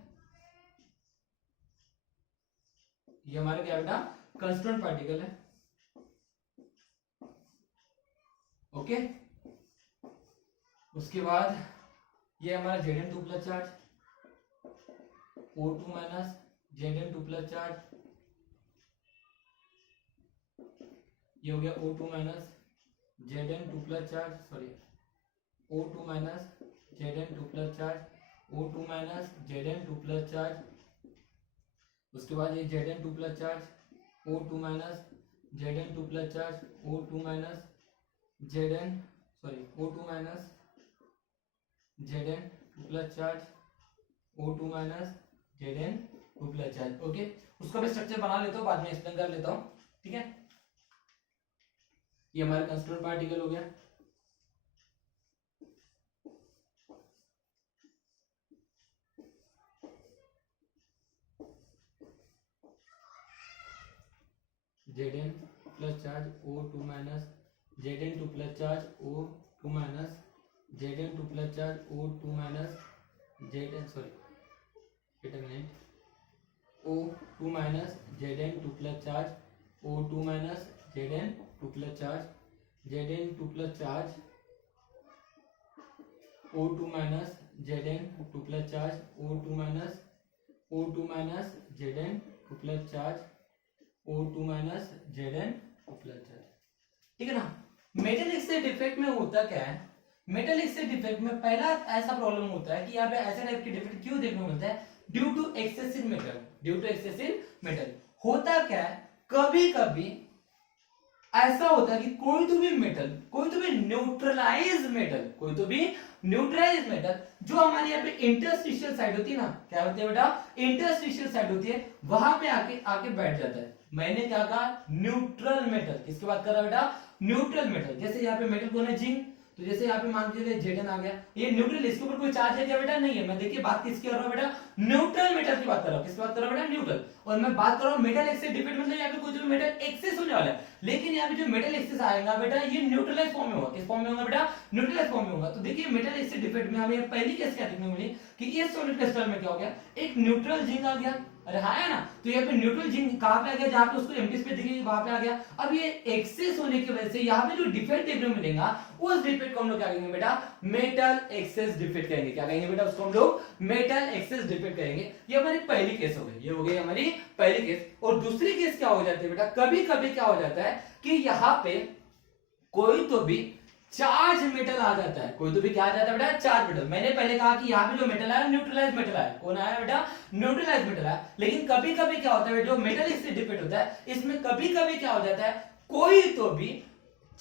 ये हमारे क्या बेटा, कंस्टिट्यूएंट पार्टिकल है। ओके, उसके बाद ये हमारा Zn2+ charge, O2- Zn2+ charge, ये हो गया O2- Zn2+ charge, sorry O2- Zn2+ charge, O2- Zn2+ charge. उसके बाद ये Zn2+ charge, O2- Zn2+ charge, O2- Zn, sorry O2- Zn2+ charge, O2- Zn2+ charge. Okay, उसका भी स्ट्रक्चर बना लेता हूँ, बाद में एक्सप्लेन कर लेता हूँ। ठीक है, ये हमारा कंस्टिट्यूएंट पार्टिकल हो गया। Zn+ charge, O2- Zn2+ charge, O2- Zn2+ charge, O2- Zn, sorry wait a minute, O2- Zn2+ charge, O2- Zn2+ charge, Zn2+ charge, O2- Zn2+ charge, O2- Zn2+ charge, O2- Zn2+ charge. ठीक है ना? Metal excess defect में होता क्या है, metal excess defect में पहला ऐसा प्रॉब्लम होता है कि यहाँ पे ऐसा टाइप के डिफेक्ट क्यों देखने को मिलता है, due to excessive metal. Due to excessive metal होता क्या है, कभी कभी ऐसा होता है कि कोई तो भी मेटल, कोई तो भी न्यूट्रलाइज मेटल, कोई तो भी न्यूट्रलाइज मेटल जो हमारे यहाँ पे इंटरस्टिशियल साइड होती है ना, क्या होती है बेटा, इंटरस्टिशियल साइड होती है, वहां पे आके आके बैठ जाता है। मैंने क्या कहा, न्यूट्रल मेटल। किसकी बात कर रहा है बेटा, न्यूट्रल मेटल। जैसे यहाँ पे मेटल कौन है, जिंक, तो जैसे यहाँ पे मान लीजिए Zn आ गया, ये न्यूट्रल, इसके ऊपर कोई चार्ज है क्या बेटा, नहीं है। मैं देखिए बात किसकी कर रहा हूँ बेटा, न्यूट्रल मेटल की बात कर रहा हूँ। किसकी बात कर रहा हूँ बेटा, न्यूट्रल। और मैं बात कर रहा हूँ मेटल एक्सेस डिफेक्ट, मतलब यहाँ पे कोई जो मेटल एक्सेस होने वाला है, लेकिन यहाँ पे जो मेटल एक्सेस आएगा बेटा ये न्यूट्रलाइज फॉर्म में होगा। किस फॉर्म में होगा बेटा, न्यूट्रलाइज फॉर्म में होगा। तो देखिए मेटल एक्सेस डिफेक्ट में हमें पहली केस क्या देखने को मिली कि इस सॉलिड क्रिस्टल में क्या हो गया, एक न्यूट्रल जिंक आ गया। अरे हाँ है ना, तो यहाँ पे न्यूट्रल जिंक कहाँ पे आ गया, जहाँ पे उसको एम्प्टी स्पेस दिखेगी वहां पे आ गया। अब ये एक्सेस होने की वजह से यहाँ पे जो डिफेक्ट देखने को मिलेगा उस डिफेक्ट को हम लोग क्या कहेंगे बेटा, मेटल एक्सेस डिफेक्ट कहेंगे। क्या कहेंगे बेटा, उसको हम लोग मेटल एक्सेस डिफेक्ट कहेंगे। ये हमारी पहली केस हो गई, ये हो गई हमारी पहली केस। और दूसरी केस क्या हो जाती है बेटा, कभी कभी क्या हो जाता है कि यहाँ पे कोई तो भी चार्ज मेटल आ जाता है, कोई तो भी क्या आ जाता है बेटा, चार्ज मेटल। मैंने पहले कहा कि यहाँ पे जो मेटल है न्यूट्रलाइज मेटल है, कौन आया बेटा, न्यूट्रलाइज मेटल है। लेकिन कभी कभी क्या होता है, जो मेटल इससे डिपेंड होता है, इसमें कभी कभी क्या हो जाता है, कोई तो भी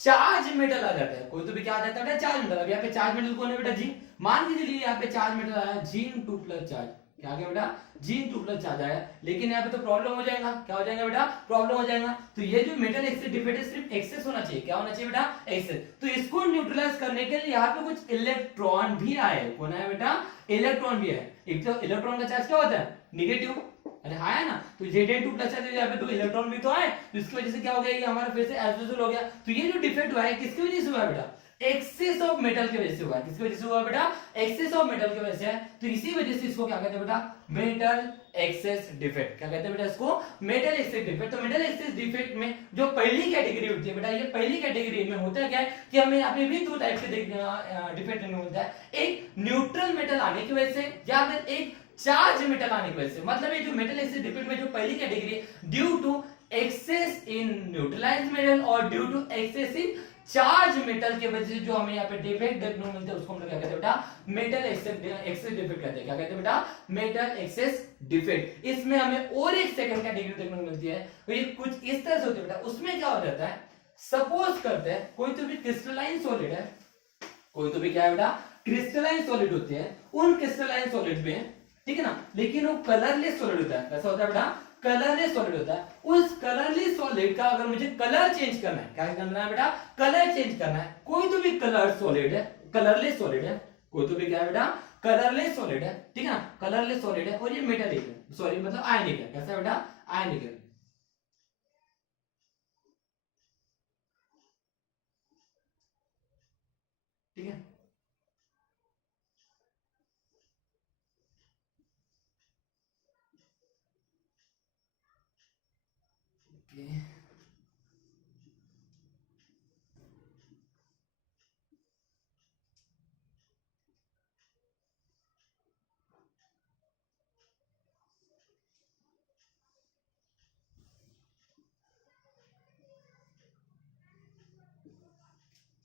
चार्ज मेटल आ जाता है, कोई तो भी क्या आ जाता है बेटा, चार्ज मेटल। अब यहाँ पे चार्ज मेटल कौन है बेटा, जी। मान के चलिए यहाँ पे चार्ज मेटल आया जीन 2 प्लस चार्ज, क्या आ गया बेटा, जीन 2 प्लस चार्ज आया। लेकिन यहाँ पे तो प्रॉब्लम हो जाएगा, क्या हो जाएगा बेटा, प्रॉब्लम हो जाएगा। तो ये जो मेटल एक्सेस डिफेक्ट है सिर्फ एक्सेस होना चाहिए, क्या होना चाहिए बेटा, एक्सेस। तो इसको न्यूट्रलाइज करने के लिए यहाँ पे कुछ इलेक्ट्रॉन भी आए, कौन आया बेटा, इलेक्ट्रॉन भी है। एक तो इलेक्ट्रॉन का चार्ज क्या होता है, निगेटिव, अरे हाँ है ना। तो Zn2 प्लस है, तो यहाँ पे 2 इलेक्ट्रॉन भी तो आए, तो इसकी वजह से क्या हो गया, ये हमारा फिर से एज यूजुअल हो गया। तो ये जो डिफेक्ट हुआ है किसकी वजह से हुआ है बेटा, एक्सेस ऑफ मेटल की वजह से हुआ है। किसकी वजह से हुआ बेटा, एक्सेस ऑफ मेटल की वजह से है। तो इसी वजह से इसको क्या कहते हैं बेटा, मेटल एक्सेस डिफेक्ट। क्या कहते हैं बेटा इसको, मेटल एक्सेस डिफेक्ट। तो मेटल एक्सेस डिफेक्ट में जो पहली कैटेगरी होती है बेटा, ये पहली कैटेगरी में होता क्या है कि हमें यहाँ पे भी दो टाइप के डिफेक्ट देखने मिलता है, एक न्यूट्रल मेटल आने की वजह से या फिर एक चार्ज मेटल आने की वजह से। मतलब ये जो मेटल एक्सेस डिफेक्ट में जो पहली category due to excess in neutralized metal और due to excess in charge metal के वजह से जो हमें यहाँ पे डिफेक्ट देखने को मिलते हैं, उसको हम लोग क्या कहते हैं बेटा, मेटल एक्सेस डिफेक्ट कहते हैं। क्या कहते हैं बेटा, मेटल एक्सेस डिफेक्ट। इसमें हमें और एक सेकंड कैटेगरी देखने को मिलती है, तो ये कुछ इस तरह से होती है बेटा। उसमें क्या हो जाता है, सपोज करते हैं कोई तो भी क्रिस्टलाइन सॉलिड है, कोई तो भी क्या है बेटा, क्रिस्टलाइन सॉलिड होते हैं। उन क्रिस्टलाइन सॉलिड में, ठीक है ना, लेकिन वो कलरलेस सॉलिड होता है। कैसा होता है बेटा, कलरलेस सॉलिड होता है। उस कलरलेस सॉलिड का अगर मुझे कलर चेंज करना है, क्या करना है बेटा, कलर चेंज करना है। कोई तो भी कलर सॉलिड है, कलरलेस सॉलिड है, कोई तो भी क्या है बेटा, कलरलेस सॉलिड है, ठीक है ना, कलरलेस सॉलिड है और ये मेटालिक है, सॉरी मतलब आयनिक है। कैसा बेटा, आयनिक है, ठीक है। Okay.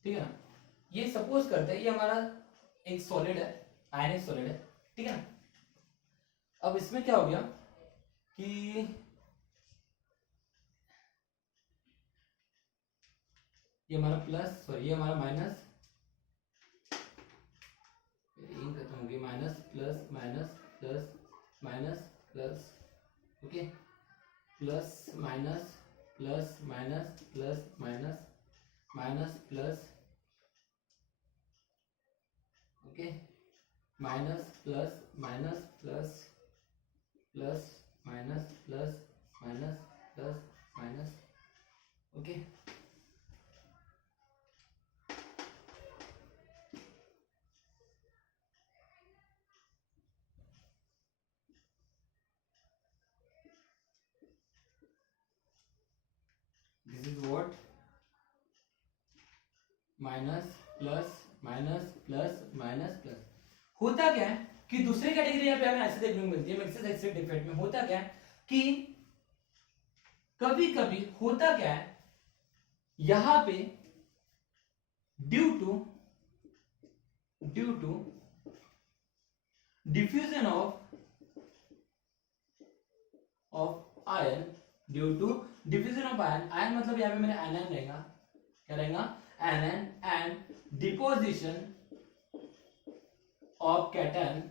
ठीक है ना, ये सपोज करते हैं ये हमारा एक सॉलिड है, आयनिक सॉलिड है, ठीक है ना। अब इसमें क्या हो गया कि ये हमारा प्लस, सॉरी ये हमारा माइनस, खत्म हो गई, minus plus minus plus minus plus, okay, plus minus plus minus plus minus minus plus, okay, minus plus minus plus plus minus plus minus plus minus, okay. This is what, minus plus minus plus minus plus. होता क्या है कि दूसरी category यहाँ पे हमें ऐसे देखने को मिलती है, मिक्सेस एक्सेस डिफेक्ट में होता क्या है कि कभी कभी होता क्या है, यहां पे due to diffusion of ion, due to diffusion of ion, ion मतलब यहाँ पे मेरे एनएन रहेगा, क्या रहेगा, एनएन, and deposition of cation,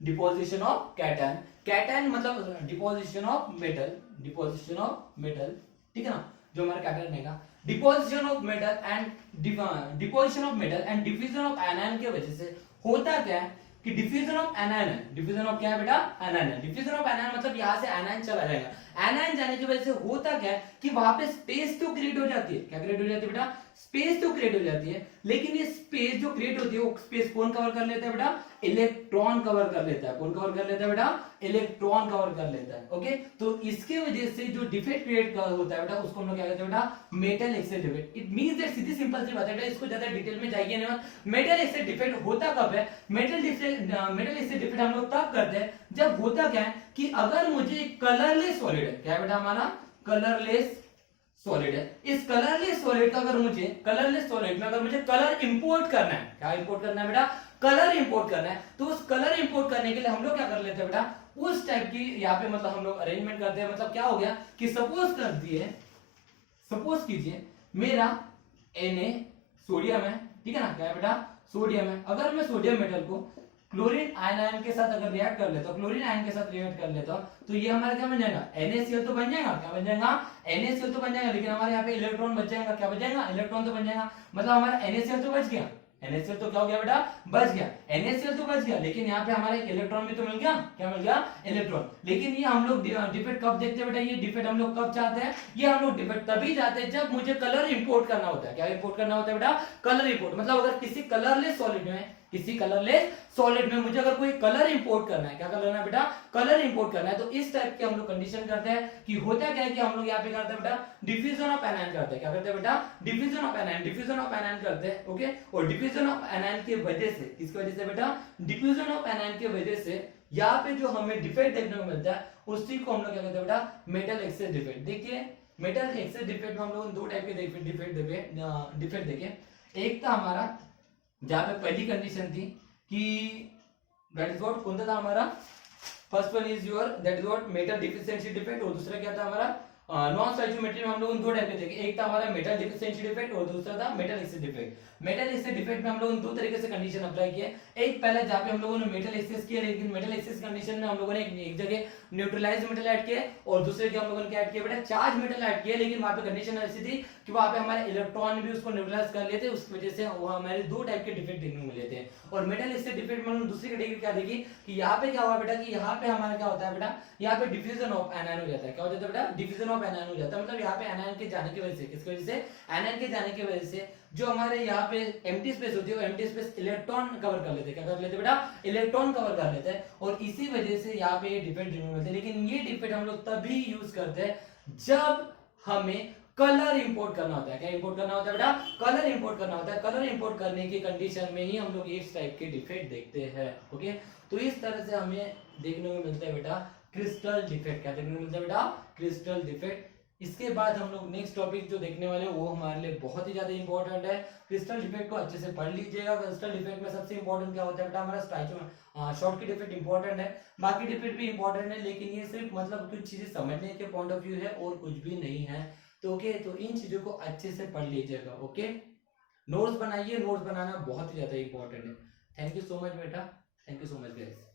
deposition of cation, cation मतलब deposition of metal, deposition of metal, ठीक है ना, जो हमारा कैटन रहेगा, deposition of metal and deposition of metal and diffusion of anion की वजह से होता क्या है कि डिफ्यूजन ऑफ एनायन है, डिफ्यूजन ऑफ क्या है बेटा, एनायन है। डिफ्यूजन ऑफ एनायन मतलब यहां से एनायन चला जाएगा, एनायन जाने की वजह से होता क्या है कि वहां पे स्पेस तो क्रिएट हो जाती है, क्या क्रिएट हो जाती है बेटा, स्पेस तो क्रिएट हो जाती है। लेकिन ये स्पेस जो क्रिएट होती है वो स्पेस कौन कवर कर लेता है बेटा, इलेक्ट्रॉन कवर कर लेता है। कौन कवर कर लेता है बेटा, इलेक्ट्रॉन कवर कर लेता है, ओके। तो इसके वजह से जो डिफेक्ट क्रिएट होता है बेटा, उसको हम लोग क्या कहते हैं बेटा, metal excess defect. It means that, सीधी सिंपल सी बात है बेटा, इसको ज्यादा डिटेल में जाइए नहीं। मेटल एक्सेस डिफेक्ट होता कब है, मेटल एक्सेस डिफेक्ट हम लोग तब करते हैं जब होता क्या है कि अगर मुझे कलरलेस सॉलिड है, क्या है बेटा हमारा, कलरलेस सॉलिड है। इस कलरलेस सॉलिड का कलरलेस सॉलिड में अगर मुझे कलर इंपोर्ट करना है, क्या इंपोर्ट करना है बेटा, कलर इंपोर्ट करना है, तो उस कलर इंपोर्ट करने के लिए हम लोग क्या कर लेते हैं बेटा, उस टाइप की यहाँ पे मतलब हम लोग अरेंजमेंट करते हैं। मतलब क्या हो गया कि सपोज कीजिए मेरा Na सोडियम है, ठीक है ना, क्या है बेटा, सोडियम है। अगर मैं सोडियम मेटल को क्लोरीन आयन के साथ अगर रिएक्ट कर लेता हूं, क्लोरीन आयन के साथ रिएक्ट कर लेता हूं, तो ये हमारा क्या बन जाएगा, NaCl तो बन जाएगा, क्या बन जाएगा, NaCl तो बन जाएगा, लेकिन हमारे यहाँ पे इलेक्ट्रॉन बच जाएगा, क्या बच जाएगा, इलेक्ट्रॉन तो बन जाएगा। मतलब हमारा NaCl तो बच गया, NaCl तो क्या हो गया बेटा, बच गया, NaCl तो बच गया, लेकिन यहाँ पे हमारा एक इलेक्ट्रॉन भी तो मिल गया, क्या मिल गया, इलेक्ट्रॉन। लेकिन ये हम लोग डिफेक्ट कब देखते हैं बेटा, ये डिफेक्ट हम लोग कब चाहते हैं, ये हम लोग डिफेक्ट तभी चाहते हैं जब मुझे कलर इंपोर्ट करना होता है। क्या इंपोर्ट करना होता है बेटा, कलर इंपोर्ट। मतलब अगर किसी कलरलेस सॉलिड में मुझे अगर कोई कलर इंपोर्ट करना है, क्या करना है बेटा, कलर इंपोर्ट करना है, तो इस टाइप के हम लोग कंडीशन करते हैं कि होता क्या है कि हम लोग यहाँ पे करते हैं बेटा डिफ्यूजन ऑफ एनायन करते हैं। क्या करते हैं बेटा, डिफ्यूजन ऑफ एनायन करते हैं। ओके, और डिफ्यूजन ऑफ एनायन की वजह से, किसकी वजह से बेटा, डिफ्यूजन ऑफ एनायन की वजह से यहाँ पे जो हमें डिफेक्ट देखने को मिलता है उसी को हम लोग क्या कहते हैं बेटा, मेटल एक्सेस डिफेक्ट। देखिए मेटल एक्सेस डिफेक्ट में हम लोग दो टाइप के डिफेक्ट देखे। एक था हमारा जहां पे पहली कंडीशन थी कि दैट इज व्हाट, कौन था हमारा, first one is your that is what metal deficiency defect, और दूसरा क्या था हमारा नॉन स्टोइचियोमेट्री में हम लोग दो टाइप के देखे। एक था हमारा मेटल डिफिशिएंसी डिफेक्ट और दूसरा था metal excess defect. Metal excess defect में हम लोगों ने दो तरीके से कंडीशन अप्लाई किए। एक पहले जहां पे हम लोगों ने मेटल एक्सेस किया, लेकिन मेटल एक्सेस कंडीशन में हम लोगों ने एक जगह न्यूट्रलाइज्ड मेटल ऐड किया और दूसरे के हम लोगों ने क्या ऐड किया बेटा, चार्ज मेटल ऐड किया। लेकिन वहां पे कंडीशन ऐसी थी कि वहां पे हमारे इलेक्ट्रॉन भी उसको न्यूट्रलाइज कर लेते, उसकी वजह से वो हमारे दो टाइप के डिफेक्ट देखने को मिले थे। और मेटल एक्सेस डिफेक्ट में हम दूसरी कैटेगरी क्या देखी कि यहाँ पे क्या हुआ बेटा, कि यहाँ पे हमारा क्या होता है बेटा, यहाँ पे डिफ्यूजन ऑफ एनायन हो जाता है। क्या हो जाता है बेटा, डिफ्यूजन ऑफ एनायन हो जाता है। मतलब यहाँ पे एनायन के जाने की वजह से, किसकी वजह से, एनायन के जाने की वजह से जो हमारे यहाँ पे एम्प्टी स्पेस होती है, वो एम्प्टी स्पेस इलेक्ट्रॉन कवर कर लेते हैं। क्या कर लेते हैं बेटा, इलेक्ट्रॉन कवर कर लेते हैं, और इसी वजह से यहाँ पे ये डिफेक्ट देखने को मिलते हैं। लेकिन ये डिफेक्ट हम लोग तभी यूज करते हैं जब हमें कलर इंपोर्ट करना होता है। क्या इंपोर्ट करना होता है बेटा, कलर इंपोर्ट करना होता है। कलर इंपोर्ट करने की कंडीशन में ही हम लोग इस टाइप के डिफेक्ट देखते हैं। ओके, तो इस तरह से हमें देखने को मिलता है बेटा क्रिस्टल डिफेक्ट। क्या देखने को मिलता है बेटा, क्रिस्टल डिफेक्ट। इसके बाद हम लोग नेक्स्ट टॉपिक जो देखने वाले हैं वो हमारे लिए बहुत ही ज्यादा इंपॉर्टेंट है। क्रिस्टल डिफेक्ट को अच्छे से पढ़ लीजिएगा। क्रिस्टल डिफेक्ट में सबसे इंपॉर्टेंट क्या होता है बेटा, हमारा स्टाइचो शॉर्ट की डिफेक्ट इंपॉर्टेंट है, बाकी डिफेक्ट भी इंपॉर्टेंट है, लेकिन ये सिर्फ मतलब कुछ चीजें समझने के पॉइंट ऑफ व्यू है और कुछ भी नहीं है। तो ओके, तो इन चीजों को अच्छे से पढ़ लीजिएगा। ओके, नोट्स बनाइए, नोट्स बनाना बहुत ही ज्यादा इंपॉर्टेंट है। थैंक यू सो मच बेटा, thank you so much guys.